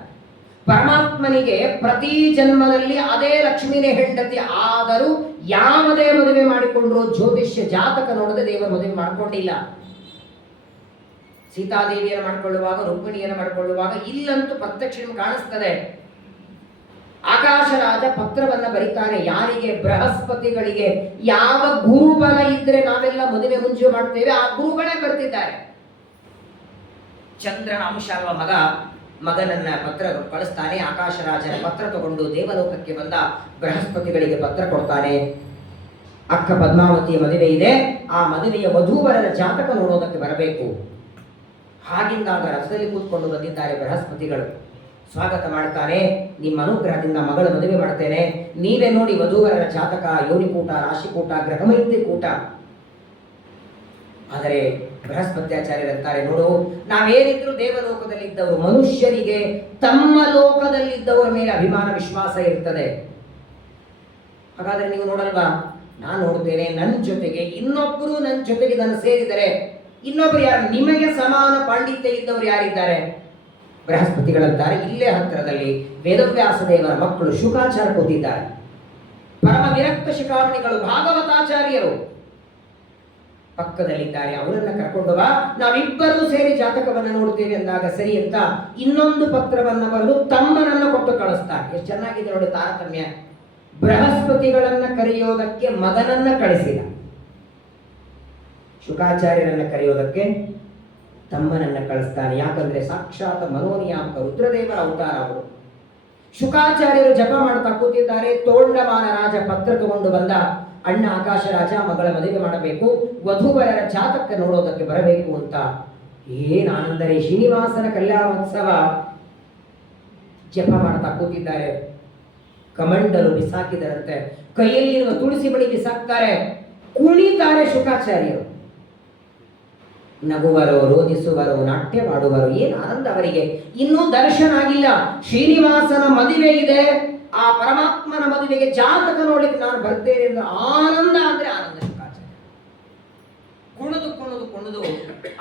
ಪರಮಾತ್ಮನಿಗೆ ಪ್ರತಿ ಜನ್ಮದಲ್ಲಿ ಅದೇ ಲಕ್ಷ್ಮೀನೇ ಹೆಂಡತಿ. ಆದರೂ ಯಾವುದೇ ಮದುವೆ ಮಾಡಿಕೊಂಡ್ರು ಜ್ಯೋತಿಷ್ಯ ಜಾತಕ ನೋಡದೆ ದೇವರ ಮದುವೆ ಮಾಡಿಕೊಂಡಿಲ್ಲ. ಸೀತಾದೇವಿಯನ್ನು ಮಾಡಿಕೊಳ್ಳುವಾಗ, ರುಕ್ಮಿಣಿಯನ್ನು ಮಾಡಿಕೊಳ್ಳುವಾಗ ಇಲ್ಲಂತೂ ಪ್ರತ್ಯಕ್ಷ ಕಾಣಿಸ್ತದೆ. ಆಕಾಶರಾಜ ಪತ್ರವನ್ನ ಬರೀತಾನೆ, ಯಾರಿಗೆ? ಬೃಹಸ್ಪತಿಗಳಿಗೆ. ಯಾವ ಗುರುಬಲ ಇದ್ರೆ ನಾವೆಲ್ಲ ಮದುವೆ ಮುಂಚೆ ಮಾಡ್ತೇವೆ, ಆ ಗುರುಗಳೇ ಬರ್ತಿದ್ದಾರೆ. ಚಂದ್ರನ ಅಂಶ ಅಲ್ವ ಮಗನನ್ನ ಪತ್ರ ಕಳಿಸ್ತಾನೆ. ಆಕಾಶರಾಜನ ಪತ್ರ ತಗೊಂಡು ದೇವಲೋಕಕ್ಕೆ ಬಂದ ಬೃಹಸ್ಪತಿಗಳಿಗೆ ಪತ್ರ ಕೊಡ್ತಾನೆ. ಅಕ್ಕ ಪದ್ಮಾವತಿಯ ಮದುವೆ ಇದೆ, ಆ ಮದುವೆಯ ವಧೂವರರ ಜಾತಕ ನೋಡೋದಕ್ಕೆ ಬರಬೇಕು. ಹಾಗಿಂದಾಗ ರಥದಲ್ಲಿ ಕೂತ್ಕೊಂಡು ಬಂದಿದ್ದಾರೆ ಬೃಹಸ್ಪತಿಗಳು. ಸ್ವಾಗತ ಮಾಡ್ತಾನೆ, ನಿಮ್ಮ ಅನುಗ್ರಹದಿಂದ ಮಗಳ ಮದುವೆ ಮಾಡ್ತೇನೆ, ನೀವೇ ನೋಡಿ ವಧೂವರರ ಜಾತಕ, ಯೋನಿಕೂಟ, ರಾಶಿಕೂಟ, ಗ್ರಹಮೈತ್ರಿ ಕೂಟ. ಆದರೆ ಬೃಹಸ್ಪತ್ಯಾಚಾರ್ಯರಂತಾರೆ, ನೋಡು, ನಾವೇನಿದ್ರು ದೇವಲೋಕದಲ್ಲಿದ್ದವರು, ಮನುಷ್ಯರಿಗೆ ತಮ್ಮ ಲೋಕದಲ್ಲಿದ್ದವರ ಮೇಲೆ ಅಭಿಮಾನ ವಿಶ್ವಾಸ ಇರ್ತದೆ. ಹಾಗಾದ್ರೆ ನೀವು ನೋಡಲ್ವಾ, ನಾನು ನೋಡ್ತೇನೆ, ನನ್ನ ಜೊತೆಗೆ ಇನ್ನೊಬ್ಬರು ನನ್ನ ಜೊತೆಗೆ ಇದನ್ನು ಸೇರಿದರೆ ಇನ್ನೊಬ್ಬರು ಯಾರು? ನಿಮಗೆ ಸಮಾನ ಪಾಂಡಿತ್ಯ ಇದ್ದವರು ಯಾರಿದ್ದಾರೆ? ಬೃಹಸ್ಪತಿಗಳಂತಾರೆ. ಇಲ್ಲೇ ಹತ್ತಿರದಲ್ಲಿ ವೇದವ್ಯಾಸ ದೇವರ ಮಕ್ಕಳು ಶುಕಾಚಾರ ಕೂತಿದ್ದಾರೆ. ಪರಮ ವಿರಕ್ತ ಶಿಖಾಮಣಿಗಳು ಭಾಗವತಾಚಾರ್ಯರು ಪಕ್ಕದಲ್ಲಿದ್ದಾರೆ. ಅವರನ್ನ ಕರ್ಕೊಂಡು ಬಾ, ನಾವಿಬ್ಬರೂ ಸೇರಿ ಜಾತಕವನ್ನು ನೋಡ್ತೇವೆ ಅಂದಾಗ ಸರಿ ಅಂತ ಇನ್ನೊಂದು ಪತ್ರವನ್ನ ಬರೆದು ತಮ್ಮನನ್ನ ಕೊಟ್ಟು ಕಳಿಸ್ತಾರೆ. ಎಷ್ಟು ಚೆನ್ನಾಗಿದೆ ನೋಡಿ ತಾರತಮ್ಯ. ಬೃಹಸ್ಪತಿಗಳನ್ನ ಕರೆಯೋದಕ್ಕೆ ಮಗನನ್ನ ಕಳಿಸಿದ, ಶುಕಾಚಾರ್ಯರನ್ನ ಕರೆಯೋದಕ್ಕೆ ತಮ್ಮನನ್ನ ಕಳಿಸ್ತಾನೆ. ಯಾಕಂದ್ರೆ ಸಾಕ್ಷಾತ್ ಮನೋನಿಯಾಮಕ ರುದ್ರದೇವರ ಅವತಾರ ಅವರು. ಶುಕಾಚಾರ್ಯರು ಜಪ ಮಾಡ್ತಾ ಕೂತಿದ್ದಾರೆ. ತೋಂಡಮಾನ ರಾಜ ಪತ್ರ ತಗೊಂಡು ಬಂದ, ಅಣ್ಣ ಆಕಾಶ ರಾಜ ಮಗಳ ಮದುವೆ ಮಾಡಬೇಕು, ವಧೂವರರ ಜಾತಕ ನೋಡೋದಕ್ಕೆ ಬರಬೇಕು ಅಂತ. ಏನ್ ಆನಂದರೇ! ಶ್ರೀನಿವಾಸನ ಕಲ್ಯಾಣೋತ್ಸವ ಜಪ ಮಾಡ್ತಾ ಕೂತಿದ್ದಾರೆ. ಕಮಂಡಲು ಬಿಸಾಕಿದರಂತೆ, ಕೈಯಲ್ಲಿರುವ ತುಳಸಿ ಬಳಿ ಬಿಸಾಕ್ತಾರೆ. ಕುಣಿತಾರೆ ಶುಕಾಚಾರ್ಯರು. ನಗುವರು, ರೋಧಿಸುವರು, ನಾಟ್ಯವಾಡುವರು. ಏನು ಆನಂದ ಅವರಿಗೆ! ಇನ್ನೂ ದರ್ಶನ ಆಗಿಲ್ಲ. ಶ್ರೀನಿವಾಸನ ಮದುವೆ ಇದೆ, ಆ ಪರಮಾತ್ಮನ ಮದುವೆಗೆ ಜಾತಕ ನೋಡ್ಲಿಕ್ಕೆ ನಾನು ಬರ್ತೇನೆ ಎಂದು ಆನಂದ ಅಂದ್ರೆ ಆನಂದ. ಶುಕಾಚಾರ್ಯ ಕುಣಿದು ಕುಣಿದು ಕುಣಿದು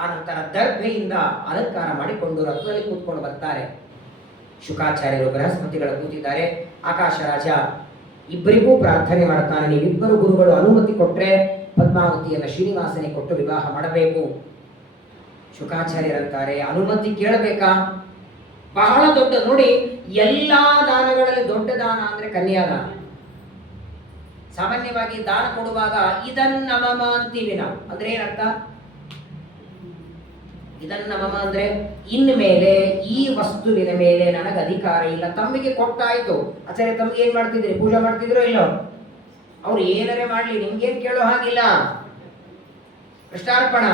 ಆನಂತರ ದರ್ಭೆಯಿಂದ ಅಲಂಕಾರ ಮಾಡಿಕೊಂಡು ರಥದಲ್ಲಿ ಕೂತ್ಕೊಂಡು ಬರ್ತಾರೆ. ಶುಕಾಚಾರ್ಯರು ಬೃಹಸ್ಪತಿಗಳು ಕೂತಿದ್ದಾರೆ. ಆಕಾಶ ರಾಜ ಇಬ್ಬರಿಗೂ ಪ್ರಾರ್ಥನೆ ಮಾಡ್ತಾನೆ, ನೀವಿಬ್ಬರು ಗುರುಗಳು ಅನುಮತಿ ಕೊಟ್ರೆ ಪದ್ಮಾವತಿಯನ್ನ ಶ್ರೀನಿವಾಸನಿಗೆ ಕೊಟ್ಟು ವಿವಾಹ ಮಾಡಬೇಕು. ಶುಕಾಚಾರ್ಯರಂತಾರೆ, ಅನುಮತಿ ಕೇಳಬೇಕಾ? ಬಹಳ ದೊಡ್ಡ ನೋಡಿ, ಎಲ್ಲಾ ದಾನಗಳಲ್ಲಿ ದೊಡ್ಡ ದಾನ ಅಂದ್ರೆ ಕನ್ಯಾದಾನ. ಸಾಮಾನ್ಯವಾಗಿ ದಾನ ಕೊಡುವಾಗ ಇದನ್ನ ಮಮ ಅಂತೀವಿ ನಾವು. ಅಂದ್ರೆ ಏನರ್ಥ? ಇದನ್ನ ಮಮ ಅಂದ್ರೆ ಇನ್ಮೇಲೆ ಈ ವಸ್ತುವಿನ ಮೇಲೆ ನನಗೆ ಅಧಿಕಾರ ಇಲ್ಲ. ತಮ್ಮಿಗೆ ಕೊಟ್ಟಾಯ್ತು. ಆಚಾರ್ಯ ತಮ್ಗೆ ಏನ್ ಮಾಡ್ತಿದ್ರಿ? ಪೂಜೆ ಮಾಡ್ತಿದ್ರೋ ಇಲ್ಲೋ? ಅವ್ರು ಏನರೇ ಮಾಡ್ಲಿ, ನಿಮ್ಗೇನ್ ಕೇಳೋ ಹಾಗಿಲ್ಲ, ಕೃಷ್ಣಾರ್ಪಣ.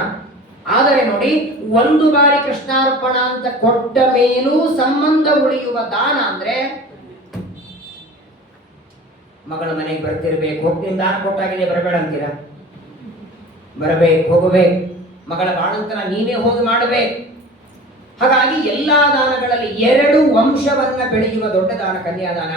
ಆದರೆ ನೋಡಿ, ಒಂದು ಬಾರಿ ಕೃಷ್ಣಾರ್ಪಣ ಅಂತ ಕೊಟ್ಟ ಮೇಲೂ ಸಂಬಂಧ ಉಳಿಯುವ ದಾನ ಅಂದ್ರೆ ಮಗಳ ಮನೆಗೆ ಬರ್ತಿರ್ಬೇಕು, ಹೋಗ್ತೀನಿ, ದಾನ ಕೊಟ್ಟಾಗಿದೆ ಬರಬೇಡ ಅಂತೀರಾ? ಬರಬೇಕು, ಹೋಗಬೇಕು. ಮಗಳ ಬಾಣಂತನ ನೀವೇ ಹೋಗಿ ಮಾಡಬೇಕು. ಹಾಗಾಗಿ ಎಲ್ಲಾ ದಾನಗಳಲ್ಲಿ ಎರಡು ವಂಶವನ್ನ ಬೆಳೆಯುವ ದೊಡ್ಡ ದಾನ ಕನ್ಯಾದಾನ.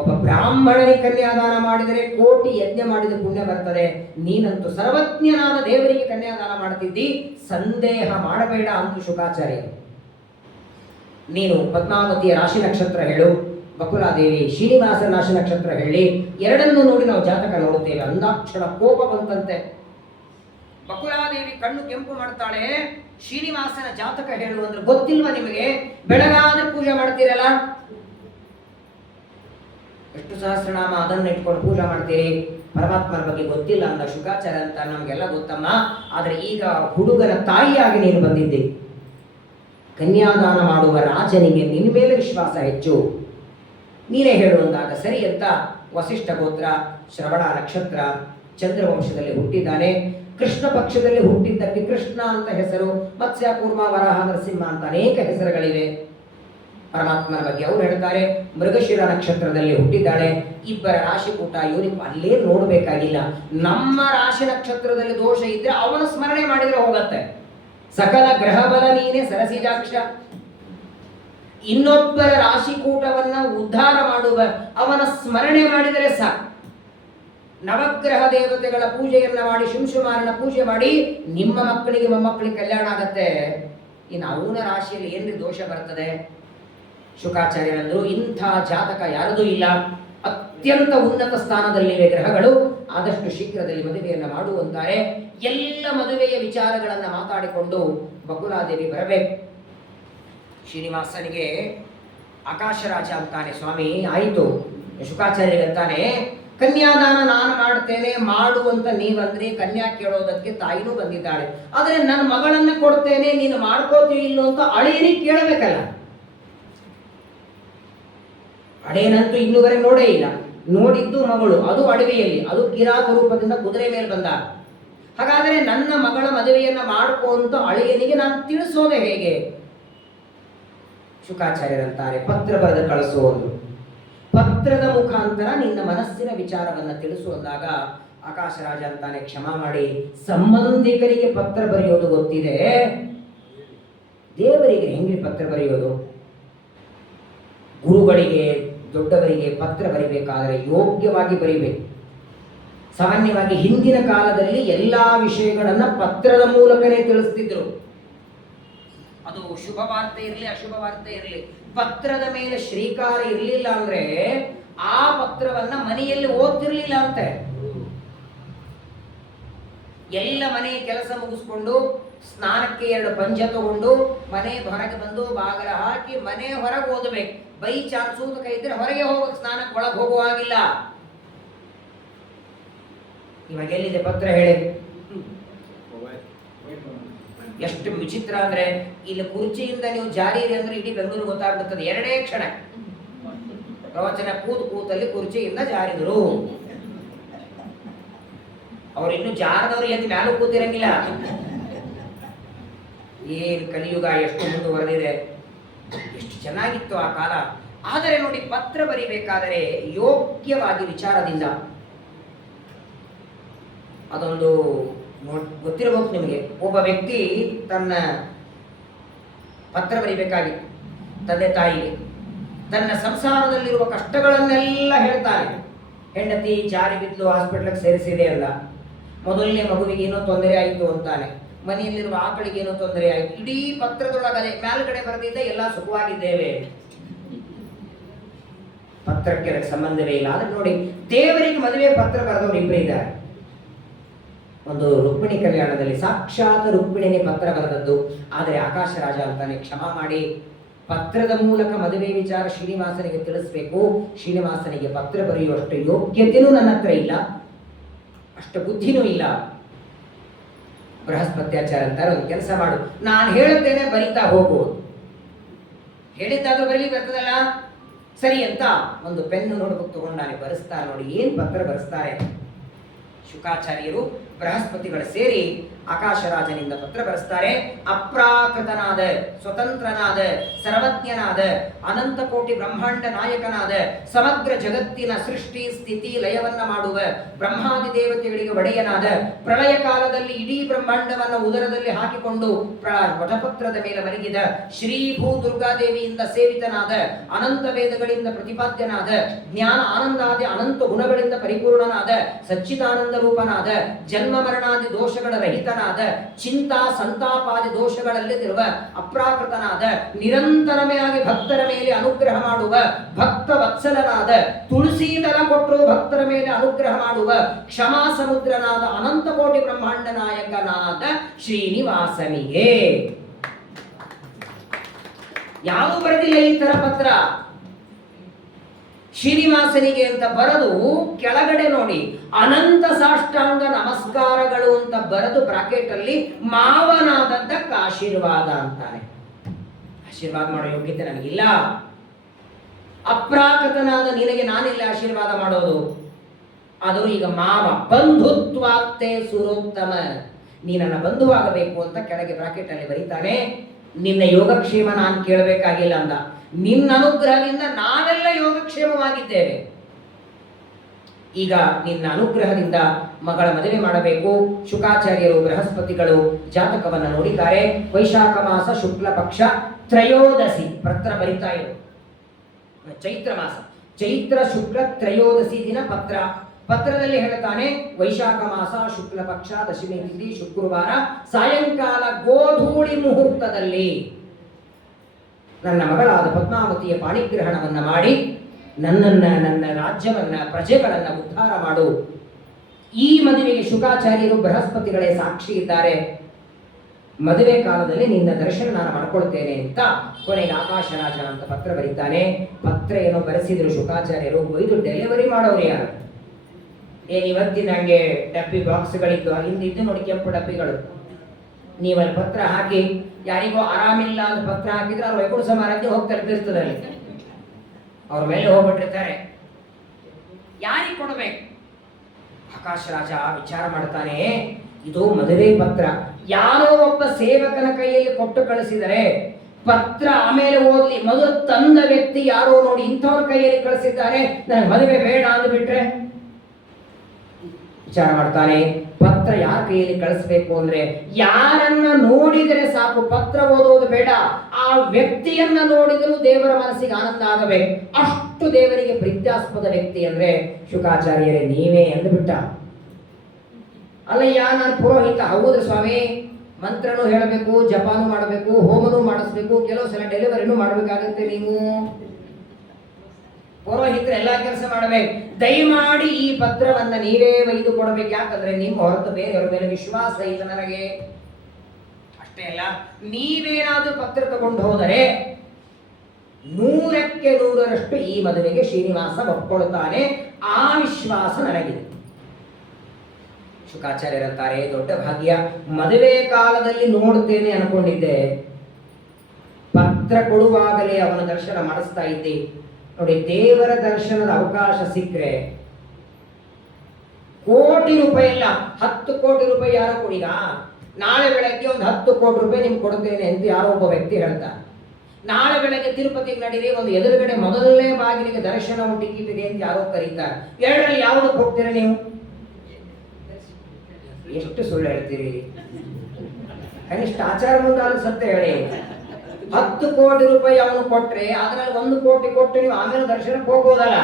ಒಬ್ಬ ಬ್ರಾಹ್ಮಣನಿಗೆ ಕನ್ಯಾದಾನ ಮಾಡಿದರೆ ಕೋಟಿ ಯಜ್ಞ ಮಾಡಿದ ಪುಣ್ಯ ಬರ್ತದೆ. ನೀನಂತೂ ಸರ್ವಜ್ಞನಾದ ದೇವರಿಗೆ ಕನ್ಯಾದಾನ ಮಾಡ್ತಿದ್ದಿ, ಸಂದೇಹ ಮಾಡಬೇಡ ಅಂತ ಶುಕಾಚಾರ್ಯ. ನೀನು ಪದ್ಮಾವತಿಯ ರಾಶಿ ನಕ್ಷತ್ರ ಹೇಳು, ಬಕುಲಾದೇವಿ ಶ್ರೀನಿವಾಸ ರಾಶಿ ನಕ್ಷತ್ರ ಹೇಳಿ, ಎರಡನ್ನೂ ನೋಡಿ ನಾವು ಜಾತಕ ನೋಡುತ್ತೇವೆ. ಅಂದಾಕ್ಷಣ ಕೋಪ ಬಂತಂತೆ. ಬಕುಳಾದೇವಿ ಕಣ್ಣು ಕೆಂಪು ಮಾಡ್ತಾಳೆ. ಶ್ರೀನಿವಾಸನ ಜಾತಕ ಹೇಳು ಅಂದ್ರೆ ಗೊತ್ತಿಲ್ವಾ ನಿಮಗೆ? ಬೆಳಗಾದ್ರೆ ಪೂಜೆ ಮಾಡ್ತೀರಲ್ಲ, ಎಷ್ಟು ಸಹಸ್ರನಾಮ ಅದನ್ನ ಇಟ್ಕೊಂಡು ಪೂಜೆ ಮಾಡ್ತೀರಿ, ಪರಮಾತ್ಮನ ಬಗ್ಗೆ ಗೊತ್ತಿಲ್ಲ ಅಂದ ಶುಕಾಚಾರ್ಯ ಅಂತ ನಮಗೆಲ್ಲ ಗೊತ್ತಮ್ಮ. ಆದ್ರೆ ಈಗ ಹುಡುಗನ ತಾಯಿಯಾಗಿ ನೀನು ಬಂದಿದ್ದೆ. ಕನ್ಯಾದಾನ ಮಾಡುವ ರಾಜನಿಗೆ ನಿನ್ನ ಮೇಲೆ ವಿಶ್ವಾಸ ಹೆಚ್ಚು, ನೀನೇ ಹೇಳುವಂದಾಗ ಸರಿ ಅಂತ ವಸಿಷ್ಠ ಗೋತ್ರ, ಶ್ರವಣ ನಕ್ಷತ್ರ, ಚಂದ್ರವಂಶದಲ್ಲಿ ಹುಟ್ಟಿದ್ದಾನೆ. ಕೃಷ್ಣ ಪಕ್ಷದಲ್ಲಿ ಹುಟ್ಟಿದ್ದಕ್ಕೆ ಕೃಷ್ಣ ಅಂತ ಹೆಸರು, ಮತ್ಸ್ಯ, ಕೂರ್ಮ, ವರಾಹ, ನರಸಿಂಹ ಅಂತ ಅನೇಕ ಹೆಸರುಗಳಿವೆ. ಪರಮಾತ್ಮನ ಬಗ್ಗೆ ಅವರು ಹೇಳ್ತಾರೆ. ಮೃಗಶಿರ ನಕ್ಷತ್ರದಲ್ಲಿ ಹುಟ್ಟಿದ್ದಾಳೆ. ಇಬ್ಬರ ರಾಶಿಕೂಟ ಇವನಿಗೆ ಅಲ್ಲೇ ನೋಡಬೇಕಾಗಿಲ್ಲ. ನಮ್ಮ ರಾಶಿ ನಕ್ಷತ್ರದಲ್ಲಿ ದೋಷ ಇದ್ರೆ ಅವನ ಸ್ಮರಣೆ ಮಾಡಿದ್ರೆ ಹೋಗತ್ತೆ. ಸಕಲ ಗ್ರಹಬಲ ನೀನೆ ಸರಸಿಜಾಕ್ಷ. ಇನ್ನೊಬ್ಬರ ರಾಶಿಕೂಟವನ್ನ ಉದ್ಧಾರ ಮಾಡುವ ಅವನ ಸ್ಮರಣೆ ಮಾಡಿದರೆ ಸಾಕು. ನವಗ್ರಹ ದೇವತೆಗಳ ಪೂಜೆಯನ್ನ ಮಾಡಿ, ಶುಂಶುಮಾರನ ಪೂಜೆ ಮಾಡಿ, ನಿಮ್ಮ ಮಕ್ಕಳಿಗೆ ಮೊಮ್ಮಕ್ಕಳಿಗೆ ಕಲ್ಯಾಣ ಆಗತ್ತೆ. ಇನ್ನು ಅವನ ರಾಶಿಯಲ್ಲಿ ಏನ್ರಿ ದೋಷ ಬರ್ತದೆ? ಶುಕಾಚಾರ್ಯರಂದ್ರು ಇಂಥ ಜಾತಕ ಯಾರದೂ ಇಲ್ಲ, ಅತ್ಯಂತ ಉನ್ನತ ಸ್ಥಾನದಲ್ಲಿವೆ ಗ್ರಹಗಳು, ಆದಷ್ಟು ಶೀಘ್ರದಲ್ಲಿ ಮದುವೆಯನ್ನ ಮಾಡುವಂತಾರೆ. ಎಲ್ಲ ಮದುವೆಯ ವಿಚಾರಗಳನ್ನ ಮಾತಾಡಿಕೊಂಡು ಬಕುಲಾದೇವಿ ಬರಬೇಕು. ಶ್ರೀನಿವಾಸನಿಗೆ ಆಕಾಶರಾಜ ಅಂತಾನೆ, ಸ್ವಾಮಿ ಆಯಿತು. ಶುಕಾಚಾರ್ಯರಂತಾನೆ, ಕನ್ಯಾದಾನ ನಾನು ಮಾಡ್ತೇನೆ ಮಾಡುವಂತ ನೀವಂದ್ರೆ ಕನ್ಯಾ ಕೇಳೋದಕ್ಕೆ ತಾಯಿನೂ ಬಂದಿದ್ದಾಳೆ. ಆದ್ರೆ ನನ್ನ ಮಗಳನ್ನ ಕೊಡ್ತೇನೆ ನೀನು ಮಾಡ್ಕೋತೀವಿ ಇಲ್ಲೋ ಅಂತ ಅಳಿಯನಿಗೆ ಕೇಳಬೇಕಲ್ಲ. ಅಡೇನಂತೂ ಇನ್ನೂವರೆಗೆ ನೋಡೇ ಇಲ್ಲ. ನೋಡಿದ್ದು ಮಗಳು, ಅದು ಅಡವಿಯಲ್ಲಿ, ಅದು ಕಿರಾತ ರೂಪದಿಂದ ಕುದುರೆ ಮೇಲೆ ಬಂದಾಗ. ಹಾಗಾದರೆ ನನ್ನ ಮಗಳ ಮದುವೆಯನ್ನ ಮಾಡ್ಕೊಂತ ಅಳಿಯನಿಗೆ ನಾನು ತಿಳಿಸೋದೆ ಹೇಗೆ? ಶುಕಾಚಾರ್ಯರಂತಾರೆ, ಪತ್ರ ಬರೆದು ಕಳಿಸೋದು. ಪತ್ರದ ಮುಖಾಂತರ ನಿನ್ನ ಮನಸ್ಸಿನ ವಿಚಾರವನ್ನ ತಿಳಿಸುವಂದಾಗ ಆಕಾಶರಾಜ ಅಂತಾನೆ, ಕ್ಷಮಾ ಮಾಡಿ, ಸಂಬಂಧಿಕರಿಗೆ ಪತ್ರ ಬರೆಯೋದು ಗೊತ್ತಿದೆ, ದೇವರಿಗೆ ಹೆಂಗೆ ಪತ್ರ ಬರೆಯೋದು? ಗುರುಗಳಿಗೆ, ದೊಡ್ಡವರಿಗೆ ಪತ್ರ ಬರಿಬೇಕಾದರೆ ಯೋಗ್ಯವಾಗಿ ಬರಿಬೇಕು. ಸಾಮಾನ್ಯವಾಗಿ ಹಿಂದಿನ ಕಾಲದಲ್ಲಿ ಎಲ್ಲಾ ವಿಷಯಗಳನ್ನ ಪತ್ರದ ಮೂಲಕನೇ ತಿಳಿಸ್ತಿದ್ರು. ಅದು ಶುಭ ವಾರ್ತೆ ಇರಲಿ, ಅಶುಭ ವಾರ್ತೆ ಇರಲಿ, ಪತ್ರದ ಮೇಲೆ ಶ್ರೀಕಾರ ಇರಲಿಲ್ಲ ಅಂದ್ರೆ ಆ ಪತ್ರವನ್ನ ಮನೆಯಲ್ಲಿ ಓದ್ತಿರ್ಲಿಲ್ಲ ಅಂತೆ. ಎಲ್ಲ ಮನೆ ಕೆಲಸ ಮುಗಿಸ್ಕೊಂಡು ಸ್ನಾನಕ್ಕೆ 2 ಪಂಚ ತಗೊಂಡು ಮನೆ ಹೊರಗೆ ಬಂದು ಬಾಗಿಲ ಹಾಕಿ ಮನೆ ಹೊರಗೆ ಓದಬೇಕು. ಬೈ ಚಾನ್ಸ್ ಸೂತಕ ಇದ್ರೆ ಹೊರಗೆ ಹೋಗಕ್ಕೆ, ಸ್ನಾನಕ್ಕೆ ಒಳಗೆ ಹೋಗುವಾಗಿಲ್ಲ. ಇವಾಗ ಎಲ್ಲಿದೆ ಪತ್ರ ಹೇಳಿ? ಎಷ್ಟು ವಿಚಿತ್ರ ಅಂದ್ರೆ, ಇಲ್ಲಿ ಕುರ್ಚಿಯಿಂದ ನೀವು ಜಾರಿ ಅಂದ್ರೆ ಇಡೀ ಬೆಂಗಳೂರು ಗೊತ್ತಾಗ್ಬಿಡ್ತದೆ 2 ಕ್ಷಣ. ಪ್ರವಚನ ಕೂತಲ್ಲಿ ಕುರ್ಚಿಯಿಂದ ಜಾರಿದ್ರು. ಅವ್ರು ಇನ್ನು ಜಾರದವ್ರು ಎದ್ದು ಮ್ಯಾಲೂ ಕೂತಿರಂಗಿಲ್ಲ. ಏನ್ ಕಲಿಯುಗ ಎಷ್ಟು ಮುಂದುವರೆದಿದೆ, ಎಷ್ಟು ಚೆನ್ನಾಗಿತ್ತು ಆ ಕಾಲ. ಆದರೆ ನೋಡಿ, ಪತ್ರ ಬರಿಬೇಕಾದರೆ ಯೋಗ್ಯವಾಗಿ ವಿಚಾರದಿಂದ, ಅದೊಂದು ಗೊತ್ತಿರಬೇಕು ನಿಮಗೆ. ಒಬ್ಬ ವ್ಯಕ್ತಿ ತನ್ನ ಪತ್ರ ಬರಿಬೇಕಾಗಿತ್ತು ತಂದೆ ತಾಯಿಗೆ, ತನ್ನ ಸಂಸಾರದಲ್ಲಿರುವ ಕಷ್ಟಗಳನ್ನೆಲ್ಲ ಹೇಳ್ತಾನೆ. ಹೆಂಡತಿ ಜಾರಿ ಬಿದ್ದು ಹಾಸ್ಪಿಟ್ಲಿಗೆ ಸೇರಿಸಿದೆ ಅಲ್ಲ, ಮೊದಲನೇ ಮಗುವಿಗೆ ಏನೋ ತೊಂದರೆ ಆಯಿತು ಅಂತಾನೆ, ಮನೆಯಲ್ಲಿರುವ ಆಕಳಿಗೆ ಏನೋ ತೊಂದರೆ ಆಯಿತು. ಇಡೀ ಪತ್ರದೊಳಗದೆ ಮೇಲ್ಗಡೆ ಬರೆದಿದ್ದ ಎಲ್ಲ ಸುಖವಾಗಿದ್ದೇವೆ, ಪತ್ರಕ್ಕೆ ಸಂಬಂಧವೇ ಇಲ್ಲ. ಆದ್ರೆ ನೋಡಿ, ದೇವರಿಗೆ ಮದುವೆ ಪತ್ರ ಬರೆದವರು ಇಬ್ಬರೇ ಇದ್ದಾರೆ. ಒಂದು ರುಕ್ಮಿಣಿ ಕಲ್ಯಾಣದಲ್ಲಿ ಸಾಕ್ಷಾತ್ ರುಕ್ಮಿಣಿನೇ ಪತ್ರ ಬರೆದದ್ದು. ಆದರೆ ಆಕಾಶರಾಜ ಅಂತಾನೆ, ಕ್ಷಮಾ ಮಾಡಿ, ಪತ್ರದ ಮೂಲಕ ಮದುವೆ ವಿಚಾರ ಶ್ರೀನಿವಾಸನಿಗೆ ತಿಳಿಸ್ಬೇಕು. ಶ್ರೀನಿವಾಸನಿಗೆ ಪತ್ರ ಬರೆಯುವಷ್ಟು ಯೋಗ್ಯತೆಯೂ ನನ್ನ ಹತ್ರ ಇಲ್ಲ, ಅಷ್ಟು ಬುದ್ಧಿನೂ ಇಲ್ಲ. ಬೃಹಸ್ಪತ್ಯಾಚಾರ ಅಂತಾರೆ, ಒಂದು ಕೆಲಸ ಮಾಡು, ನಾನು ಹೇಳುತ್ತೇನೆ ಬರಿತಾ ಹೋಗು, ಹೇಳಿದ್ದಾದ್ರೂ ಬರೀಲಿ ಬರ್ತದಲ್ಲ, ಸರಿ ಅಂತ ಒಂದು ಪೆನ್ನು ನೋಟ್ಬುಕ್ ತಗೊಂಡಾನೆ. ಬರೆಸ್ತಾರೆ ನೋಡಿ, ಏನ್ ಪತ್ರ ಬರೆಸ್ತಾರೆ. ಶುಕಾಚಾರ್ಯರು ಬೃಹಸ್ಪತಿಗಳು ಸೇರಿ ಆಕಾಶರಾಜನಿಂದ ಪತ್ರ ಬರೆಸ್ತಾರೆ. ಅಪ್ರಾಕೃತನಾದ, ಸ್ವತಂತ್ರನಾದ, ಸರ್ವಜ್ಞನಾದ, ಅನಂತ ಕೋಟಿ ಬ್ರಹ್ಮಾಂಡ ನಾಯಕನಾದ, ಸಮಗ್ರ ಜಗತ್ತಿನ ಸೃಷ್ಟಿ ಸ್ಥಿತಿ ಲಯವನ್ನ ಮಾಡುವ ಬ್ರಹ್ಮಾದಿ ದೇವತೆಗಳಿಗೆ ಒಡೆಯನಾದ, ಪ್ರಳಯ ಕಾಲದಲ್ಲಿ ಇಡೀ ಬ್ರಹ್ಮಾಂಡವನ್ನ ಉದರದಲ್ಲಿ ಹಾಕಿಕೊಂಡು ವಟಪತ್ರದ ಮೇಲೆ ಮಲಗಿದ, ಶ್ರೀ ಭೂ ದುರ್ಗಾದೇವಿಯಿಂದ ಸೇವಿತನಾದ, ಅನಂತ ವೇದಗಳಿಂದ ಪ್ರತಿಪಾದ್ಯನಾದ, ಜ್ಞಾನ ಆನಂದಾದಿ ಅನಂತ ಗುಣಗಳಿಂದ ಪರಿಪೂರ್ಣನಾದ, ಸಚ್ಚಿದಾನಂದ ರೂಪನಾದ, ಜನ್ಮ ಜನ್ಮ ಮರಣಾದಿ ದೋಷಗಳ ರಹಿತನಾದ, ಚಿಂತಾ ಸಂತಾಪಾದಿ ದೋಷಗಳಲ್ಲದಿರುವ ಅಪ್ರಾಕೃತನಾದ, ನಿರಂತರವಾಗಿ ಭಕ್ತರ ಮೇಲೆ ಅನುಗ್ರಹ ಮಾಡುವ ಭಕ್ತ ವತ್ಸಲನಾದ, ತುಳಸೀದಲ ಕೊಟ್ಟರು ಭಕ್ತರ ಮೇಲೆ ಅನುಗ್ರಹ ಮಾಡುವ ಕ್ಷಮಾ ಸಮುದ್ರನಾದ, ಅನಂತ ಕೋಟಿ ಬ್ರಹ್ಮಾಂಡ ನಾಯಕನಾದ ಶ್ರೀನಿವಾಸನಿಗೆ. ಯಾವ ಬರೆದಿಲ್ಲ ಈ ತರ ಪತ್ರ. ಶ್ರೀನಿವಾಸನಿಗೆ ಅಂತ ಬರೆದು ಕೆಳಗಡೆ ನೋಡಿ ಅನಂತ ಸಾಷ್ಟಾಂಗ ನಮಸ್ಕಾರಗಳು ಅಂತ ಬರೆದು ಬ್ರಾಕೆಟ್ ಅಲ್ಲಿ ಮಾವನಾದದ್ದಕ್ಕೆ ಆಶೀರ್ವಾದ ಅಂತಾನೆ. ಆಶೀರ್ವಾದ ಮಾಡೋ ಯೋಗ್ಯತೆ ನನಗಿಲ್ಲ. ಅಪ್ರಾಕೃತನಾದ ನಿನಗೆ ನಾನಿಲ್ಲ ಆಶೀರ್ವಾದ ಮಾಡೋದು. ಆದರೂ ಈಗ ಮಾವ ಬಂಧುತ್ವಾತ್ತೇ ಸುರೋತ್ತಮ, ನೀ ನನ್ನ ಬಂಧುವಾಗಬೇಕು ಅಂತ ಕೆಳಗೆ ಬ್ರಾಕೆಟ್ ಅಲ್ಲಿ ಬರೀತಾನೆ. ನಿನ್ನ ಯೋಗಕ್ಷೇಮ ನಾನು ಕೇಳಬೇಕಾಗಿಲ್ಲ ಅಂದ. ನಿನ್ನ ಅನುಗ್ರಹದಿಂದ ನಾವೆಲ್ಲ ಯೋಗಕ್ಷೇಮವಾಗಿದ್ದೇವೆ. ಈಗ ನಿನ್ನ ಅನುಗ್ರಹದಿಂದ ಮಗಳ ಮದುವೆ ಮಾಡಬೇಕು. ಶುಕಾಚಾರ್ಯರು ಬೃಹಸ್ಪತಿಗಳು ಜಾತಕವನ್ನು ನೋಡಿದ್ದಾರೆ. ವೈಶಾಖ ಮಾಸ ಶುಕ್ಲ ಪಕ್ಷ ತ್ರಯೋದಶಿ ಪತ್ರ ಬರಿತಾ ಇರು. ಚೈತ್ರ ಮಾಸ ಚೈತ್ರ ಶುಕ್ಲ ತ್ರಯೋದಶಿ ದಿನ ಪತ್ರದಲ್ಲಿ ಹೇಳ್ತಾನೆ, ವೈಶಾಖ ಮಾಸ ಶುಕ್ಲ ಪಕ್ಷ ದಶಮಿ ತಿಥಿ ಶುಕ್ರವಾರ ಸಾಯಂಕಾಲ ಗೋಧೂಳಿ ಮುಹೂರ್ತದಲ್ಲಿ ನನ್ನ ಮಗಳಾದ ಪದ್ಮಾವತಿಯ ಪಾಣಿಗ್ರಹಣವನ್ನ ಮಾಡಿ ನನ್ನ ರಾಜ್ಯವನ್ನ ಪ್ರಜೆಗಳನ್ನ ಉದ್ಧಾರ ಮಾಡು. ಈ ಮದುವೆಗೆ ಶುಕಾಚಾರ್ಯರು ಬೃಹಸ್ಪತಿಗಳೇ ಸಾಕ್ಷಿ ಇದ್ದಾರೆ. ಮದುವೆ ಕಾಲದಲ್ಲಿ ನಿನ್ನ ದರ್ಶನ ನಾನು ಮಾಡ್ಕೊಳ್ತೇನೆ ಅಂತ ಕೊನೆಗೆ ಆಕಾಶರಾಜ ಅಂತ ಪತ್ರ ಬರೀತಾನೆ. ಪತ್ರ ಏನೋ ಬರೆಸಿದ್ರು ಶುಕಾಚಾರ್ಯರು, ಒಯ್ದು ಡೆಲಿವರಿ ಮಾಡೋರು ಯಾರು? ಇವತ್ತಿನ ಹಂಗೆ ಡಬ್ಬಿ ಬಾಕ್ಸ್ಗಳಿದ್ದು ಹಿಂದಿದ್ದು ನೋಡಿ ಕೆಂಪು ಡಬ್ಬಿಗಳು. ನೀವಲ್ಲಿ ಪತ್ರ ಹಾಕಿ ಯಾರಿಗೋ ಆರಾಮಿಲ್ಲ ಅಂತ ಪತ್ರ ಹಾಕಿದ್ರೆ ಅವ್ರು ವೈಕುಂಠ ಸಮಾರಾಧ್ಯ ಹೋಗಿ ತಲುಪಿರ್ತದಲ್ಲಿ ಅವ್ರ ಮೇಲೆ ಹೋಗ್ಬಿಟ್ಟಿರ್ತಾರೆ. ಯಾರಿಗೆ ಕೊಡಬೇಕು? ಆಕಾಶರಾಜ ವಿಚಾರ ಮಾಡ್ತಾನೆ, ಇದು ಮದುವೆ ಪತ್ರ. ಯಾರೋ ಒಬ್ಬ ಸೇವಕನ ಕೈಯಲ್ಲಿ ಕೊಟ್ಟು ಕಳಿಸಿದರೆ ಪತ್ರ ಆಮೇಲೆ ಓದ್ಲಿ, ಮೊದಲು ತಂದ ವ್ಯಕ್ತಿ ಯಾರೋ ನೋಡಿ ಇಂಥವ್ರ ಕೈಯಲ್ಲಿ ಕಳಿಸಿದ್ದಾರೆ, ನನಗೆ ಮದುವೆ ಬೇಡ ಅಂದ್ಬಿಟ್ರೆ ವಿಚಾರ ಮಾಡ್ತಾನೆ. ಪತ್ರ ಯಾರ ಕೈಯಲ್ಲಿ ಕಳಿಸ್ಬೇಕು ಅಂದ್ರೆ ಯಾರನ್ನ ನೋಡಿದರೆ ಸಾಕು, ಪತ್ರ ಓದೋದು ಬೇಡ. ಆ ವ್ಯಕ್ತಿಯನ್ನ ನೋಡಿದರೂ ದೇವರ ಮನಸ್ಸಿಗೆ ಆನಂದ ಆಗಬೇಕು. ಅಷ್ಟು ದೇವರಿಗೆ ಪ್ರೀತ್ಯಾಸ್ಪದ ವ್ಯಕ್ತಿ ಅಂದ್ರೆ ಶುಕಾಚಾರ್ಯರೇ ನೀವೇ ಎಂದುಬಿಟ್ಟ. ಅಲ್ಲಯ್ಯ ನಾನು ಪುರೋಹಿತ. ಹೌದು ಸ್ವಾಮಿ, ಮಂತ್ರನೂ ಹೇಳಬೇಕು, ಜಪಾನು ಮಾಡಬೇಕು, ಹೋಮನೂ ಮಾಡಿಸ್ಬೇಕು, ಕೆಲವು ಸಲ ಡೆಲಿವರಿನೂ ಮಾಡಬೇಕಾಗತ್ತೆ. ನೀವು ಪುರೋಹಿತರು ಎಲ್ಲಾ ಕೆಲಸ ಮಾಡಬೇಕು. ದಯಮಾಡಿ ಈ ಪತ್ರವನ್ನ ನೀವೇ ಒಯ್ದು ಕೊಡಬೇಕು. ಯಾಕಂದ್ರೆ ನಿಮ್ಮ ಹೊರತು ಬೇರೆಯವರ ಮೇಲೆ ವಿಶ್ವಾಸ ಇಲ್ಲ ನನಗೆ. ಅಷ್ಟೇ ಅಲ್ಲ, ನೀವೇನಾದ್ರೂ ಪತ್ರ ತಗೊಂಡು ಹೋದರೆ 100ಕ್ಕೆ 100ರಷ್ಟು ಈ ಮದುವೆಗೆ ಶ್ರೀನಿವಾಸ ಒಪ್ಕೊಳ್ತಾನೆ. ಆ ವಿಶ್ವಾಸ ನನಗಿದೆ. ಶುಕಾಚಾರ್ಯರಂತಾರೆ, ದೊಡ್ಡ ಭಾಗ್ಯ. ಮದುವೆ ಕಾಲದಲ್ಲಿ ನೋಡ್ತೇನೆ ಅನ್ಕೊಂಡಿದ್ದೆ, ಪತ್ರ ಕೊಡುವಾಗಲೇ ಅವನ ದರ್ಶನ ಮಾಡಿಸ್ತಾ ಇದ್ದೆ. ನೋಡಿ, ದೇವರ ದರ್ಶನದ ಅವಕಾಶ ಸಿಕ್ಕರೆ ಕೋಟಿ ರೂಪಾಯಿ ಇಲ್ಲ, 10 ಕೋಟಿ ರೂಪಾಯಿ ಯಾರೋ ಕೊಡಿಗ, ನಾಳೆ ಬೆಳಗ್ಗೆ ಒಂದು 10 ಕೋಟಿ ರೂಪಾಯಿ ನಿಮ್ಗೆ ಕೊಡ್ತೇನೆ ಅಂತ ಯಾರೋ ಒಬ್ಬ ವ್ಯಕ್ತಿ ಹೇಳ್ತಾರೆ. ನಾಳೆ ಬೆಳಗ್ಗೆ ತಿರುಪತಿಗೆ ನಡೀರಿ, ಒಂದು ಎದುರುಗಡೆ ಮೊದಲನೇ ಬಾಗಿಲಿಗೆ ದರ್ಶನ ಟಿಕೆಟ್ ಇದೆ ಅಂತ ಯಾರೋ ಕರೀತಾರೆ. ಎರಡರಲ್ಲಿ ಯಾವುದಕ್ಕೆ ಹೋಗ್ತೀರಾ ನೀವು? ಎಷ್ಟು ಸುಳ್ಳು ಹೇಳ್ತೀರಿ? ಕನಿಷ್ಠ ಆಚಾರ ಮುಂದಾದ್ರೂ ಸತ್ಯ ಹೇಳಿ. 10 ಕೋಟಿ ರೂಪಾಯಿ ಅವನು ಕೊಟ್ರೆ ಅದ್ರಲ್ಲಿ 1 ಕೋಟಿ ಕೊಟ್ಟು ನೀವು ಆಮೇಲೆ ದರ್ಶನಕ್ಕೆ ಹೋಗ್ಬೋದಲ್ಲ.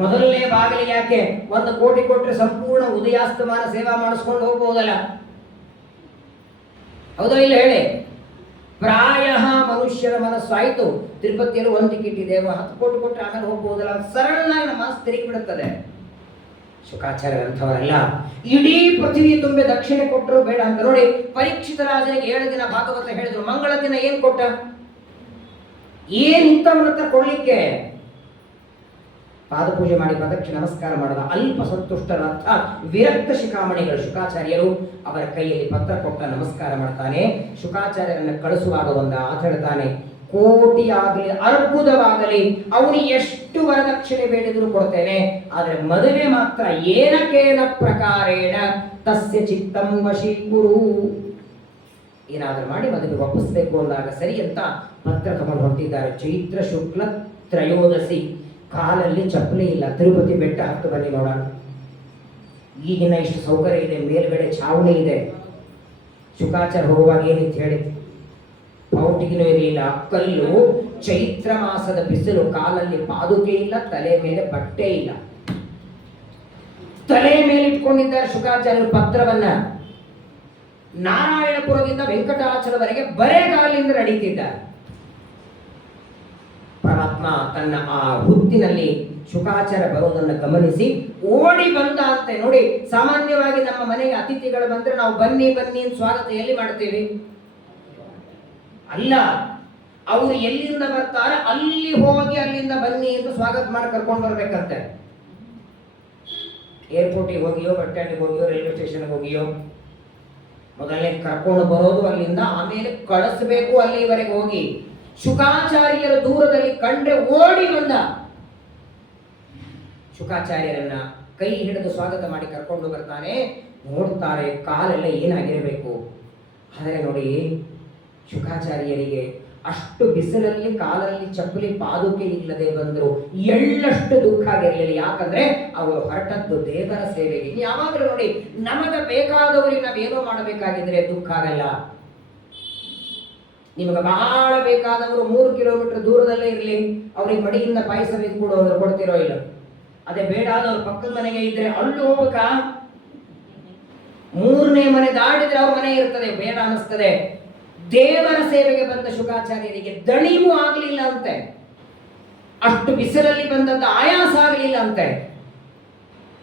ಮೊದಲನೇ ಬಾಗಿಲಿಗೆ ಯಾಕೆ 1 ಕೋಟಿ ಕೊಟ್ರೆ ಸಂಪೂರ್ಣ ಉದಯಾಸ್ತಮಾನ ಸೇವಾ ಮಾಡಿಸ್ಕೊಂಡು ಹೋಗ್ಬೋದಲ್ಲ? ಹೌದೋ ಇಲ್ಲ ಹೇಳಿ? ಪ್ರಾಯ ಮನುಷ್ಯರ ಮನಸ್ಸು ಆಯ್ತು, ತಿರುಪತಿಯಲ್ಲಿ 1 ಟಿಕೆಟ್ ಇದೆ, 10 ಕೋಟಿ ಕೊಟ್ಟರೆ ಆಮೇಲೆ ಹೋಗ್ಬೋದಲ್ಲ, ಸರಳಾಗಿ ನಮ್ಮ ಮನಸ್ಸು ತಿರುಗಿ ಬಿಡುತ್ತದೆ. ಶುಕಾಚಾರ್ಯರಂಥವರಲ್ಲ, ಇಡೀ ಪೃಥ್ವಿ ತುಂಬೆ ದಕ್ಷಿಣೆ ಕೊಟ್ಟರು ಬೇಡ ಅಂತ. ನೋಡಿ, ಪರೀಕ್ಷಿತ ರಾಜನಿಗೆ 7 ದಿನ ಭಾಗವತ ಹೇಳಿದ್ರು, ಮಂಗಳ ದಿನ ಏನ್ ಕೊಟ್ಟ? ಏನ್ ಇಂಥವನ ಹತ್ರ ಕೊಡ್ಲಿಕ್ಕೆ? ಪಾದಪೂಜೆ ಮಾಡಿ ಪ್ರದಕ್ಷಿಣೆ ನಮಸ್ಕಾರ ಮಾಡದ ಅಲ್ಪ ಸಂತುಷ್ಟರಾದ ವಿರಕ್ತ ಶಿಖಾಮಣಿಗಳು ಶುಕಾಚಾರ್ಯರು. ಅವರ ಕೈಯಲ್ಲಿ ಪತ್ರ ಕೊಟ್ಟ ನಮಸ್ಕಾರ ಮಾಡ್ತಾನೆ. ಶುಕಾಚಾರ್ಯರನ್ನು ಕಳಿಸುವಾಗ ಒಂದು ಆತ ಹೇಳ್ತಾನೆ, ಕೋಟಿ ಆಗಲಿ ಅರ್ಬುದವಾಗಲಿ ಅವನು ಎಷ್ಟು ವರದಕ್ಷಿಣೆ ಬೇಡಿದ್ರು ಕೊಡ್ತೇನೆ, ಆದ್ರೆ ಮದುವೆ ಮಾತ್ರ ಏನಕೇನ ಪ್ರಕಾರೇಣ ತಸ್ಯ ಚಿತ್ತಂ ವಶೀಕುರು. ಏನಾದ್ರೂ ಮಾಡಿ ಮದುವೆ ಒಪ್ಪಿಸ್ಬೇಕು ಅಂದಾಗ ಸರಿ ಅಂತ ಪತ್ರ ತಗೊಂಡು ಹೊಂಟಿದ್ದಾರೆ. ಚೈತ್ರ ಶುಕ್ಲ ತ್ರಯೋದಶಿ, ಕಾಲಲ್ಲಿ ಚಪ್ಪಲಿ ಇಲ್ಲ. ತಿರುಪತಿ ಬೆಟ್ಟ ಹತ್ತು ಬನ್ನಿ ನೋಡೋಣ. ಈಗಿನ ಇಷ್ಟು ಸೌಕರ್ಯ ಇದೆ, ಮೇಲ್ಗಡೆ ಛಾವಣಿ ಇದೆ. ಶುಕಾಚಾರ್ಯ ಹೋಗುವಾಗ ಏನಿತ್ತು ಹೇಳಿ? ಪೌಟಿಗಿನೂ ಇರಲಿಲ್ಲ, ಕಲ್ಲು. ಚೈತ್ರ ಮಾಸದ ಬಿಸಿಲು, ಕಾಲಲ್ಲಿ ಪಾದುಕೆ ಇಲ್ಲ, ತಲೆ ಮೇಲೆ ಬಟ್ಟೆ ಇಲ್ಲ. ತಲೆ ಮೇಲೆ ಇಟ್ಕೊಂಡಿದ್ದಾರೆ ಶುಕಾಚಾರ್ಯರು ಪತ್ರವನ್ನ. ನಾರಾಯಣಪುರದಿಂದ ವೆಂಕಟಾಚಲವರೆಗೆ ಬರೆಗಾಲಿಂದ ನಡೀತಿದ್ದಾರೆ. ಪರಮಾತ್ಮ ತನ್ನ ಆ ಹುತ್ತಿನಲ್ಲಿ ಶುಕಾಚಾರ್ಯ ಬರೋದನ್ನು ಗಮನಿಸಿ ಓಡಿ ಬಂದ ಅಂತೆ. ನೋಡಿ, ಸಾಮಾನ್ಯವಾಗಿ ನಮ್ಮ ಮನೆಗೆ ಅತಿಥಿಗಳು ಬಂದ್ರೆ ನಾವು ಬನ್ನಿ ಬನ್ನಿ ಸ್ವಾಗತ ಎಲ್ಲಿ ಮಾಡ್ತೇವೆ? ಅಲ್ಲ, ಅವರು ಎಲ್ಲಿಂದ ಬರ್ತಾರೆ ಅಲ್ಲಿ ಹೋಗಿ ಅಲ್ಲಿಂದ ಬನ್ನಿ ಎಂದು ಸ್ವಾಗತ ಮಾಡಿ ಕರ್ಕೊಂಡು ಬರ್ಬೇಕಂತೆ. ಏರ್ಪೋರ್ಟಿಗೆ ಹೋಗಿಯೋ, ಬಸ್ ಸ್ಟ್ಯಾಂಡಿಗೆ ಹೋಗಿಯೋ, ರೈಲ್ವೆ ಸ್ಟೇಷನ್ಗೆ ಹೋಗಿಯೋ, ಮೊದಲನೇ ಕರ್ಕೊಂಡು ಬರೋದು ಅಲ್ಲಿಂದ, ಆಮೇಲೆ ಕಳಿಸ್ಬೇಕು ಅಲ್ಲಿವರೆಗೆ ಹೋಗಿ. ಶುಕಾಚಾರ್ಯರ ದೂರದಲ್ಲಿ ಕಂಡ್ರೆ ಓಡಿ ಬಂದ. ಶುಕಾಚಾರ್ಯರನ್ನ ಕೈ ಹಿಡಿದು ಸ್ವಾಗತ ಮಾಡಿ ಕರ್ಕೊಂಡು ಬರ್ತಾನೆ. ನೋಡ್ತಾರೆ ಕಾಲೆಲ್ಲ ಏನಾಗಿರಬೇಕು. ಆದರೆ ನೋಡಿ, ಶುಕಾಚಾರ್ಯರಿಗೆ ಅಷ್ಟು ಬಿಸಿಲಲ್ಲಿ ಕಾಲಲ್ಲಿ ಚಪ್ಪಲಿ ಪಾದುಕೆ ಇಲ್ಲದೆ ಬಂದರು ಎಳ್ಳಷ್ಟು ದುಃಖ ಆಗಿರಲಿಲ್ಲ. ಯಾಕಂದ್ರೆ ಅವರು ಹೊರಟದ್ದು ದೇವರ ಸೇವೆಗೆ. ಯಾವಾಗಲೂ ನೋಡಿ, ನಮಗ ಬೇಕಾದವರಿಗೆ ನಾವೇನೋ ಮಾಡಬೇಕಾಗಿದ್ರೆ ದುಃಖ ಆಗಲ್ಲ. ನಿಮಗೆ ಬಹಳ ಬೇಕಾದವರು 3 ಕಿಲೋಮೀಟರ್ ದೂರದಲ್ಲೇ ಇರಲಿ, ಅವ್ರಿಗೆ ಮಡಿಯಿಂದ ಪಾಯಸ ಕೊಡು ಅಂದ್ರೆ ಕೊಡ್ತಿರೋ ಇಲ್ಲ. ಅದೇ ಬೇಡ ಆದವ್ರ ಪಕ್ಕದ ಮನೆಗೆ ಇದ್ರೆ ಅಲ್ಲೂ ಹೋಗ್ಬೇಕಾ? 3ನೇ ಮನೆ ದಾಟಿದ್ರೆ ಅವ್ರ ಮನೆ ಇರ್ತದೆ, ಬೇಡ ಅನಿಸ್ತದೆ. ದೇವರ ಸೇವೆಗೆ ಬಂದ ಶುಕಾಚಾರ್ಯರಿಗೆ ದಣಿವೂ ಆಗಲಿಲ್ಲ ಅಂತೆ. ಅಷ್ಟು ಬಿಸಿಲಲ್ಲಿ ಬಂದದ್ದು ಆಯಾಸ ಆಗಲಿಲ್ಲ ಅಂತೆ.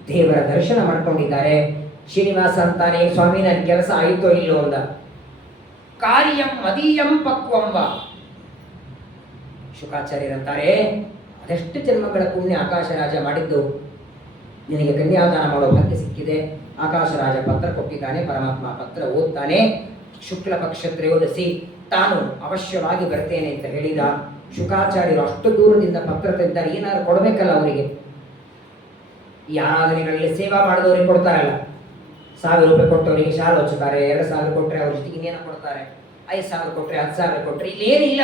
ದೇವರ ದರ್ಶನ ಮಾಡ್ಕೊಂಡಿದ್ದಾರೆ. ಶ್ರೀನಿವಾಸ ಅಂತಾನೆ, ಸ್ವಾಮಿ ನನ್ನ ಕೆಲಸ ಆಯಿತೋ ಇಲ್ಲೋ ಅಂದ. ಕಾರ್ಯಂ ಮದೀಯಂ ಪಕ್ವಂಬ. ಶುಕಾಚಾರ್ಯರಂತಾರೆ, ಅದೆಷ್ಟು ಜನ್ಮಗಳ ಪುಣ್ಯ ಆಕಾಶರಾಜ ಮಾಡಿದ್ದು, ನಿನಗೆ ಕನ್ಯಾದಾನ ಮಾಡೋ ಭಾಗ್ಯ ಸಿಕ್ಕಿದೆ. ಆಕಾಶರಾಜ ಪತ್ರ ಕೊಟ್ಟಿದ್ದಾನೆ. ಪರಮಾತ್ಮ ಪತ್ರ ಓದ್ತಾನೆ. ಶುಕ್ಲ ಪಕ್ಷ ತ್ರಯೋದಶಿ ತಾನು ಅವಶ್ಯವಾಗಿ ಬರ್ತೇನೆ ಅಂತ ಹೇಳಿದ. ಶುಕಾಚಾರ್ಯರು ಅಷ್ಟು ದೂರದಿಂದ ಪತ್ರ ತೆಗೆದಾರೆ. ಏನಾದ್ರು ಕೊಡಬೇಕಲ್ಲ ಅವರಿಗೆ. ಈ ಆರಾಧನೆಗಳಲ್ಲಿ ಸೇವಾ ಮಾಡಿದವರಿಗೆ ಕೊಡ್ತಾರಲ್ಲ, 1000 ರೂಪಾಯಿ ಕೊಟ್ಟವರಿಗೆ ಶಾಲೆ ಹಚ್ಚುತ್ತಾರೆ, 2000 ಕೊಟ್ಟರೆ ಅವ್ರ ಜೊತೆಗೆ ಇನ್ನೇನು ಕೊಡ್ತಾರೆ, 5000 ಕೊಟ್ಟರೆ 10,000 ಕೊಟ್ಟರೆ ಇಲ್ಲೇನಿಲ್ಲ.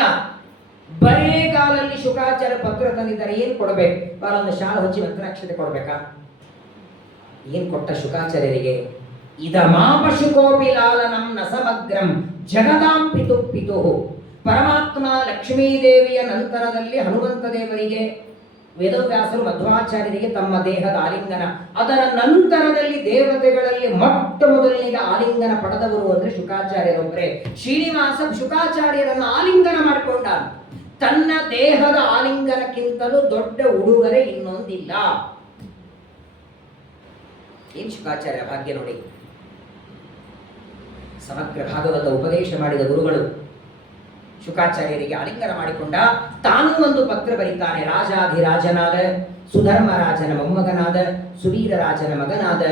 ಬರೇಗಾಲಲ್ಲಿ ಶುಕಾಚಾರ್ಯ ಪತ್ರ ತಂದಿದ್ದಾರೆ. ಏನು ಕೊಡಬೇಕು? ಬಾಲೊಂದು ಶಾಲೆ ಹಚ್ಚಿ ಮಂತ್ರಾಕ್ಷತೆ ಕೊಡ್ಬೇಕಾ? ಏನ್ ಕೊಟ್ಟ ಶುಕಾಚಾರ್ಯರಿಗೆ? ಇದಮಾಪ ಶುಕೋಪಿ ಲಾಲನಂ ನ ಸಮಗ್ರಂ ಜಗದಾಂ ಪಿತು ಪಿತು. ಪರಮಾತ್ಮ ಲಕ್ಷ್ಮೀದೇವಿಯ ನಂತರದಲ್ಲಿ ಹನುಮಂತ ದೇವರಿಗೆ, ವೇದವ್ಯಾಸರು ಮಧ್ವಾಚಾರ್ಯರಿಗೆ ತಮ್ಮ ದೇಹದ ಆಲಿಂಗನ, ಅದರ ನಂತರದಲ್ಲಿ ದೇವತೆಗಳಲ್ಲಿ ಮೊಟ್ಟ ಮೊದಲನಿಗೆ ಆಲಿಂಗನ ಪಡೆದವರು ಅಂದ್ರೆ ಶುಕಾಚಾರ್ಯರೊಬ್ಬರೇ. ಶ್ರೀನಿವಾಸ ಶುಕಾಚಾರ್ಯರನ್ನು ಆಲಿಂಗನ ಮಾಡಿಕೊಂಡ. ತನ್ನ ದೇಹದ ಆಲಿಂಗನಕ್ಕಿಂತಲೂ ದೊಡ್ಡ ಉಡುಗೊರೆ ಇನ್ನೊಂದಿಲ್ಲ. ಏನ್ ಶುಕಾಚಾರ್ಯ ಭಾಗ್ಯ ನೋಡಿ. ಸಮಗ್ರ ಭಾಗವತ ಉಪದೇಶ ಮಾಡಿದ ಗುರುಗಳು ಶುಕಾಚಾರ್ಯರಿಗೆ ಆಲಿಂಗನ ಮಾಡಿಕೊಂಡ. ತಾನೂ ಒಂದು ಪತ್ರ ಬರೀತಾನೆ. ರಾಜಾಧಿರಾಜನಾದ, ಸುಧರ್ಮರಾಜನ ಮೊಮ್ಮಗನಾದ, ಸುವೀರರಾಜನ ಮಗನಾದ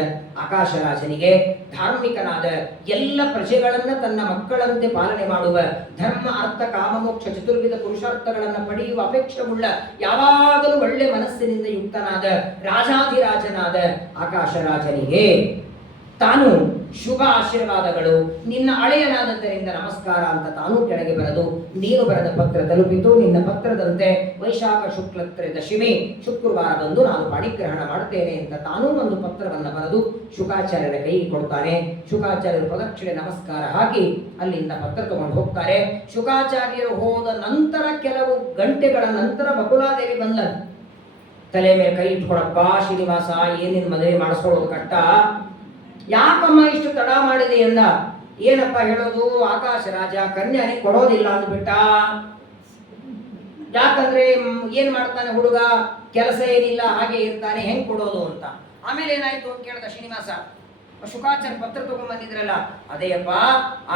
ಆಕಾಶರಾಜನಿಗೆ, ಧಾರ್ಮಿಕನಾದ, ಎಲ್ಲ ಪ್ರಜೆಗಳನ್ನ ತನ್ನ ಮಕ್ಕಳಂತೆ ಪಾಲನೆ ಮಾಡುವ, ಧರ್ಮ ಅರ್ಥ ಕಾಮ ಮೋಕ್ಷ ಚತುರ್ವಿಧ ಪುರುಷಾರ್ಥಗಳನ್ನು ಪಡೆಯುವ ಅಪೇಕ್ಷೆಯುಳ್ಳ, ಯಾವಾಗಲೂ ಒಳ್ಳೆ ಮನಸ್ಸಿನಿಂದ ಯುಕ್ತನಾದ ರಾಜಾಧಿರಾಜನಾದ ಆಕಾಶರಾಜನಿಗೆ ತಾನು ಶುಭ ಆಶೀರ್ವಾದಗಳು, ನಿನ್ನ ಅಳೆಯನಾದದ್ದರಿಂದ ನಮಸ್ಕಾರ ಅಂತ ತಾನೂ ಕೆಳಗೆ ಬರೆದು, ನೀನು ಬರೆದ ಪತ್ರ ತಲುಪಿತು. ನಿನ್ನ ಪತ್ರದಂತೆ ವೈಶಾಖ ಶುಕ್ಲ ತ್ರಯೋದಶಿಮಿ ಶುಕ್ರವಾರ ಬಂದು ನಾನು ಪಾಣಿಗ್ರಹಣ ಮಾಡುತ್ತೇನೆ ಅಂತ ತಾನೂ ಒಂದು ಪತ್ರವನ್ನು ಬರೆದು ಶುಕಾಚಾರ್ಯರ ಕೈಗೆ ಕೊಡ್ತಾನೆ. ಶುಕಾಚಾರ್ಯರು ಪ್ರದಕ್ಷಿಣೆ ನಮಸ್ಕಾರ ಹಾಕಿ ಅಲ್ಲಿಂದ ಪತ್ರ ತಗೊಂಡು ಹೋಗ್ತಾರೆ. ಶುಕಾಚಾರ್ಯರು ಹೋದ ನಂತರ ಕೆಲವು ಗಂಟೆಗಳ ನಂತರ ಬಕುಲಾದೇವಿ ಬಂದ. ತಲೆ ಮೇಲೆ ಕೈ ಇಟ್ಕೊಳಪ್ಪ ಶ್ರೀನಿವಾಸ, ಏನಿನ್ ಮದುವೆ ಮಾಡಿಸ್ಕೊಳ್ಳೋದು ಕಷ್ಟ, ಯಾಕಮ್ಮ ಇಷ್ಟು ತಡ ಮಾಡಿದೆ ಎಂದ. ಏನಪ್ಪ ಹೇಳೋದು, ಆಕಾಶ ರಾಜ ಕನ್ಯಾನೆ ಕೊಡೋದಿಲ್ಲ ಅಂದ್ಬಿಟ್ಟ. ಯಾಕಂದ್ರೆ ಏನ್ ಮಾಡ್ತಾನೆ ಹುಡುಗ, ಕೆಲಸ ಏನಿಲ್ಲ, ಹಾಗೆ ಇರ್ತಾನೆ, ಹೆಂಗ್ ಕೊಡೋದು ಅಂತ. ಆಮೇಲೆ ಏನಾಯ್ತು ಅಂತ ಕೇಳ್ದ ಶ್ರೀನಿವಾಸ. ಶುಕಾಚಾರ್ಯ ಪತ್ರ ತಗೊಂಡ್ಬಂದಿದ್ರಲ್ಲ, ಅದೇಯಪ್ಪ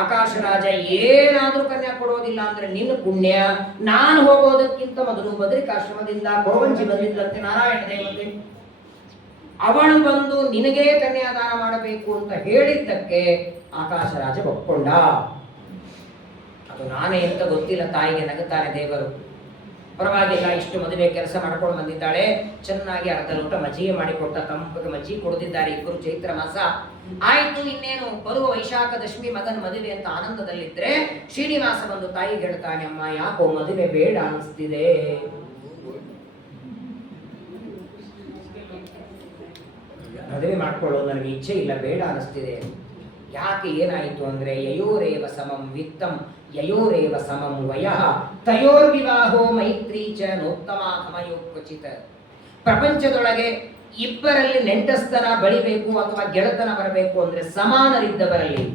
ಆಕಾಶ ರಾಜ ಏನಾದ್ರೂ ಕನ್ಯಾ ಕೊಡೋದಿಲ್ಲ ಅಂದ್ರೆ ನಿನ್ನ ಪುಣ್ಯ. ನಾನು ಹೋಗೋದಕ್ಕಿಂತ ಮೊದಲು ಬದ್ರಿಕಾಶ್ರಮದಿಂದ ಕೊರವಂಜಿ ಬಂದಿದ್ದಂತೆ ನಾರಾಯಣ ದೇವತೆ, ಅವಳು ಬಂದು ನಿನಗೇ ಕನ್ಯಾದಾನ ಮಾಡಬೇಕು ಅಂತ ಹೇಳಿದ್ದಕ್ಕೆ ಆಕಾಶರಾಜ ಒಪ್ಕೊಂಡ. ಅದು ನಾನೇ ಅಂತ ಗೊತ್ತಿಲ್ಲ ತಾಯಿಗೆ. ನಗುತ್ತಾನೆ ದೇವರು. ಪರವಾಗಿಲ್ಲ, ಇಷ್ಟು ಮದುವೆ ಕೆಲಸ ಮಾಡ್ಕೊಂಡು ಬಂದಿದ್ದಾಳೆ, ಚೆನ್ನಾಗಿ ಅರ್ಧ ಲೋಟ ಮಜ್ಜಿಗೆ ಮಾಡಿಕೊಟ್ಟ, ತಂಪಗೆ ಮಜ್ಜಿಗೆ ಕೊಡುತ್ತಿದ್ದಾರೆ ಇಬ್ಬರು. ಚೈತ್ರ ಮಾಸ ಆಯ್ತು, ಇನ್ನೇನು ಬರುವ ವೈಶಾಖ ದಶಮಿ ಮಗನ ಮದುವೆ ಅಂತ ಆನಂದದಲ್ಲಿದ್ರೆ ಶ್ರೀನಿವಾಸ ಬಂದು ತಾಯಿಗೆ ಹೇಳ್ತಾನೆ, ಅಮ್ಮ ಯಾಕೋ ಮದುವೆ ಬೇಡ ಅನಿಸ್ತಿದೆ. ಮದುವೆ ಮಾಡ್ಕೊಳ್ಳೋದು ನನಗೆ ಇಚ್ಛೆ ಇಲ್ಲ, ಬೇಡ ಅನಿಸ್ತಿದೆ. ಯಾಕೆ, ಏನಾಯಿತು ಅಂದ್ರೆ ಯಯೋರೇವ ಸಮಂ ವಿತ್ತಂ ಯಯೋರೇವ ಸಮಂ ವಯಃ ತಯೋರ್ವಿವಾಹೋ ಮೈತ್ರಿ ಚ ನೋತ್ತಮಾಧಮಯೋ ಕ್ವಚಿತ್. ಪ್ರಪಂಚದೊಳಗೆ ಇಬ್ಬರಲ್ಲಿ ನೆಂಟಸ್ತನ ಬೆಳಿಬೇಕು ಅಥವಾ ಗೆಳತನ ಬರಬೇಕು ಅಂದ್ರೆ ಸಮಾನರಿದ್ದವರಲ್ಲಿ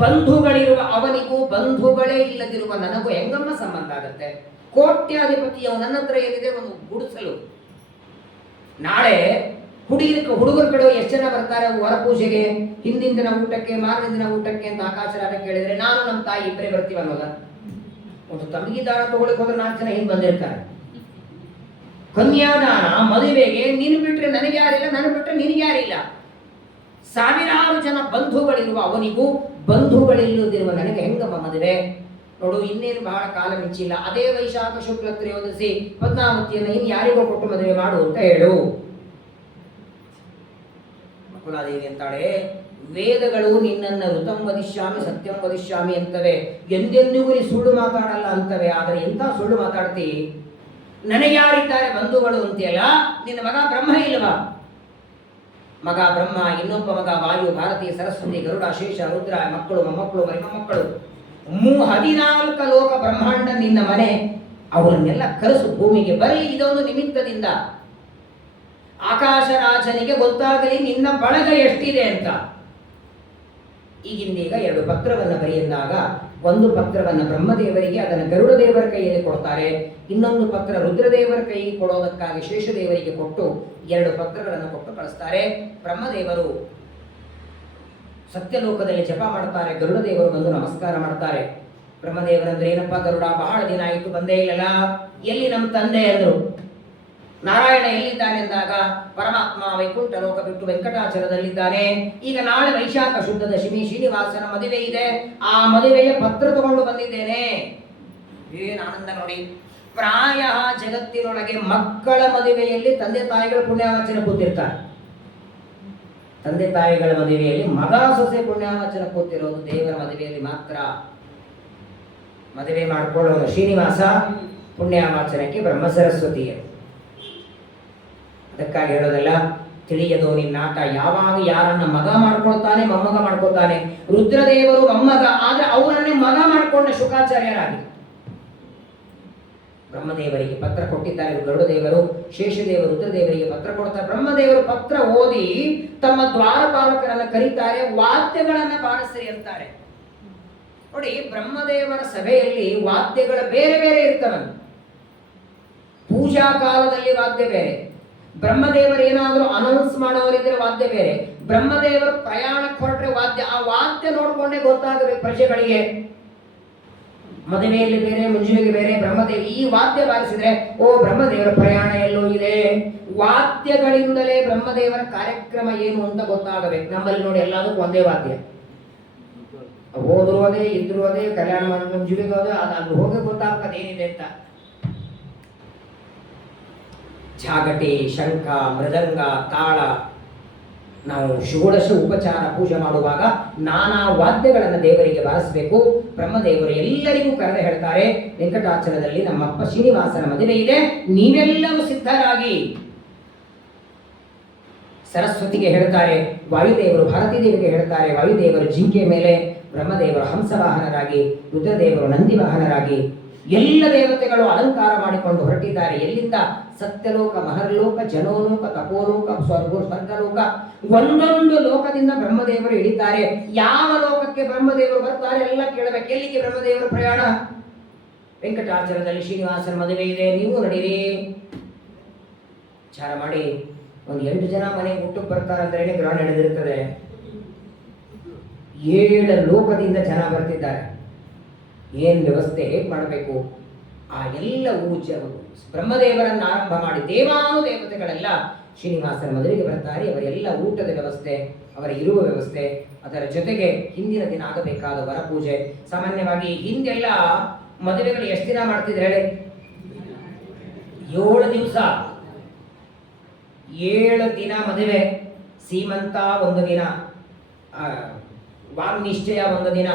ಬಂಧುಗಳಿರುವ ಅವನಿಗೂ ಬಂಧುಗಳೇ ಇಲ್ಲದಿರುವ ನನಗೂ ಹೆಂಗಮ್ಮ ಸಂಬಂಧ ಆಗತ್ತೆ? ಕೋಟ್ಯಾಧಿಪತಿಯ ನನ್ನ ಹತ್ರ ಏನಿದೆ ಒಂದು ಗುಡಿಸಲು. ನಾಳೆ ಹುಡುಗರ ಕಡೆ ಎಷ್ಟು ಜನ ಬರ್ತಾರೆ ವರ ಪೂಜೆಗೆ, ಹಿಂದಿನ ದಿನ ಊಟಕ್ಕೆ, ಮಾರನೇ ದಿನ ಊಟಕ್ಕೆ ಅಂತ ಆಕಾಶರಾಗ ಕೇಳಿದ್ರೆ ನಾನು ನಮ್ಮ ತಾಯಿ ಇಬ್ಬರೇ ಬರ್ತೀವಿ ಅನ್ನೋದ? ಒಂದು ತಂಗಿ ದಾನ ತಗೊಳಕ್ ಹೋದ್ರೆ 4 ಜನ ಹಿಂದೆ ಬಂದಿರ್ತಾರೆ. ಕನ್ಯಾದಾನ ಮದುವೆಗೆ ನೀನು ಬಿಟ್ರೆ ನನಗೆ ಯಾರಿಲ್ಲ, ನನಗೆ ಬಿಟ್ರೆ ನಿನಗೆ ಯಾರಿಲ್ಲ. ಸಾವಿರಾರು ಜನ ಬಂಧುಗಳಿರುವ ಅವನಿಗೂ ಬಂಧುಗಳಿಲ್ಲದಿರುವ ನನಗೆ ಹೆಂಗಮ್ಮ ಮದುವೆ? ನೋಡು, ಇನ್ನೇನು ಬಹಳ ಕಾಲ ಮಿಂಚಿಲ್ಲ. ಅದೇ ವೈಶಾಖ ಶುಕ್ಲ ತ್ರಯೋದಶಿ ಪದ್ಮಾವತಿಯನ್ನು ಇನ್ನು ಯಾರಿಗೋ ಕೊಟ್ಟು ಮದುವೆ ಮಾಡು ಅಂತ ಹೇಳು. ಕುಲಾದೇವಿ ಅಂತಾಳೆ, ವೇದಗಳು ನಿನ್ನನ್ನು ಋತಂ ವದಿಷ್ಯಾಮಿ ಸತ್ಯಂ ವದಿಷ್ಯಾಮಿ ಅಂತವೆ, ಎಂದೆಂದಿಗೂ ನೀ ಸುಳ್ಳು ಮಾತಾಡಲ್ಲ ಅಂತವೆ. ಆದರೆ ಎಂತ ಸುಳ್ಳು ಮಾತಾಡ್ತಿ? ನನಗೆ ಯಾರಿದ್ದಾರೆ ಬಂಧುಗಳು ಅಂತೆಯಲ್ಲ, ನಿನ್ನ ಮಗ ಬ್ರಹ್ಮ ಇಲ್ವಾ? ಮಗ ಬ್ರಹ್ಮ, ಇನ್ನೊಬ್ಬ ಮಗ ವಾಯು, ಭಾರತಿ, ಸರಸ್ವತಿ, ಗರುಡ, ಶೇಷ, ರುದ್ರ, ಮಕ್ಕಳು, ಮೊಮ್ಮಕ್ಕಳು, ಮರಿಮೊಮ್ಮಕ್ಕಳು, 14 ಲೋಕ ಬ್ರಹ್ಮಾಂಡ ನಿನ್ನ ಮನೆ. ಅವರನ್ನೆಲ್ಲ ಕರೆಸು, ಭೂಮಿಗೆ ಬರಲಿ. ಇದೊಂದು ನಿಮಿತ್ತದಿಂದ ಆಕಾಶರಾಜನಿಗೆ ಗೊತ್ತಾಗಲಿ ನಿನ್ನ ಬಳಗ ಎಷ್ಟಿದೆ ಅಂತ. ಈಗಿಂದೀಗ 2 ಪತ್ರವನ್ನು ಬರೆಯಂದಾಗ, ಒಂದು ಪತ್ರವನ್ನು ಬ್ರಹ್ಮದೇವರಿಗೆ, ಅದನ್ನು ಗರುಡ ದೇವರ ಕೈಯಲ್ಲಿ ಕೊಡ್ತಾರೆ. ಇನ್ನೊಂದು ಪತ್ರ ರುದ್ರದೇವರ ಕೈಗೆ ಕೊಡೋದಕ್ಕಾಗಿ ಶೇಷದೇವರಿಗೆ ಕೊಟ್ಟು 2 ಪತ್ರಗಳನ್ನು ಕೊಟ್ಟು ಕಳಿಸ್ತಾರೆ. ಬ್ರಹ್ಮದೇವರು ಸತ್ಯಲೋಕದಲ್ಲಿ ಜಪ ಮಾಡ್ತಾರೆ, ಗರುಡದೇವರು ಬಂದು ನಮಸ್ಕಾರ ಮಾಡ್ತಾರೆ. ಬ್ರಹ್ಮದೇವರಂದ್ರೆ, ಏನಪ್ಪ ಗರುಡ, ಬಹಳ ದಿನ ಆಯಿತು ಬಂದೇ ಇಲ್ಲಲ್ಲ, ಎಲ್ಲಿ ನಮ್ಮ ತಂದೆ ಅಂದರು. ನಾರಾಯಣ ಎಲ್ಲಿದ್ದಾನೆ ಎಂದಾಗ, ಪರಮಾತ್ಮ ವೈಕುಂಠ ಲೋಕ ಬಿಟ್ಟು ವೆಂಕಟಾಚಲದಲ್ಲಿದ್ದಾನೆ. ಈಗ ನಾಳೆ ವೈಶಾಖ ಶುದ್ಧ ದಶಮಿ, ಶ್ರೀನಿವಾಸನ ಮದುವೆ ಇದೆ, ಆ ಮದುವೆಯ ಪತ್ರ ತಗೊಂಡು ಬಂದಿದ್ದೇನೆ. ಏನು ಆನಂದ ನೋಡಿ. ಪ್ರಾಯ ಜಗತ್ತಿನೊಳಗೆ ಮಕ್ಕಳ ಮದುವೆಯಲ್ಲಿ ತಂದೆ ತಾಯಿಗಳು ಪುಣ್ಯಾವಚನ ಕೂತಿರ್ತಾರೆ. ತಂದೆ ತಾಯಿಗಳ ಮದುವೆಯಲ್ಲಿ ಮಗ ಸೊಸೆ ಪುಣ್ಯಾವಚನ ಕೂತಿರೋದು ದೇವರ ಮದುವೆಯಲ್ಲಿ ಮಾತ್ರ. ಮದುವೆ ಮಾಡಿಕೊಳ್ಳೋದು ಶ್ರೀನಿವಾಸ, ಪುಣ್ಯಾವಚನಕ್ಕೆ ಬ್ರಹ್ಮ ಸರಸ್ವತಿಯರು. ಅದಕ್ಕಾಗಿ ಹೇಳೋದಲ್ಲ, ತಿಳಿಯದು ನಿನ್ನಾಟ. ಯಾವಾಗ ಯಾರನ್ನ ಮಗ ಮಾಡ್ಕೊಳ್ತಾನೆ, ಮೊಮ್ಮಗ ಮಾಡ್ಕೊಳ್ತಾನೆ. ರುದ್ರದೇವರು ಮೊಮ್ಮಗ, ಆದ್ರೆ ಅವರನ್ನೇ ಮಗ ಮಾಡಿಕೊಂಡ ಶುಕಾಚಾರ್ಯರಾಗಿ ಬ್ರಹ್ಮದೇವರಿಗೆ ಪತ್ರ ಕೊಟ್ಟಿದ್ದಾರೆ. ಗರುಡದೇವರು, ಶೇಷದೇವರು ರುದ್ರದೇವರಿಗೆ ಪತ್ರ ಕೊಡ್ತಾರೆ. ಬ್ರಹ್ಮದೇವರು ಪತ್ರ ಓದಿ ತಮ್ಮ ದ್ವಾರಪಾಲಕರನ್ನ ಕರೀತಾರೆ, ವಾದ್ಯಗಳನ್ನ ಬಾರಿಸ್ರಿ ಅಂತಾರೆ. ನೋಡಿ, ಬ್ರಹ್ಮದೇವರ ಸಭೆಯಲ್ಲಿ ವಾದ್ಯಗಳ ಬೇರೆ ಬೇರೆ ಇರ್ತವೆ. ಪೂಜಾ ಕಾಲದಲ್ಲಿ ವಾದ್ಯ ಬೇರೆ, ಬ್ರಹ್ಮದೇವರು ಏನಾದರೂ ಅನೌನ್ಸ್ ಮಾಡೋರಿದ್ರೆ ವಾದ್ಯ ಬೇರೆ, ಬ್ರಹ್ಮದೇವರು ಪ್ರಯಾಣಕ್ಕೆ ಹೊರಟ್ರೆ ವಾದ್ಯ. ಆ ವಾದ್ಯ ನೋಡ್ಕೊಂಡೇ ಗೊತ್ತಾಗಬೇಕು ಪ್ರಜೆಗಳಿಗೆ. ಮದುವೆಯಲ್ಲಿ ಬೇರೆ, ಮುಂಜುವಿಗೆ ಬೇರೆ. ಬ್ರಹ್ಮದೇವ ಈ ವಾದ್ಯ ಬಾರಿಸಿದ್ರೆ ಓ ಬ್ರಹ್ಮದೇವರ ಪ್ರಯಾಣ ಎಲ್ಲೋ ಇದೆ. ವಾದ್ಯಗಳಿಂದಲೇ ಬ್ರಹ್ಮದೇವರ ಕಾರ್ಯಕ್ರಮ ಏನು ಅಂತ ಗೊತ್ತಾಗಬೇಕು. ನಮ್ಮಲ್ಲಿ ನೋಡಿ ಎಲ್ಲದಕ್ಕೂ ಒಂದೇ ವಾದ್ಯ, ಹೋದ್ರು ಅದೇ, ಇದ್ರು ಅದೇ, ಕಲ್ಯಾಣ ಮಾಡಿ ಮುಂಜುವಿಗೆ ಹೋದ್ರೆ ಅಲ್ಲಿ ಹೋಗಿ ಗೊತ್ತಾಗ್ತದೆ ಏನಿದೆ ಅಂತ. ಛಾಗಟೆ, ಶಂಖ, ಮೃದಂಗ, ತಾಳ. ನಾವು ಷೋಡಶ ಉಪಚಾರ ಪೂಜೆ ಮಾಡುವಾಗ ನಾನಾ ವಾದ್ಯಗಳನ್ನು ದೇವರಿಗೆ ಬಾರಿಸಬೇಕು. ಬ್ರಹ್ಮದೇವರು ಎಲ್ಲರಿಗೂ ಕರೆದು ಹೇಳ್ತಾರೆ, ವೆಂಕಟಾಚಲದಲ್ಲಿ ನಮ್ಮಪ್ಪ ಶ್ರೀನಿವಾಸನ ಮದುವೆ ಇದೆ, ನೀವೆಲ್ಲವೂ ಸಿದ್ಧರಾಗಿ. ಸರಸ್ವತಿಗೆ ಹೇಳ್ತಾರೆ, ವಾಯುದೇವರು ಭಾರತೀ ದೇವಿಗೆ ಹೇಳ್ತಾರೆ. ವಾಯುದೇವರು ಜಿಂಕೆ ಮೇಲೆ, ಬ್ರಹ್ಮದೇವರು ಹಂಸವಾಹನರಾಗಿ, ರುದ್ರದೇವರು ನಂದಿ ವಾಹನರಾಗಿ ಎಲ್ಲ ದೇವತೆಗಳು ಅಲಂಕಾರ ಮಾಡಿಕೊಂಡು ಹೊರಟಿದ್ದಾರೆ. ಎಲ್ಲಿಂದ? ಸತ್ಯಲೋಕ, ಮಹರ್ಲೋಕ, ಜನೋಲೋಕ, ತಪೋಲೋಕ, ಸ್ವರ್ಗಲೋಕ, ಒಂದೊಂದು ಲೋಕದಿಂದ ಬ್ರಹ್ಮದೇವರು ಇಳಿತಾರೆ. ಯಾವ ಲೋಕಕ್ಕೆ ಬ್ರಹ್ಮದೇವರು ಬರ್ತಾರೆ ಎಲ್ಲ ಕೇಳಬೇಕು. ಎಲ್ಲಿಗೆ ಬ್ರಹ್ಮದೇವರ ಪ್ರಯಾಣ? ವೆಂಕಟಾಚಲದಲ್ಲಿ ಶ್ರೀನಿವಾಸನ ಮದುವೆ ಇದೆ, ನೀವು ನಡೀರಿ. ವಿಚಾರ ಮಾಡಿ, ಒಂದು 8 ಜನ ಮನೆಗೆ ಊಟಕ್ಕೆ ಬರ್ತಾರಂದ್ರೆ ಗ್ರಹಣ ನಡೆದಿರ್ತದೆ. 7 ಲೋಕದಿಂದ ಜನ ಬರ್ತಿದ್ದಾರೆ. ಏನು ವ್ಯವಸ್ಥೆ ಹೇಗೆ ಮಾಡಬೇಕು? ಆ ಎಲ್ಲ ಬ್ರಹ್ಮದೇವರನ್ನು ಆರಂಭ ಮಾಡಿ ದೇವಾನು ದೇವತೆಗಳೆಲ್ಲ ಶ್ರೀನಿವಾಸನ ಮದುವೆಗೆ ಬರ್ತಾರೆ. ಅವರೆಲ್ಲ ಊಟದ ವ್ಯವಸ್ಥೆ, ಅವರ ಇರುವ ವ್ಯವಸ್ಥೆ, ಅದರ ಜೊತೆಗೆ ಹಿಂದಿನ ದಿನ ಆಗಬೇಕಾದ ವರಪೂಜೆ. ಸಾಮಾನ್ಯವಾಗಿ ಹಿಂದೆಲ್ಲ ಮದುವೆಗಳು ಎಷ್ಟು ದಿನ ಮಾಡ್ತಿದ್ರು ಹೇಳಿ? 7 ದಿವಸ, 7 ದಿನ ಮದುವೆ. ಸೀಮಂತ ಒಂದು ದಿನ, ವಾಗ್ನಿಶ್ಚಯ ಒಂದು ದಿನ,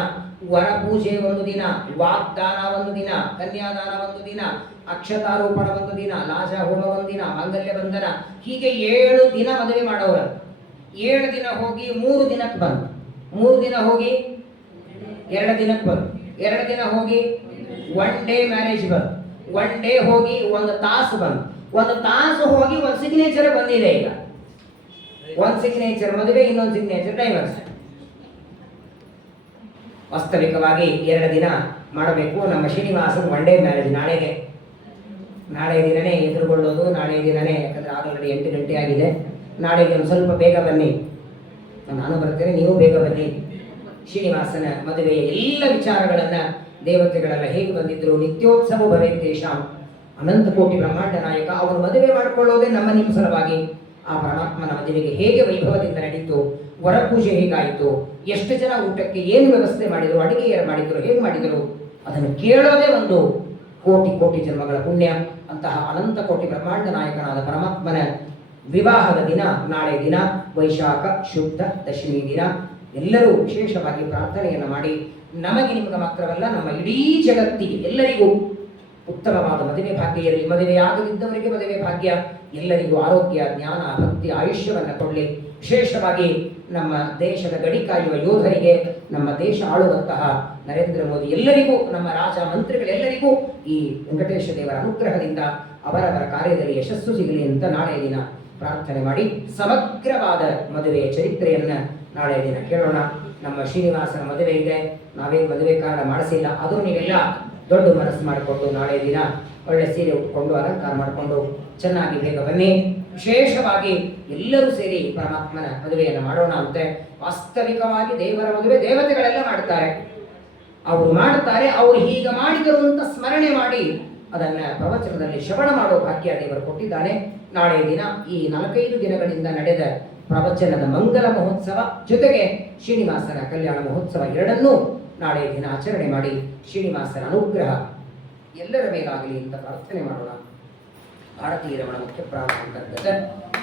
ವರಪೂಜೆ ಒಂದು ದಿನ, ವಾಗ್ದಾನ ಒಂದು ದಿನ, ಕನ್ಯಾದಾನ ಒಂದು ದಿನ, ಅಕ್ಷತಾರೋಪಣ ಒಂದು ದಿನ, ಲಾಜ ಹೋಮ ಒಂದು ದಿನ, ಮಾಂಗಲ್ಯ ಬಂಧನ. ಹೀಗೆ 7 ದಿನ ಮದುವೆ ಮಾಡೋರು. 7 ದಿನ ಹೋಗಿ 3 ದಿನಕ್ಕೆ ಬಂದು, 3 ದಿನ ಹೋಗಿ 2 ದಿನಕ್ಕೆ ಬಂದು, 2 ದಿನ ಹೋಗಿ 1 ಡೇ ಮ್ಯಾರೇಜ್ ಬಂದು, 1 ಡೇ ಹೋಗಿ 1 ತಾಸು ಬಂದು, ಒಂದು ತಾಸು ಹೋಗಿ ಒಂದು ಸಿಗ್ನೇಚರ್ ಬಂದಿದೆ. ಈಗ ಒಂದು ಸಿಗ್ನೇಚರ್ ಮದುವೆ, ಇನ್ನೊಂದು ಸಿಗ್ನೇಚರ್ ಡೈವರ್ಸ್. ವಾಸ್ತವಿಕವಾಗಿ 2 ದಿನ ಮಾಡಬೇಕು. ನಮ್ಮ ಶ್ರೀನಿವಾಸನ ಒನ್ ಡೇ ಮ್ಯಾರೇಜ್ ನಾಳೆ ದಿನನೇ ಎದುರುಗೊಳ್ಳೋದು. ನಾಳೆ ದಿನನೇ, ಯಾಕಂದ್ರೆ ಆಲ್ರೆಡಿ 8 ಗಂಟೆ ಆಗಿದೆ. ನಾಳೆಗೆ ಒಂದು ಸ್ವಲ್ಪ ಬೇಗ ಬನ್ನಿ, ನಾನು ಬರ್ತೇನೆ, ನೀವು ಬೇಗ ಬನ್ನಿ. ಶ್ರೀನಿವಾಸನ ಮದುವೆಯ ಎಲ್ಲ ವಿಚಾರಗಳನ್ನು, ದೇವತೆಗಳೆಲ್ಲ ಹೇಗೆ ಬಂದಿದ್ರು, ನಿತ್ಯೋತ್ಸವ ಭವೇತ್ತೇಷಾಂ, ಅನಂತ ಕೋಟಿ ಬ್ರಹ್ಮಾಂಡ ನಾಯಕ, ಅವನು ಮದುವೆ ಮಾಡಿಕೊಳ್ಳೋದೇ ನಿಮ್ಮ ಸಲುವಾಗಿ. ಆ ಪರಮಾತ್ಮನ ಮದುವೆಗೆ ಹೇಗೆ ವೈಭವದಿಂದ ನಡೀತು, ವರಪೂಜೆ ಹೇಗಾಯಿತು, ಎಷ್ಟು ಜನ ಊಟಕ್ಕೆ ಏನು ವ್ಯವಸ್ಥೆ ಮಾಡಿದರು, ಅಡಿಗೆ ಮಾಡಿದರು, ಹೇಗೆ ಮಾಡಿದರು, ಅದನ್ನು ಕೇಳೋದೇ ಒಂದು ಕೋಟಿ ಕೋಟಿ ಜನ್ಮಗಳ ಪುಣ್ಯ. ಅಂತಹ ಅನಂತ ಕೋಟಿ ಬ್ರಹ್ಮಾಂಡ ನಾಯಕನಾದ ಪರಮಾತ್ಮನ ವಿವಾಹದ ದಿನ ನಾಳೆ ದಿನ, ವೈಶಾಖ ಶುದ್ಧ ದಶಮಿ ದಿನ. ಎಲ್ಲರೂ ವಿಶೇಷವಾಗಿ ಪ್ರಾರ್ಥನೆಯನ್ನು ಮಾಡಿ, ನಮಗೆ ನಿಮಗೆ ಮಾತ್ರವಲ್ಲ, ನಮ್ಮ ಇಡೀ ಜಗತ್ತಿಗೆ ಎಲ್ಲರಿಗೂ ಉತ್ತಮವಾದ ಮದುವೆ ಭಾಗ್ಯ ಇರಲಿ. ಮದುವೆಯಾಗದಿದ್ದವರಿಗೆ ಮದುವೆ ಭಾಗ್ಯ, ಎಲ್ಲರಿಗೂ ಆರೋಗ್ಯ, ಜ್ಞಾನ, ಭಕ್ತಿ, ಆಯುಷ್ಯವನ್ನು ಕೊಡಲಿ. ವಿಶೇಷವಾಗಿ ನಮ್ಮ ದೇಶದ ಗಡಿ ಕಾಯುವ ಯೋಧರಿಗೆ, ನಮ್ಮ ದೇಶ ಆಳುವಂತಹ ನರೇಂದ್ರ ಮೋದಿ ಎಲ್ಲರಿಗೂ, ನಮ್ಮ ರಾಜ ಮಂತ್ರಿಗಳೆಲ್ಲರಿಗೂ ಈ ವೆಂಕಟೇಶ ದೇವರ ಅನುಗ್ರಹದಿಂದ ಅವರವರ ಕಾರ್ಯದಲ್ಲಿ ಯಶಸ್ಸು ಸಿಗಲಿ ಅಂತ ನಾಳೆ ದಿನ ಪ್ರಾರ್ಥನೆ ಮಾಡಿ, ಸಮಗ್ರವಾದ ಮದುವೆಯ ಚರಿತ್ರೆಯನ್ನು ನಾಳೆ ದಿನ ಕೇಳೋಣ. ನಮ್ಮ ಶ್ರೀನಿವಾಸನ ಮದುವೆ ಇದೆ, ನಾವೇನು ಮದುವೆ ಕಾರ್ಡ್ ಮಾಡಿಸಿಲ್ಲ, ಅದು ನೀವೆಲ್ಲ ದೊಡ್ಡ ಮನಸ್ಸು ಮಾಡಿಕೊಂಡು ನಾಳೆ ದಿನ ಒಳ್ಳೆ ಸೀರೆ ಉಟ್ಕೊಂಡು ಅಲಂಕಾರ ಮಾಡಿಕೊಂಡು ಚೆನ್ನಾಗಿ ಬೇಗ ಬನ್ನಿ. ವಿಶೇಷವಾಗಿ ಎಲ್ಲರೂ ಸೇರಿ ಪರಮಾತ್ಮನ ಮದುವೆಯನ್ನು ಮಾಡೋಣ ಅಂತೆ. ವಾಸ್ತವಿಕವಾಗಿ ದೇವರ ಮದುವೆ ದೇವತೆಗಳೆಲ್ಲ ಮಾಡ್ತಾರೆ, ಅವರು ಹೀಗೆ ಮಾಡಿದರು ಅಂತ ಸ್ಮರಣೆ ಮಾಡಿ ಅದನ್ನು ಪ್ರವಚನದಲ್ಲಿ ಶ್ರವಣ ಮಾಡೋ ಭಾಗ್ಯ ದೇವರು ಕೊಟ್ಟಿದ್ದಾನೆ. ನಾಳೆ ದಿನ ಈ 4-5 ದಿನಗಳಿಂದ ನಡೆದ ಪ್ರವಚನದ ಮಂಗಲ ಮಹೋತ್ಸವ ಜೊತೆಗೆ ಶ್ರೀನಿವಾಸನ ಕಲ್ಯಾಣ ಮಹೋತ್ಸವ ಎರಡನ್ನೂ ನಾಳೆ ದಿನ ಆಚರಣೆ ಮಾಡಿ ಶ್ರೀನಿವಾಸನ ಅನುಗ್ರಹ ಎಲ್ಲರ ಮೇಲಾಗಲಿ ಅಂತ ಪ್ರಾರ್ಥನೆ ಮಾಡೋಣ. ಭಾರತೀಯ ರಮಣ ಮುಖ್ಯ ಪ್ರಾರ್ಥನೆ.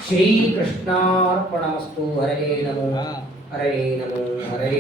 ಶ್ರೀಕೃಷ್ಣಾರ್ಪಣಮಸ್ತು. ಹರೇ ನಮೋ ಹರೇ ನಮೋ ಹರೇ